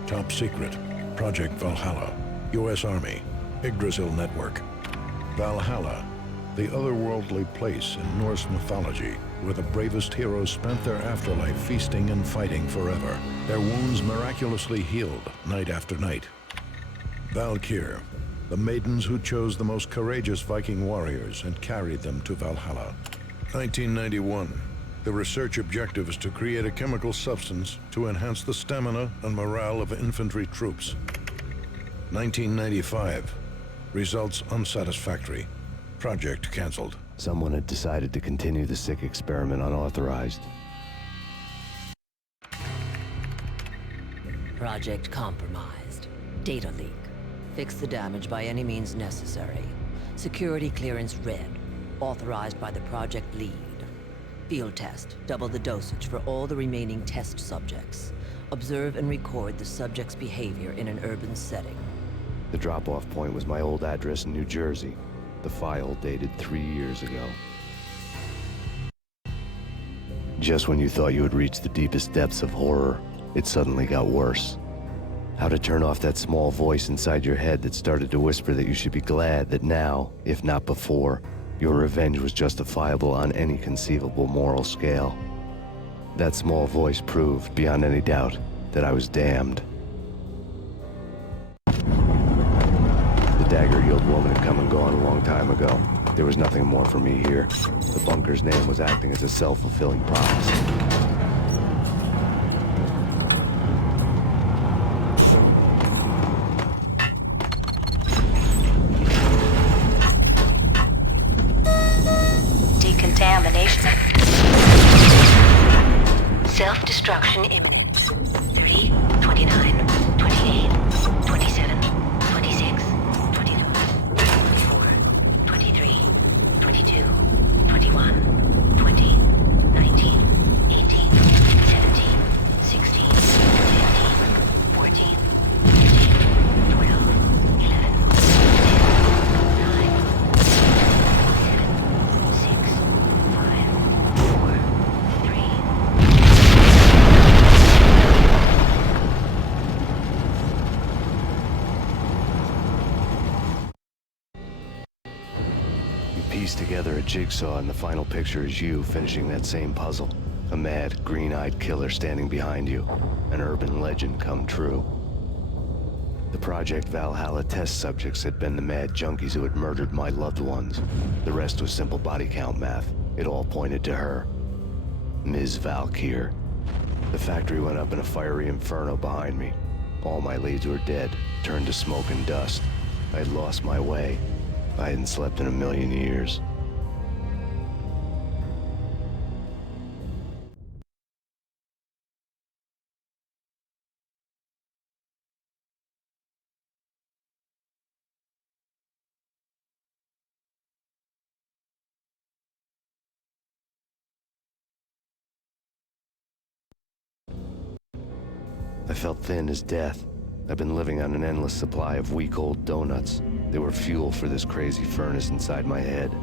Top secret. Project Valhalla. U.S. Army. Yggdrasil Network. Valhalla. The otherworldly place in Norse mythology where the bravest heroes spent their afterlife feasting and fighting forever. Their wounds miraculously healed night after night. Valkyr. The maidens who chose the most courageous Viking warriors and carried them to Valhalla. 1991. The research objective is to create a chemical substance to enhance the stamina and morale of infantry troops. 1995. Results unsatisfactory. Project canceled. Someone had decided to continue the sick experiment unauthorized. Project compromised. Data leak. Fix the damage by any means necessary. Security clearance red. Authorized by the project lead. Field test. Double the dosage for all the remaining test subjects. Observe and record the subject's behavior in an urban setting. The drop-off point was my old address in New Jersey. The file dated 3 years ago. Just when you thought you had reached the deepest depths of horror, it suddenly got worse. How to turn off that small voice inside your head that started to whisper that you should be glad that now, if not before, your revenge was justifiable on any conceivable moral scale. That small voice proved, beyond any doubt, that I was damned. The dagger-heeled woman had come and gone a long time ago. There was nothing more for me here. The bunker's name was acting as a self-fulfilling prophecy. Decontamination. Self-destruction in 30, 29, 28, 27, 26, 24, 23, 22, 21, 20, 19, 18, 17, 16, 15, 14, 13, 12, 11, Piece together a jigsaw, and the final picture is you finishing that same puzzle. A mad, green-eyed killer standing behind you. An urban legend come true. The Project Valhalla test subjects had been the mad junkies who had murdered my loved ones. The rest was simple body count math. It all pointed to her. Ms. Valkyr. The factory went up in a fiery inferno behind me. All my leads were dead, turned to smoke and dust. I had lost my way. I hadn't slept in a million years. I felt thin as death. I've been living on an endless supply of week-old donuts. They were fuel for this crazy furnace inside my head.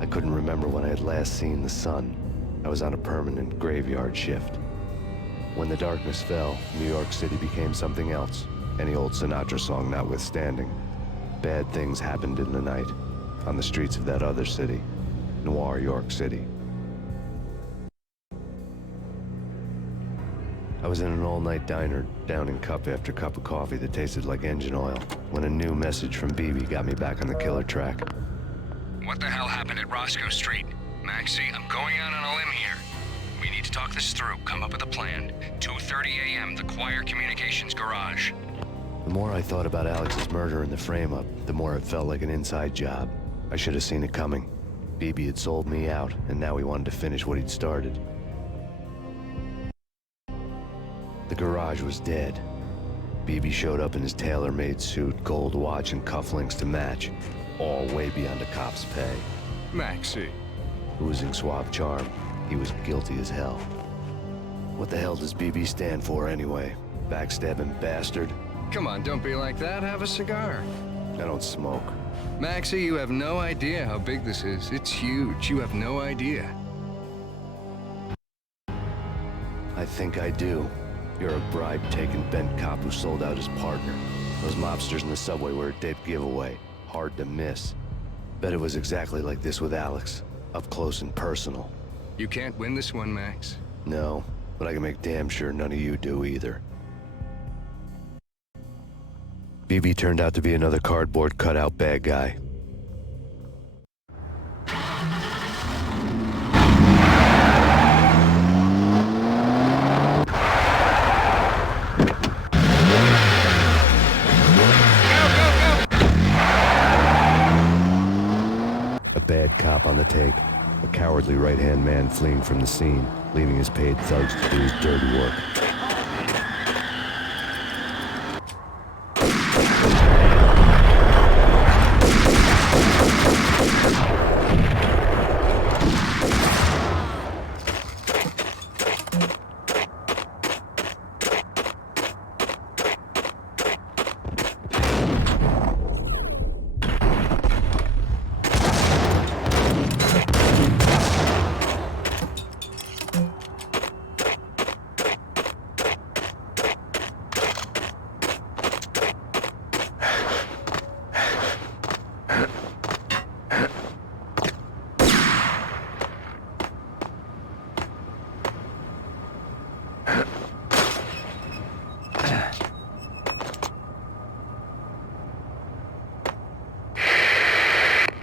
I couldn't remember when I had last seen the sun. I was on a permanent graveyard shift. When the darkness fell, New York City became something else, any old Sinatra song notwithstanding. Bad things happened in the night, on the streets of that other city, Noir York City. I was in an all-night diner, downing cup after cup of coffee that tasted like engine oil, when a new message from BB got me back on the killer track. What the hell happened at Roscoe Street? Maxie, I'm going out on a limb here. We need to talk this through, come up with a plan. 2:30 a.m., the Choir Communications Garage. The more I thought about Alex's murder and the frame-up, the more it felt like an inside job. I should have seen it coming. BB had sold me out, and now he wanted to finish what he'd started. The garage was dead. BB showed up in his tailor-made suit, gold watch, and cufflinks to match, all way beyond a cop's pay. Maxie. Oozing suave charm, he was guilty as hell. What the hell does BB stand for anyway? Backstabbing bastard? Come on, don't be like that. Have a cigar. I don't smoke. Maxie, you have no idea how big this is. It's huge. You have no idea. I think I do. You're a bribe-taking bent cop who sold out his partner. Those mobsters in the subway were a dead giveaway. Hard to miss. Bet it was exactly like this with Alex. Up close and personal. You can't win this one, Max. No, but I can make damn sure none of you do either. BB turned out to be another cardboard cutout bad guy. A bad cop on the take. A cowardly right-hand man fleeing from the scene, leaving his paid thugs to do his dirty work.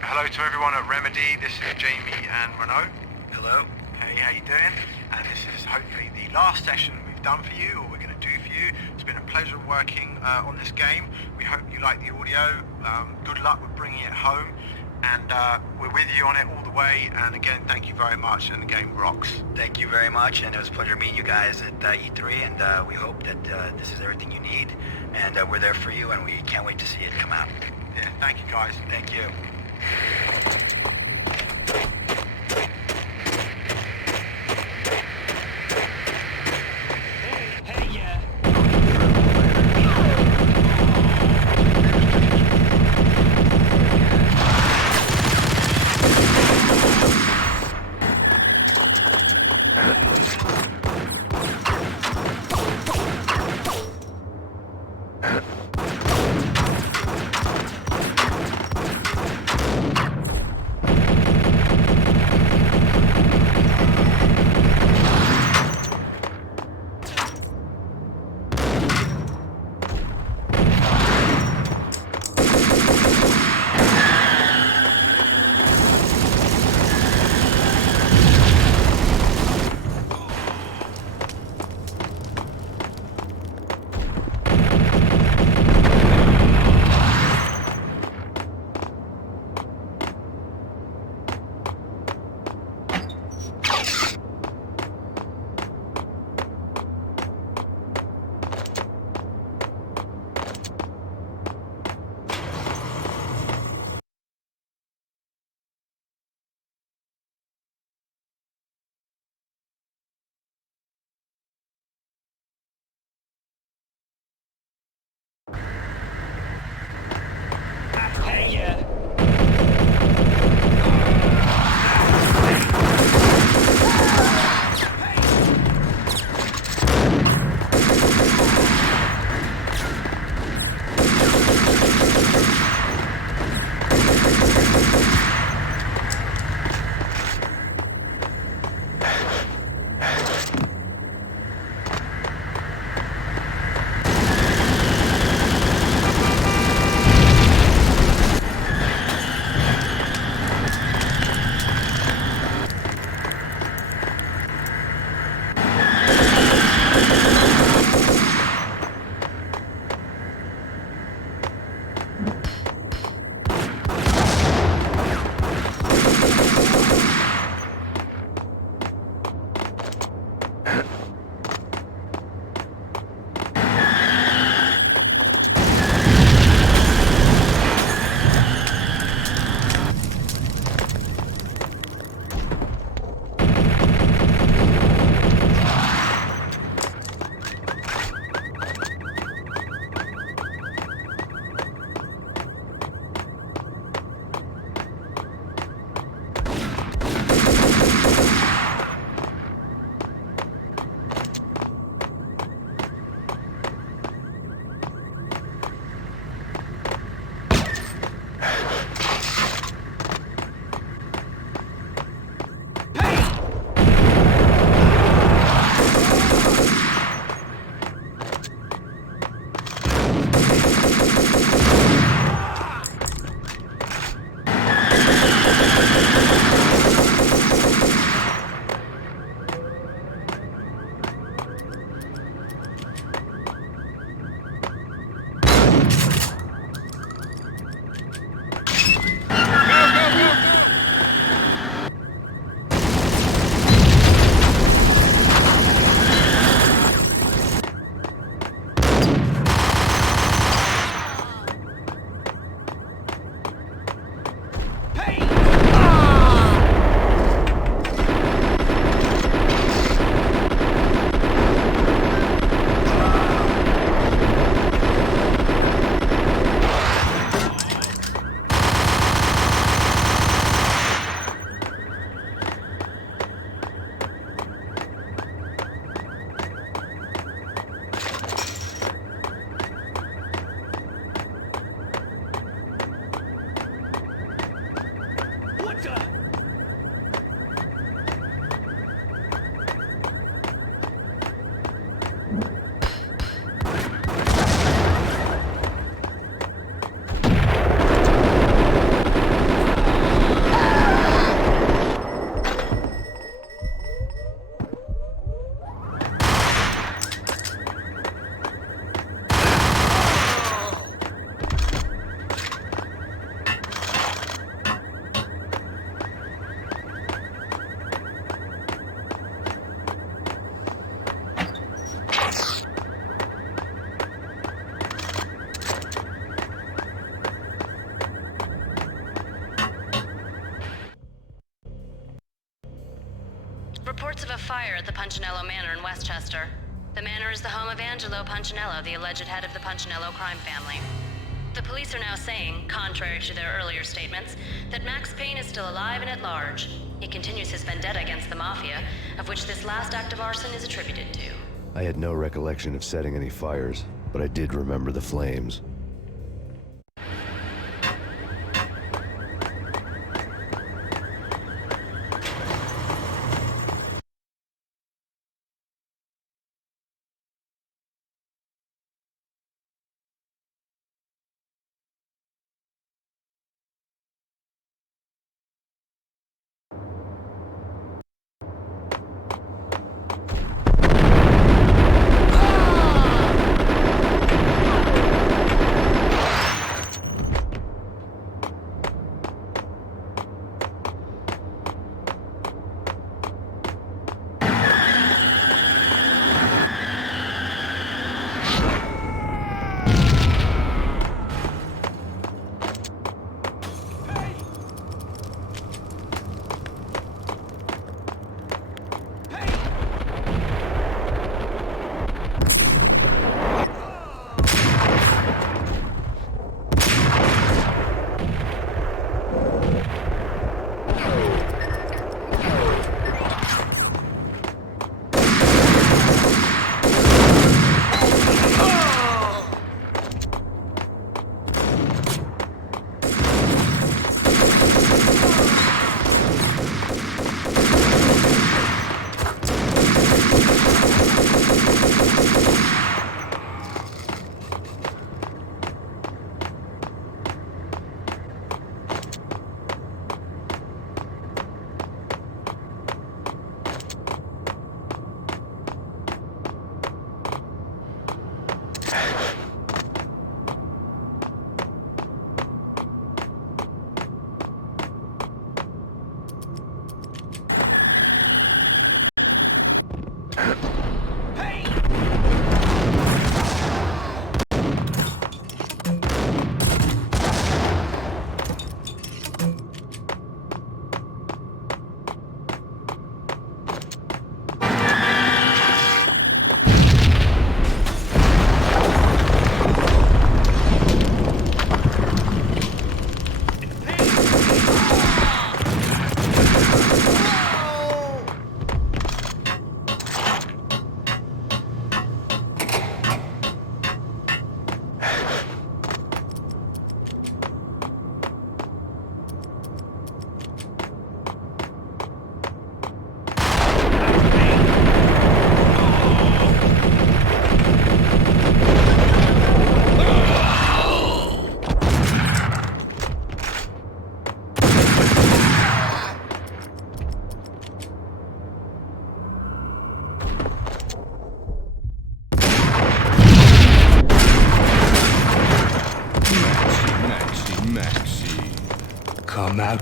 Hello to everyone at Remedy, this is Jamie and Renault. Hello. Hey, how you doing? And this is hopefully the last session we've done for you, or we're going to do for you. It's been a pleasure working on this game. We hope you like the audio. Good luck with bringing it home. And we're with you on it all the way. And again, thank you very much, and the game rocks. Thank you very much, and it was a pleasure meeting you guys at E3, and we hope that this is everything you need, and we're there for you, and we can't wait to see it come out. Yeah, thank you guys. Thank you. reports of a fire at the Punchinello Manor in Westchester. The manor is the home of Angelo Punchinello, the alleged head of the Punchinello crime family. The police are now saying, contrary to their earlier statements, that Max Payne is still alive and at large. He continues his vendetta against the Mafia, of which this last act of arson is attributed to. I had no recollection of setting any fires, but I did remember the flames.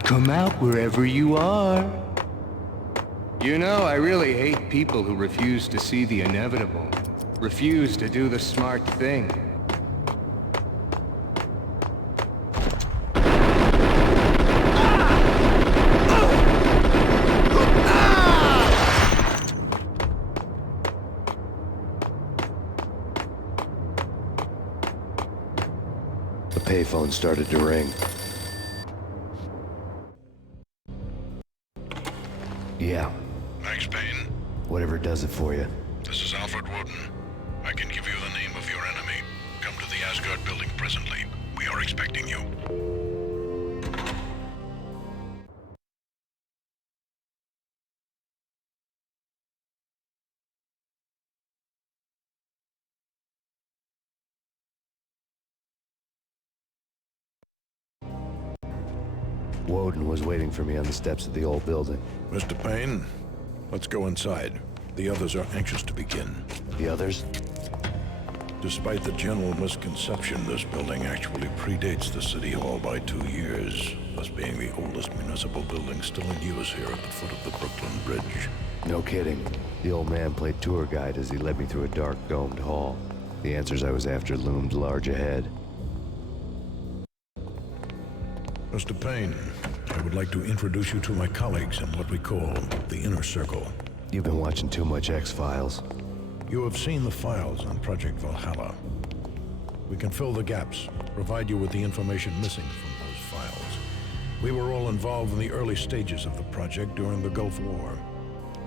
Come out wherever you are. You know, I really hate people who refuse to see the inevitable. Refuse to do the smart thing. The payphone started to ring. Yeah. Max Payne? Whatever does it for you. This is Alfred Woden. I can give you the name of your enemy. Come to the Asgard building presently. We are expecting you. Woden was waiting for me on the steps of the old building. Mr. Payne, let's go inside. The others are anxious to begin. The others? Despite the general misconception, this building actually predates the City Hall by 2 years, thus being the oldest municipal building still in use here at the foot of the Brooklyn Bridge. No kidding. The old man played tour guide as he led me through a dark, domed hall. The answers I was after loomed large ahead. Mr. Payne, I would like to introduce you to my colleagues in what we call the Inner Circle. You've been watching too much X-Files. You have seen the files on Project Valhalla. We can fill the gaps, provide you with the information missing from those files. We were all involved in the early stages of the project during the Gulf War.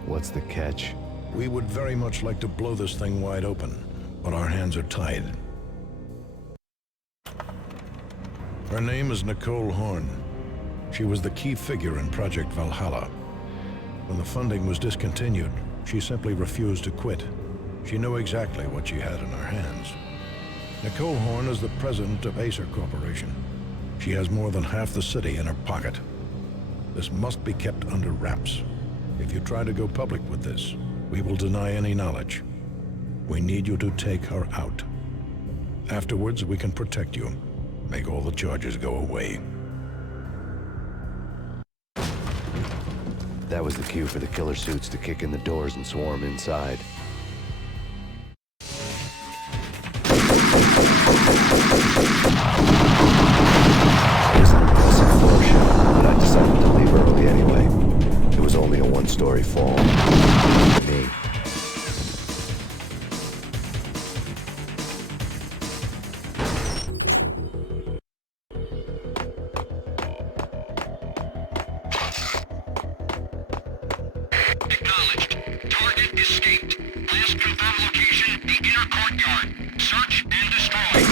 What's the catch? We would very much like to blow this thing wide open, but our hands are tied. Her name is Nicole Horn. She was the key figure in Project Valhalla. When the funding was discontinued, she simply refused to quit. She knew exactly what she had in her hands. Nicole Horn is the president of Acer Corporation. She has more than half the city in her pocket. This must be kept under wraps. If you try to go public with this, we will deny any knowledge. We need you to take her out. Afterwards, we can protect you. Make all the charges go away. That was the cue for the killer suits to kick in the doors and swarm inside. It was an impressive floor show, but I decided to leave early anyway. It was only a one-story fall. For me. Acknowledged. Target escaped. Last confirmed location, the inner courtyard. Search and destroy.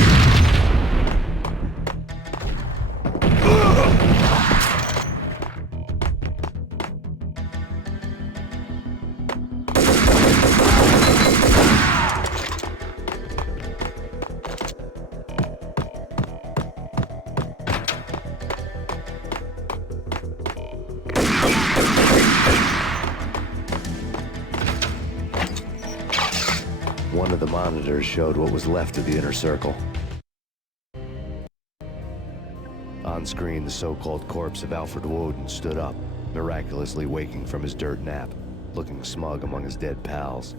One of the monitors showed what was left of the inner circle. On screen, the so-called corpse of Alfred Woden stood up, miraculously waking from his dirt nap, looking smug among his dead pals.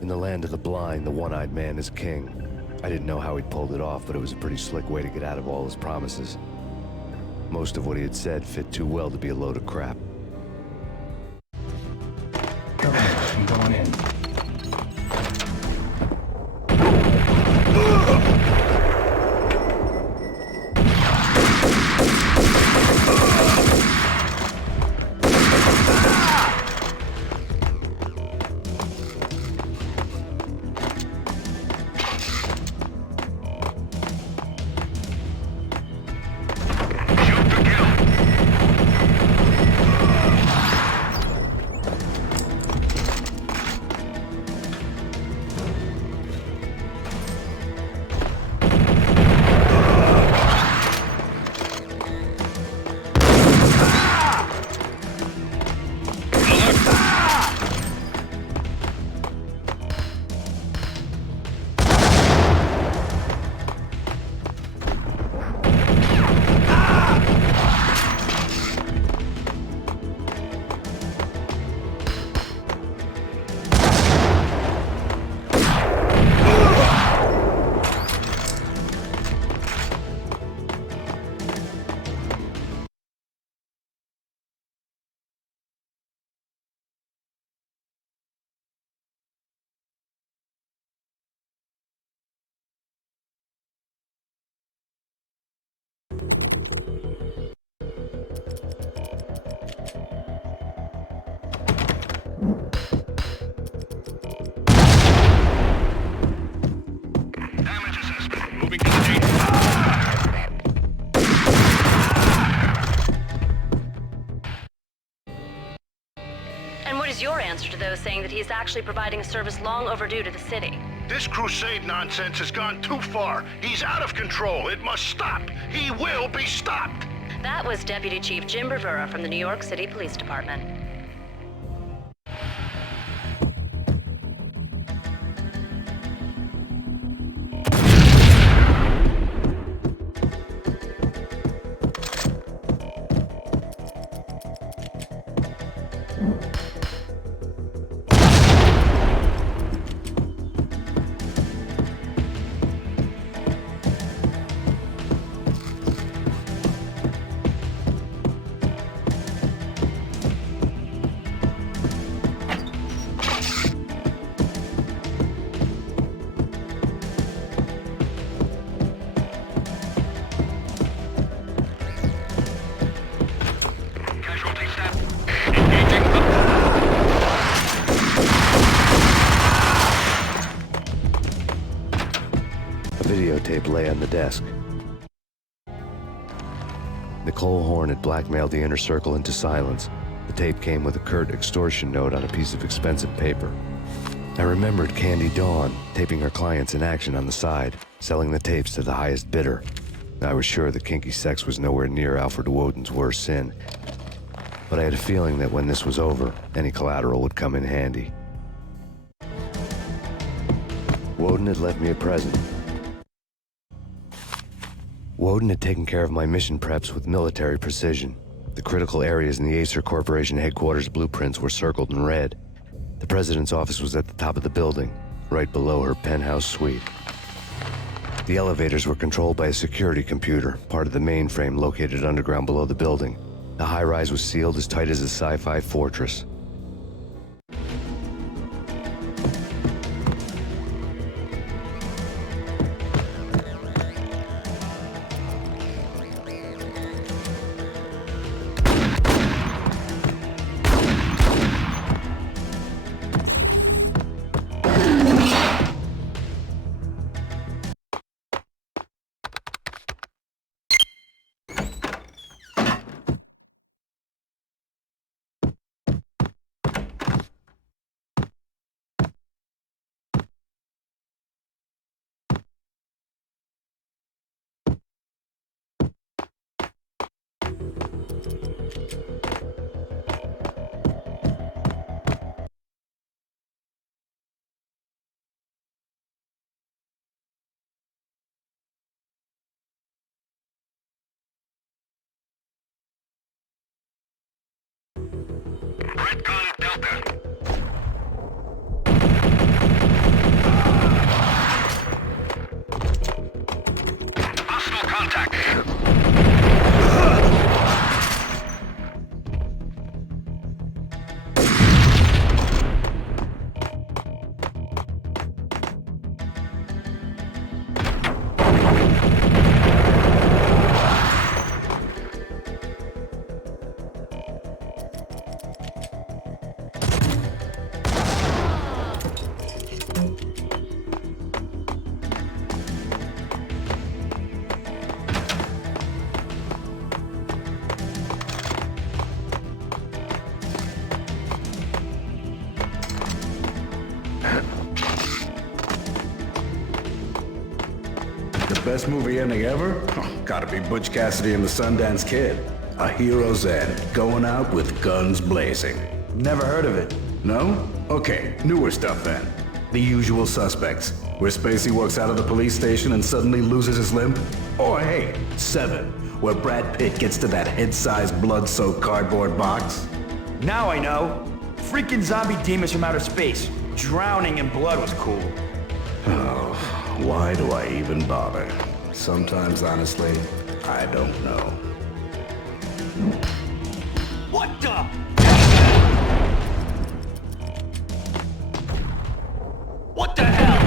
In the land of the blind, the one-eyed man is king. I didn't know how he'd pulled it off, but it was a pretty slick way to get out of all his promises. Most of what he had said fit too well to be a load of crap. Come on, I'm going in. And what is your answer to those saying that he is actually providing a service long overdue to the city? This crusade nonsense has gone too far. He's out of control. It must stop. He will be stopped. That was Deputy Chief Jim Rivera from the New York City Police Department. lay on the desk. Nicole Horn had blackmailed the inner circle into silence. The tape came with a curt extortion note on a piece of expensive paper. I remembered Candy Dawn taping her clients in action on the side, selling the tapes to the highest bidder. I was sure that kinky sex was nowhere near Alfred Woden's worst sin, but I had a feeling that when this was over, any collateral would come in handy. Woden had left me a present. Woden had taken care of my mission preps with military precision. The critical areas in the Acer Corporation headquarters blueprints were circled in red. The president's office was at the top of the building, right below her penthouse suite. The elevators were controlled by a security computer, part of the mainframe located underground below the building. The high-rise was sealed as tight as a sci-fi fortress. Best movie ending ever? Gotta be Butch Cassidy and the Sundance Kid. A hero's end, going out with guns blazing. Never heard of it. No? Okay, newer stuff then. The Usual Suspects, where Spacey walks out of the police station and suddenly loses his limb. Or hey, Seven, where Brad Pitt gets to that head-sized blood-soaked cardboard box. Now I know. Freaking zombie demons from outer space. Drowning in blood was cool. Oh, why do I even bother? Sometimes, honestly, I don't know. What the? What the hell?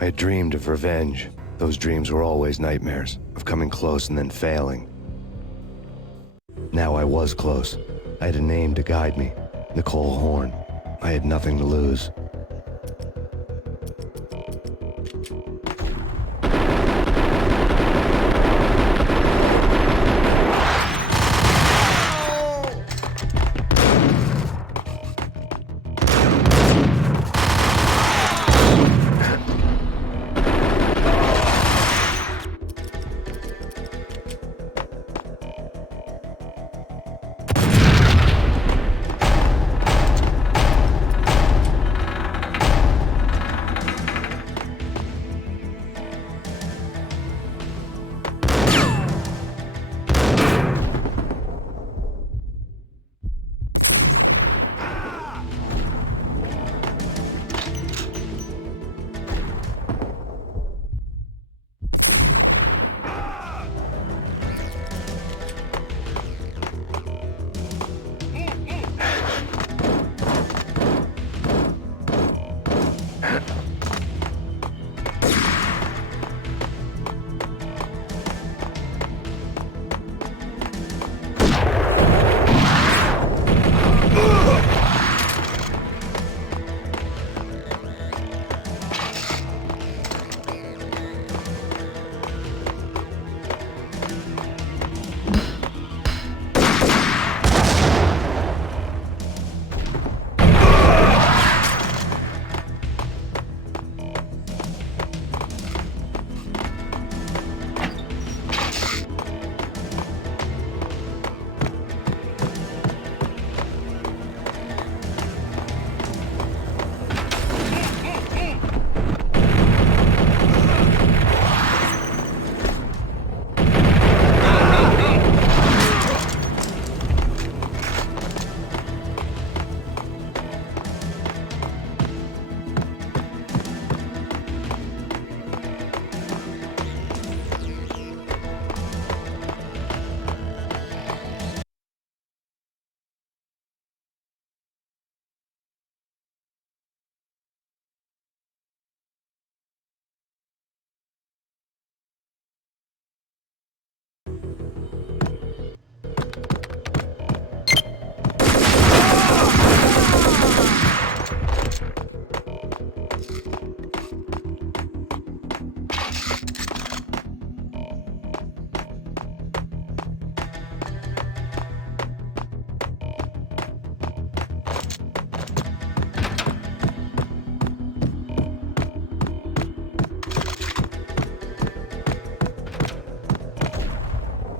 I had dreamed of revenge. Those dreams were always nightmares, of coming close and then failing. Now I was close. I had a name to guide me, Nicole Horn. I had nothing to lose.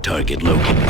Target located.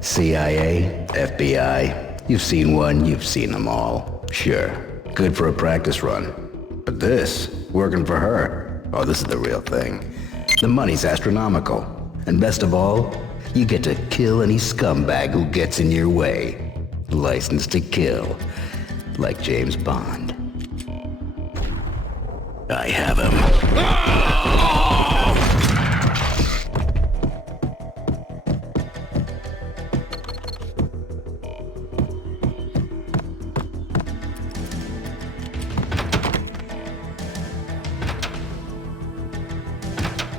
CIA, FBI, you've seen one, you've seen them all. Sure, good for a practice run. But this, working for her, oh, this is the real thing. The money's astronomical. And best of all, you get to kill any scumbag who gets in your way. License to kill. Like James Bond. I have him.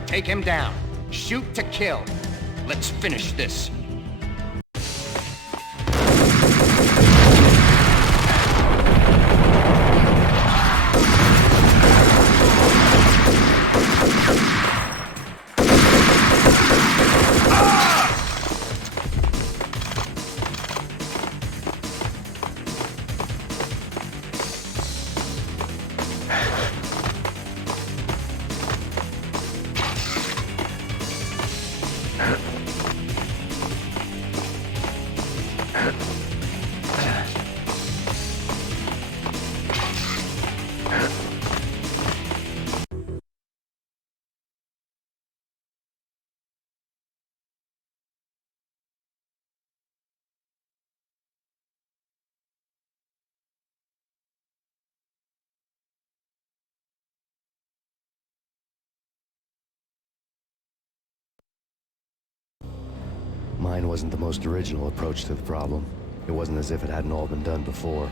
Take him down. Shoot to kill. Let's finish this. Mine wasn't the most original approach to the problem. It wasn't as if it hadn't all been done before.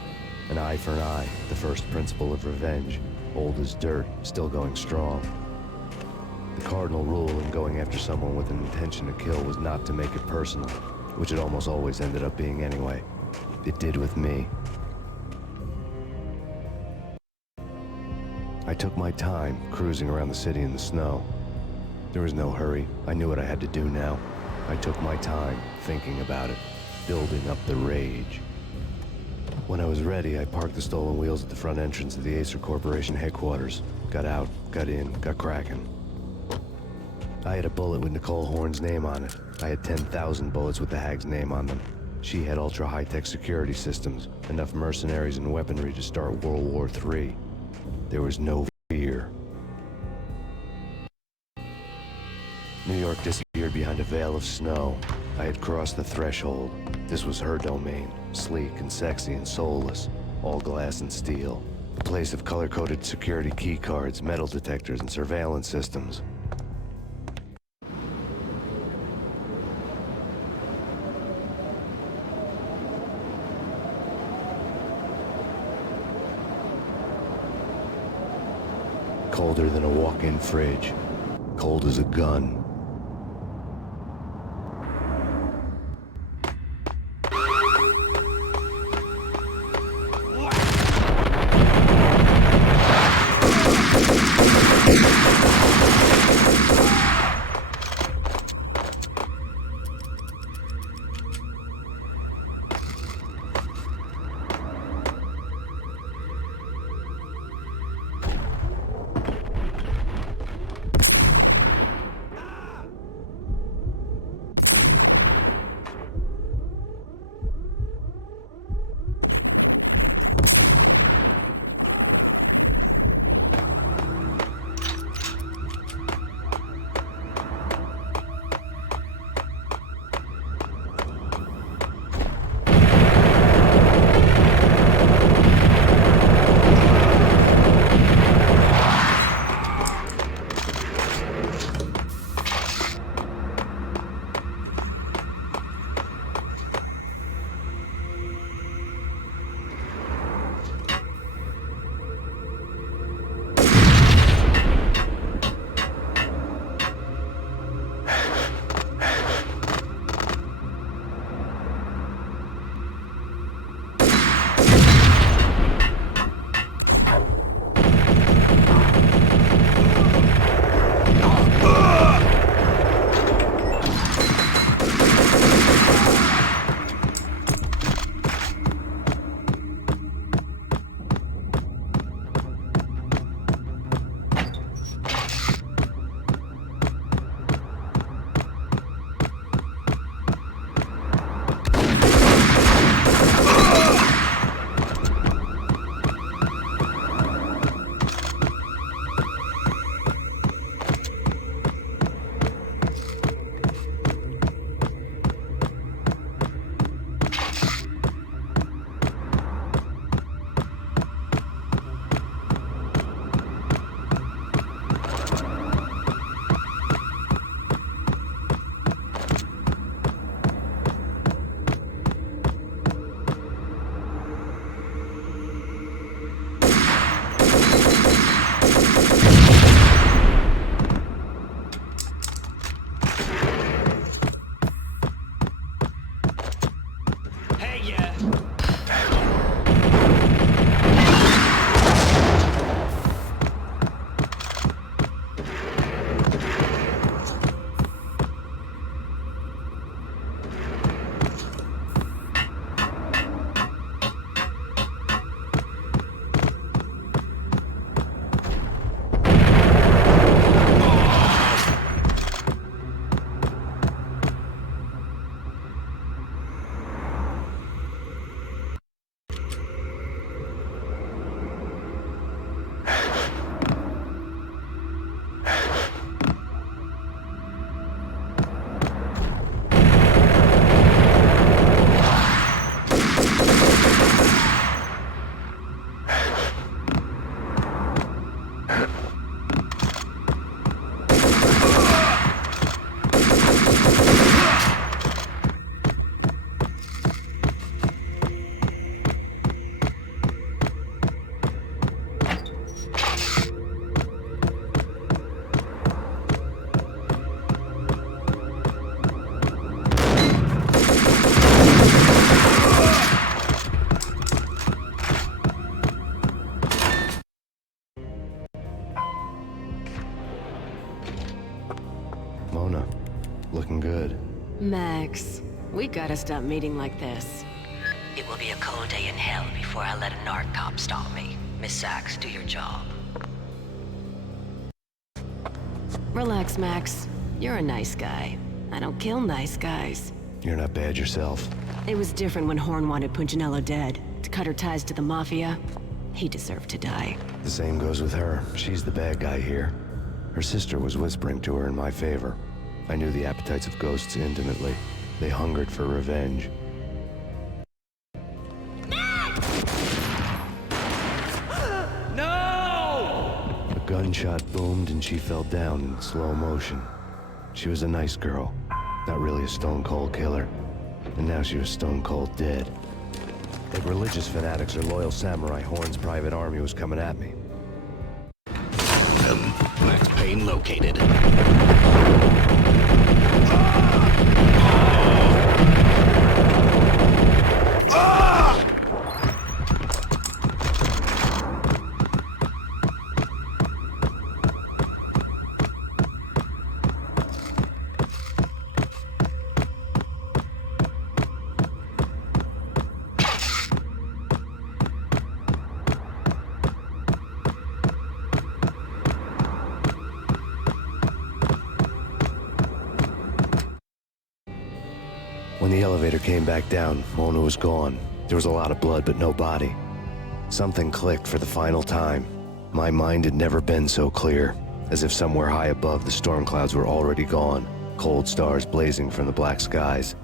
An eye for an eye, the first principle of revenge. Old as dirt, still going strong. The cardinal rule in going after someone with an intention to kill was not to make it personal, which it almost always ended up being anyway. It did with me. I took my time, cruising around the city in the snow. There was no hurry. I knew what I had to do now. I took my time, thinking about it, building up the rage. When I was ready, I parked the stolen wheels at the front entrance of the Acer Corporation headquarters. Got out, got in, got cracking. I had a bullet with Nicole Horn's name on it. I had 10,000 bullets with the Hag's name on them. She had ultra-high-tech security systems, enough mercenaries and weaponry to start World War III. There was no fear. New York disappeared behind a veil of snow. I had crossed the threshold. This was her domain, sleek and sexy and soulless, all glass and steel. A place of color-coded security keycards, metal detectors, and surveillance systems. Colder than a walk-in fridge. Cold as a gun. Mona, looking good. Max, we gotta stop meeting like this. It will be a cold day in hell before I let a narc cop stop me. Miss Sachs, do your job. Relax, Max. You're a nice guy. I don't kill nice guys. You're not bad yourself. It was different when Horn wanted Punchinello dead. To cut her ties to the Mafia. He deserved to die. The same goes with her. She's the bad guy here. Her sister was whispering to her in my favor. I knew the appetites of ghosts intimately. They hungered for revenge. No! A gunshot boomed and she fell down in slow motion. She was a nice girl, not really a stone-cold killer. And now she was stone-cold dead. If religious fanatics or loyal samurai, Horn's private army was coming at me. him. Max Payne located. When the elevator came back down, Mona was gone. There was a lot of blood, but no body. Something clicked for the final time. My mind had never been so clear, as if somewhere high above the storm clouds were already gone, cold stars blazing from the black skies.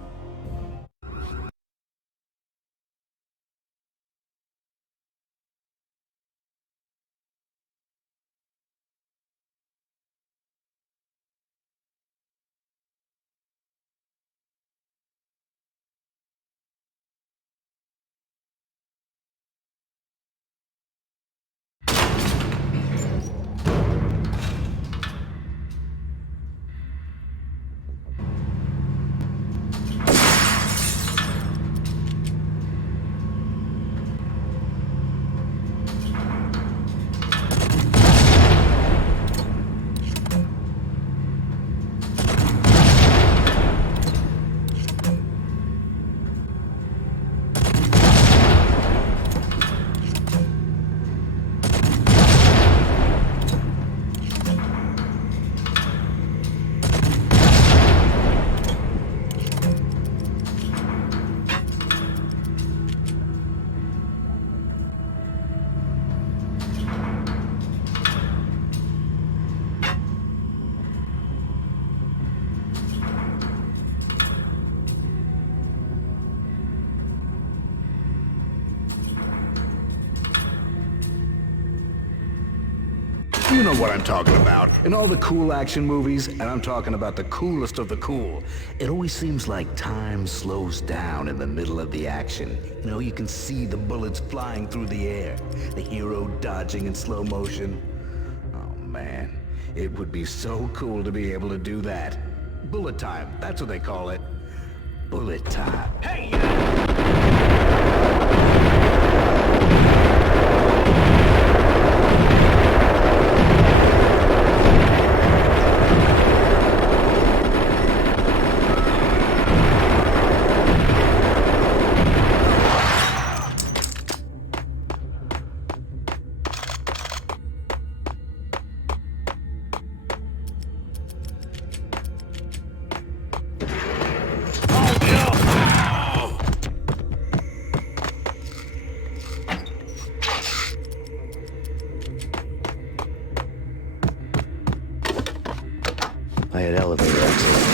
You know what I'm talking about. In all the cool action movies, and I'm talking about the coolest of the cool, it always seems like time slows down in the middle of the action. You know, you can see the bullets flying through the air, the hero dodging in slow motion. Oh man, it would be so cool to be able to do that. Bullet time, that's what they call it. Bullet time. Hey! I had elevator exits.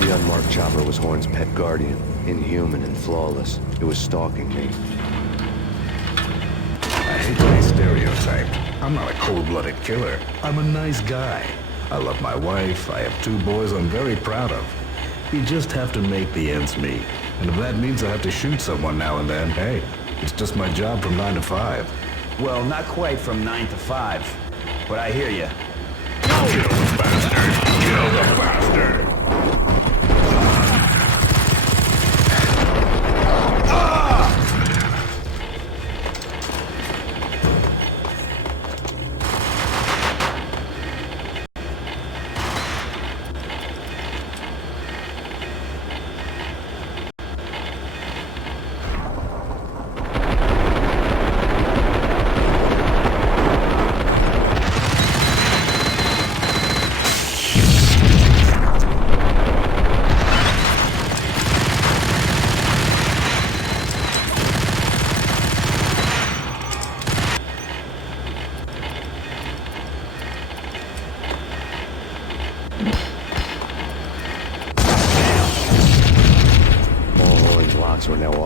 The unmarked chopper was Horn's pet guardian, inhuman and flawless. It was stalking me. I hate to be stereotyped. I'm not a cold-blooded killer. I'm a nice guy. I love my wife. I have 2 boys I'm very proud of. You just have to make the ends meet. And if that means I have to shoot someone now and then, hey, it's just my job from 9 to 5. Well, not quite from 9 to 5, but I hear you. Kill the bastard! Kill the bastard!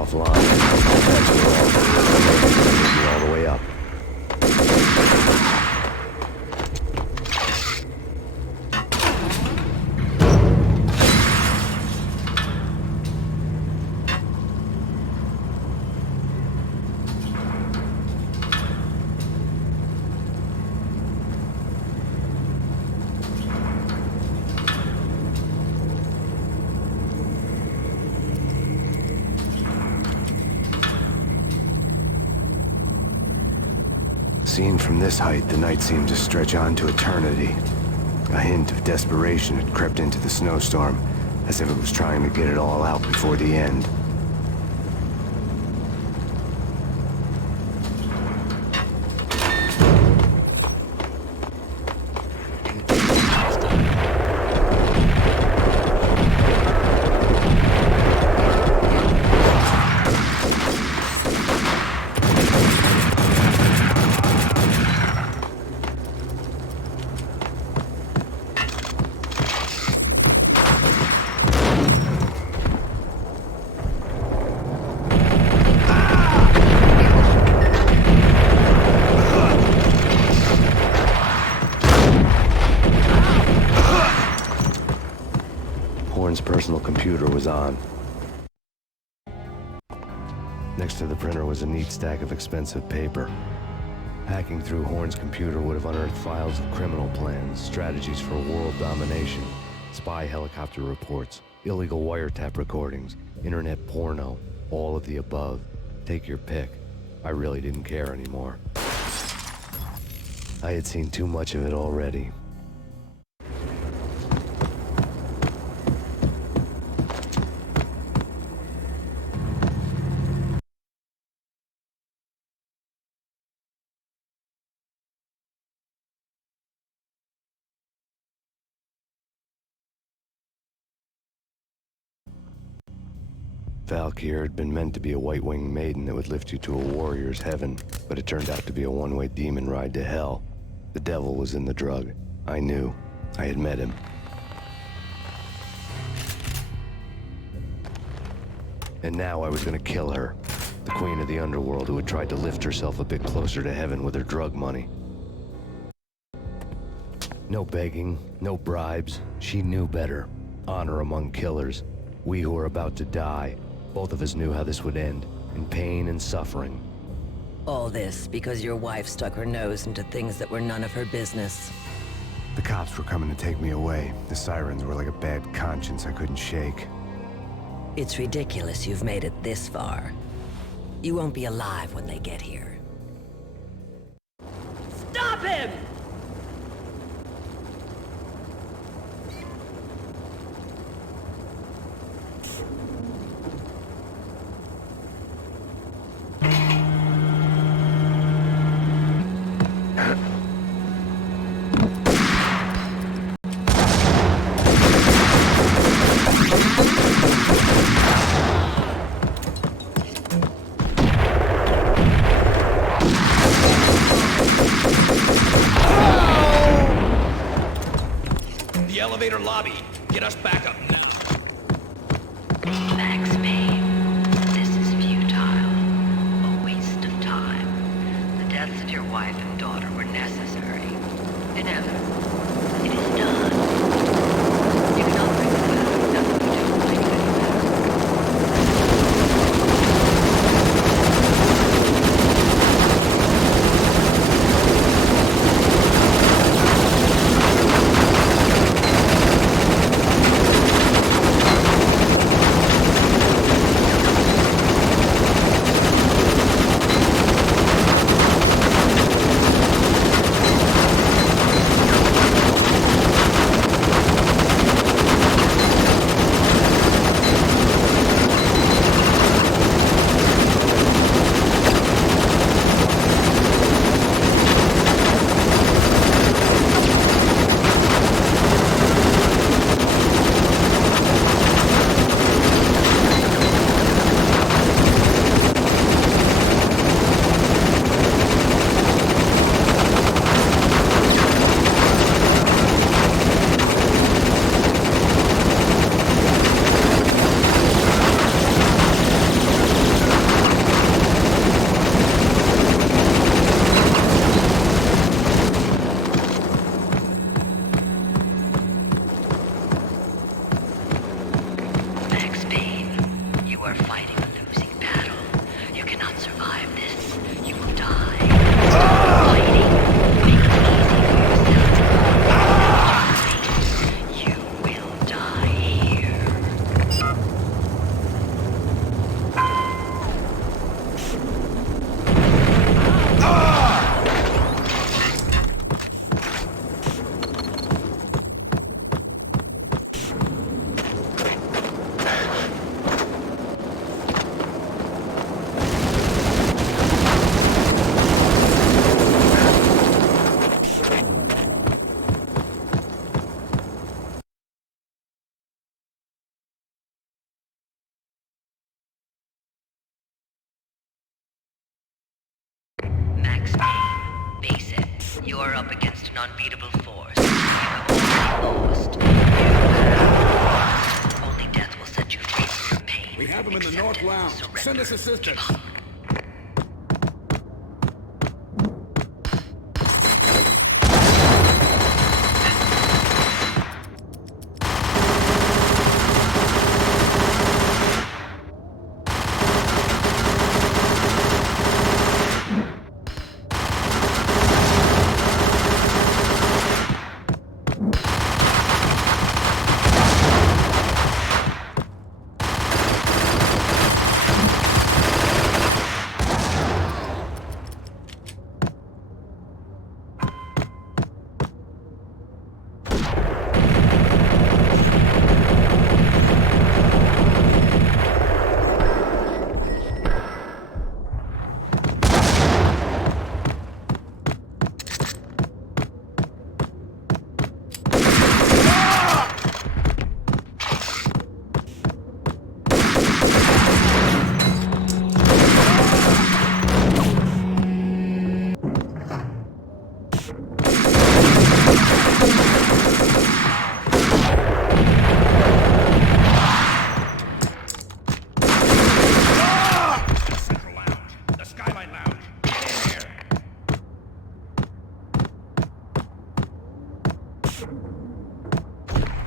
offline. That's all the way up. Seen from this height, the night seemed to stretch on to eternity. A hint of desperation had crept into the snowstorm, as if it was trying to get it all out before the end. Horn's personal computer was on. Next to the printer was a neat stack of expensive paper. Hacking through Horn's computer would have unearthed files of criminal plans, strategies for world domination, spy helicopter reports, illegal wiretap recordings, internet porno, all of the above. Take your pick. I really didn't care anymore. I had seen too much of it already. Valkyr had been meant to be a white-winged maiden that would lift you to a warrior's heaven, but it turned out to be a one-way demon ride to hell. The devil was in the drug. I knew. I had met him. And now I was gonna kill her. The queen of the underworld who had tried to lift herself a bit closer to heaven with her drug money. No begging, no bribes. She knew better. Honor among killers. We who were about to die. Both of us knew how this would end, in pain and suffering. All this because your wife stuck her nose into things that were none of her business. The cops were coming to take me away. The sirens were like a bad conscience I couldn't shake. It's ridiculous you've made it this far. You won't be alive when they get here. Stop him! The elevator lobby. Get us back up now. Max Payne, this is futile. A waste of time. The deaths of your wife and daughter were necessary. Inevitable. It is done. You cannot bring it back. Nothing you do will make it any Max Payne. Face it, you're up against an unbeatable force. You have already lost. Only death will set you free from your pain. We have him in the North Lounge. Send us assistance.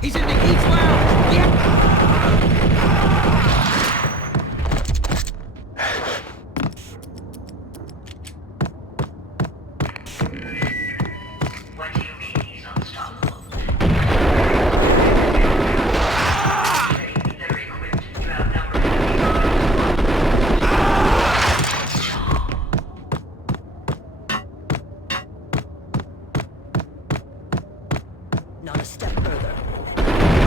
He's in the East Lounge! Yeah! What do you mean he's unstoppable? They're equipped. You outnumber Not a step further.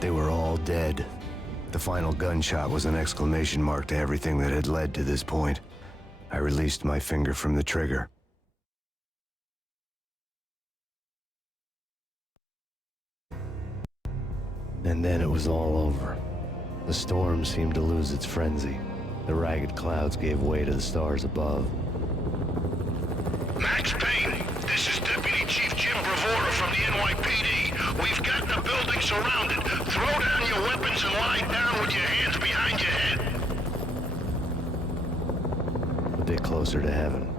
They were all dead. The final gunshot was an exclamation mark to everything that had led to this point. I released my finger from the trigger. And then it was all over. The storm seemed to lose its frenzy. The ragged clouds gave way to the stars above. Max Payne, this is Deputy Chief Jim Bravura from the NYPD. We've got the building surrounded. Throw down your weapons and lie down with your hands behind your head. A bit closer to heaven.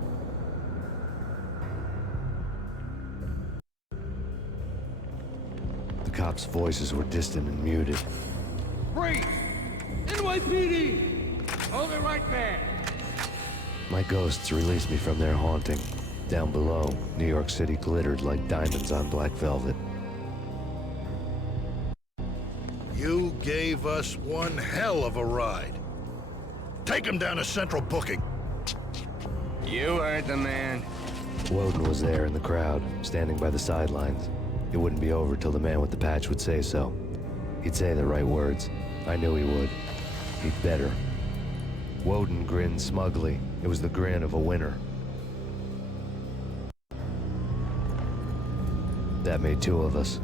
The cops' voices were distant and muted. Freeze! NYPD! Hold it right there! My ghosts released me from their haunting. Down below, New York City glittered like diamonds on black velvet. You gave us one hell of a ride. Take him down to Central Booking. You heard the man. Woden was there in the crowd, standing by the sidelines. It wouldn't be over till the man with the patch would say so. He'd say the right words. I knew he would. He'd better. Woden grinned smugly. It was the grin of a winner. That made two of us.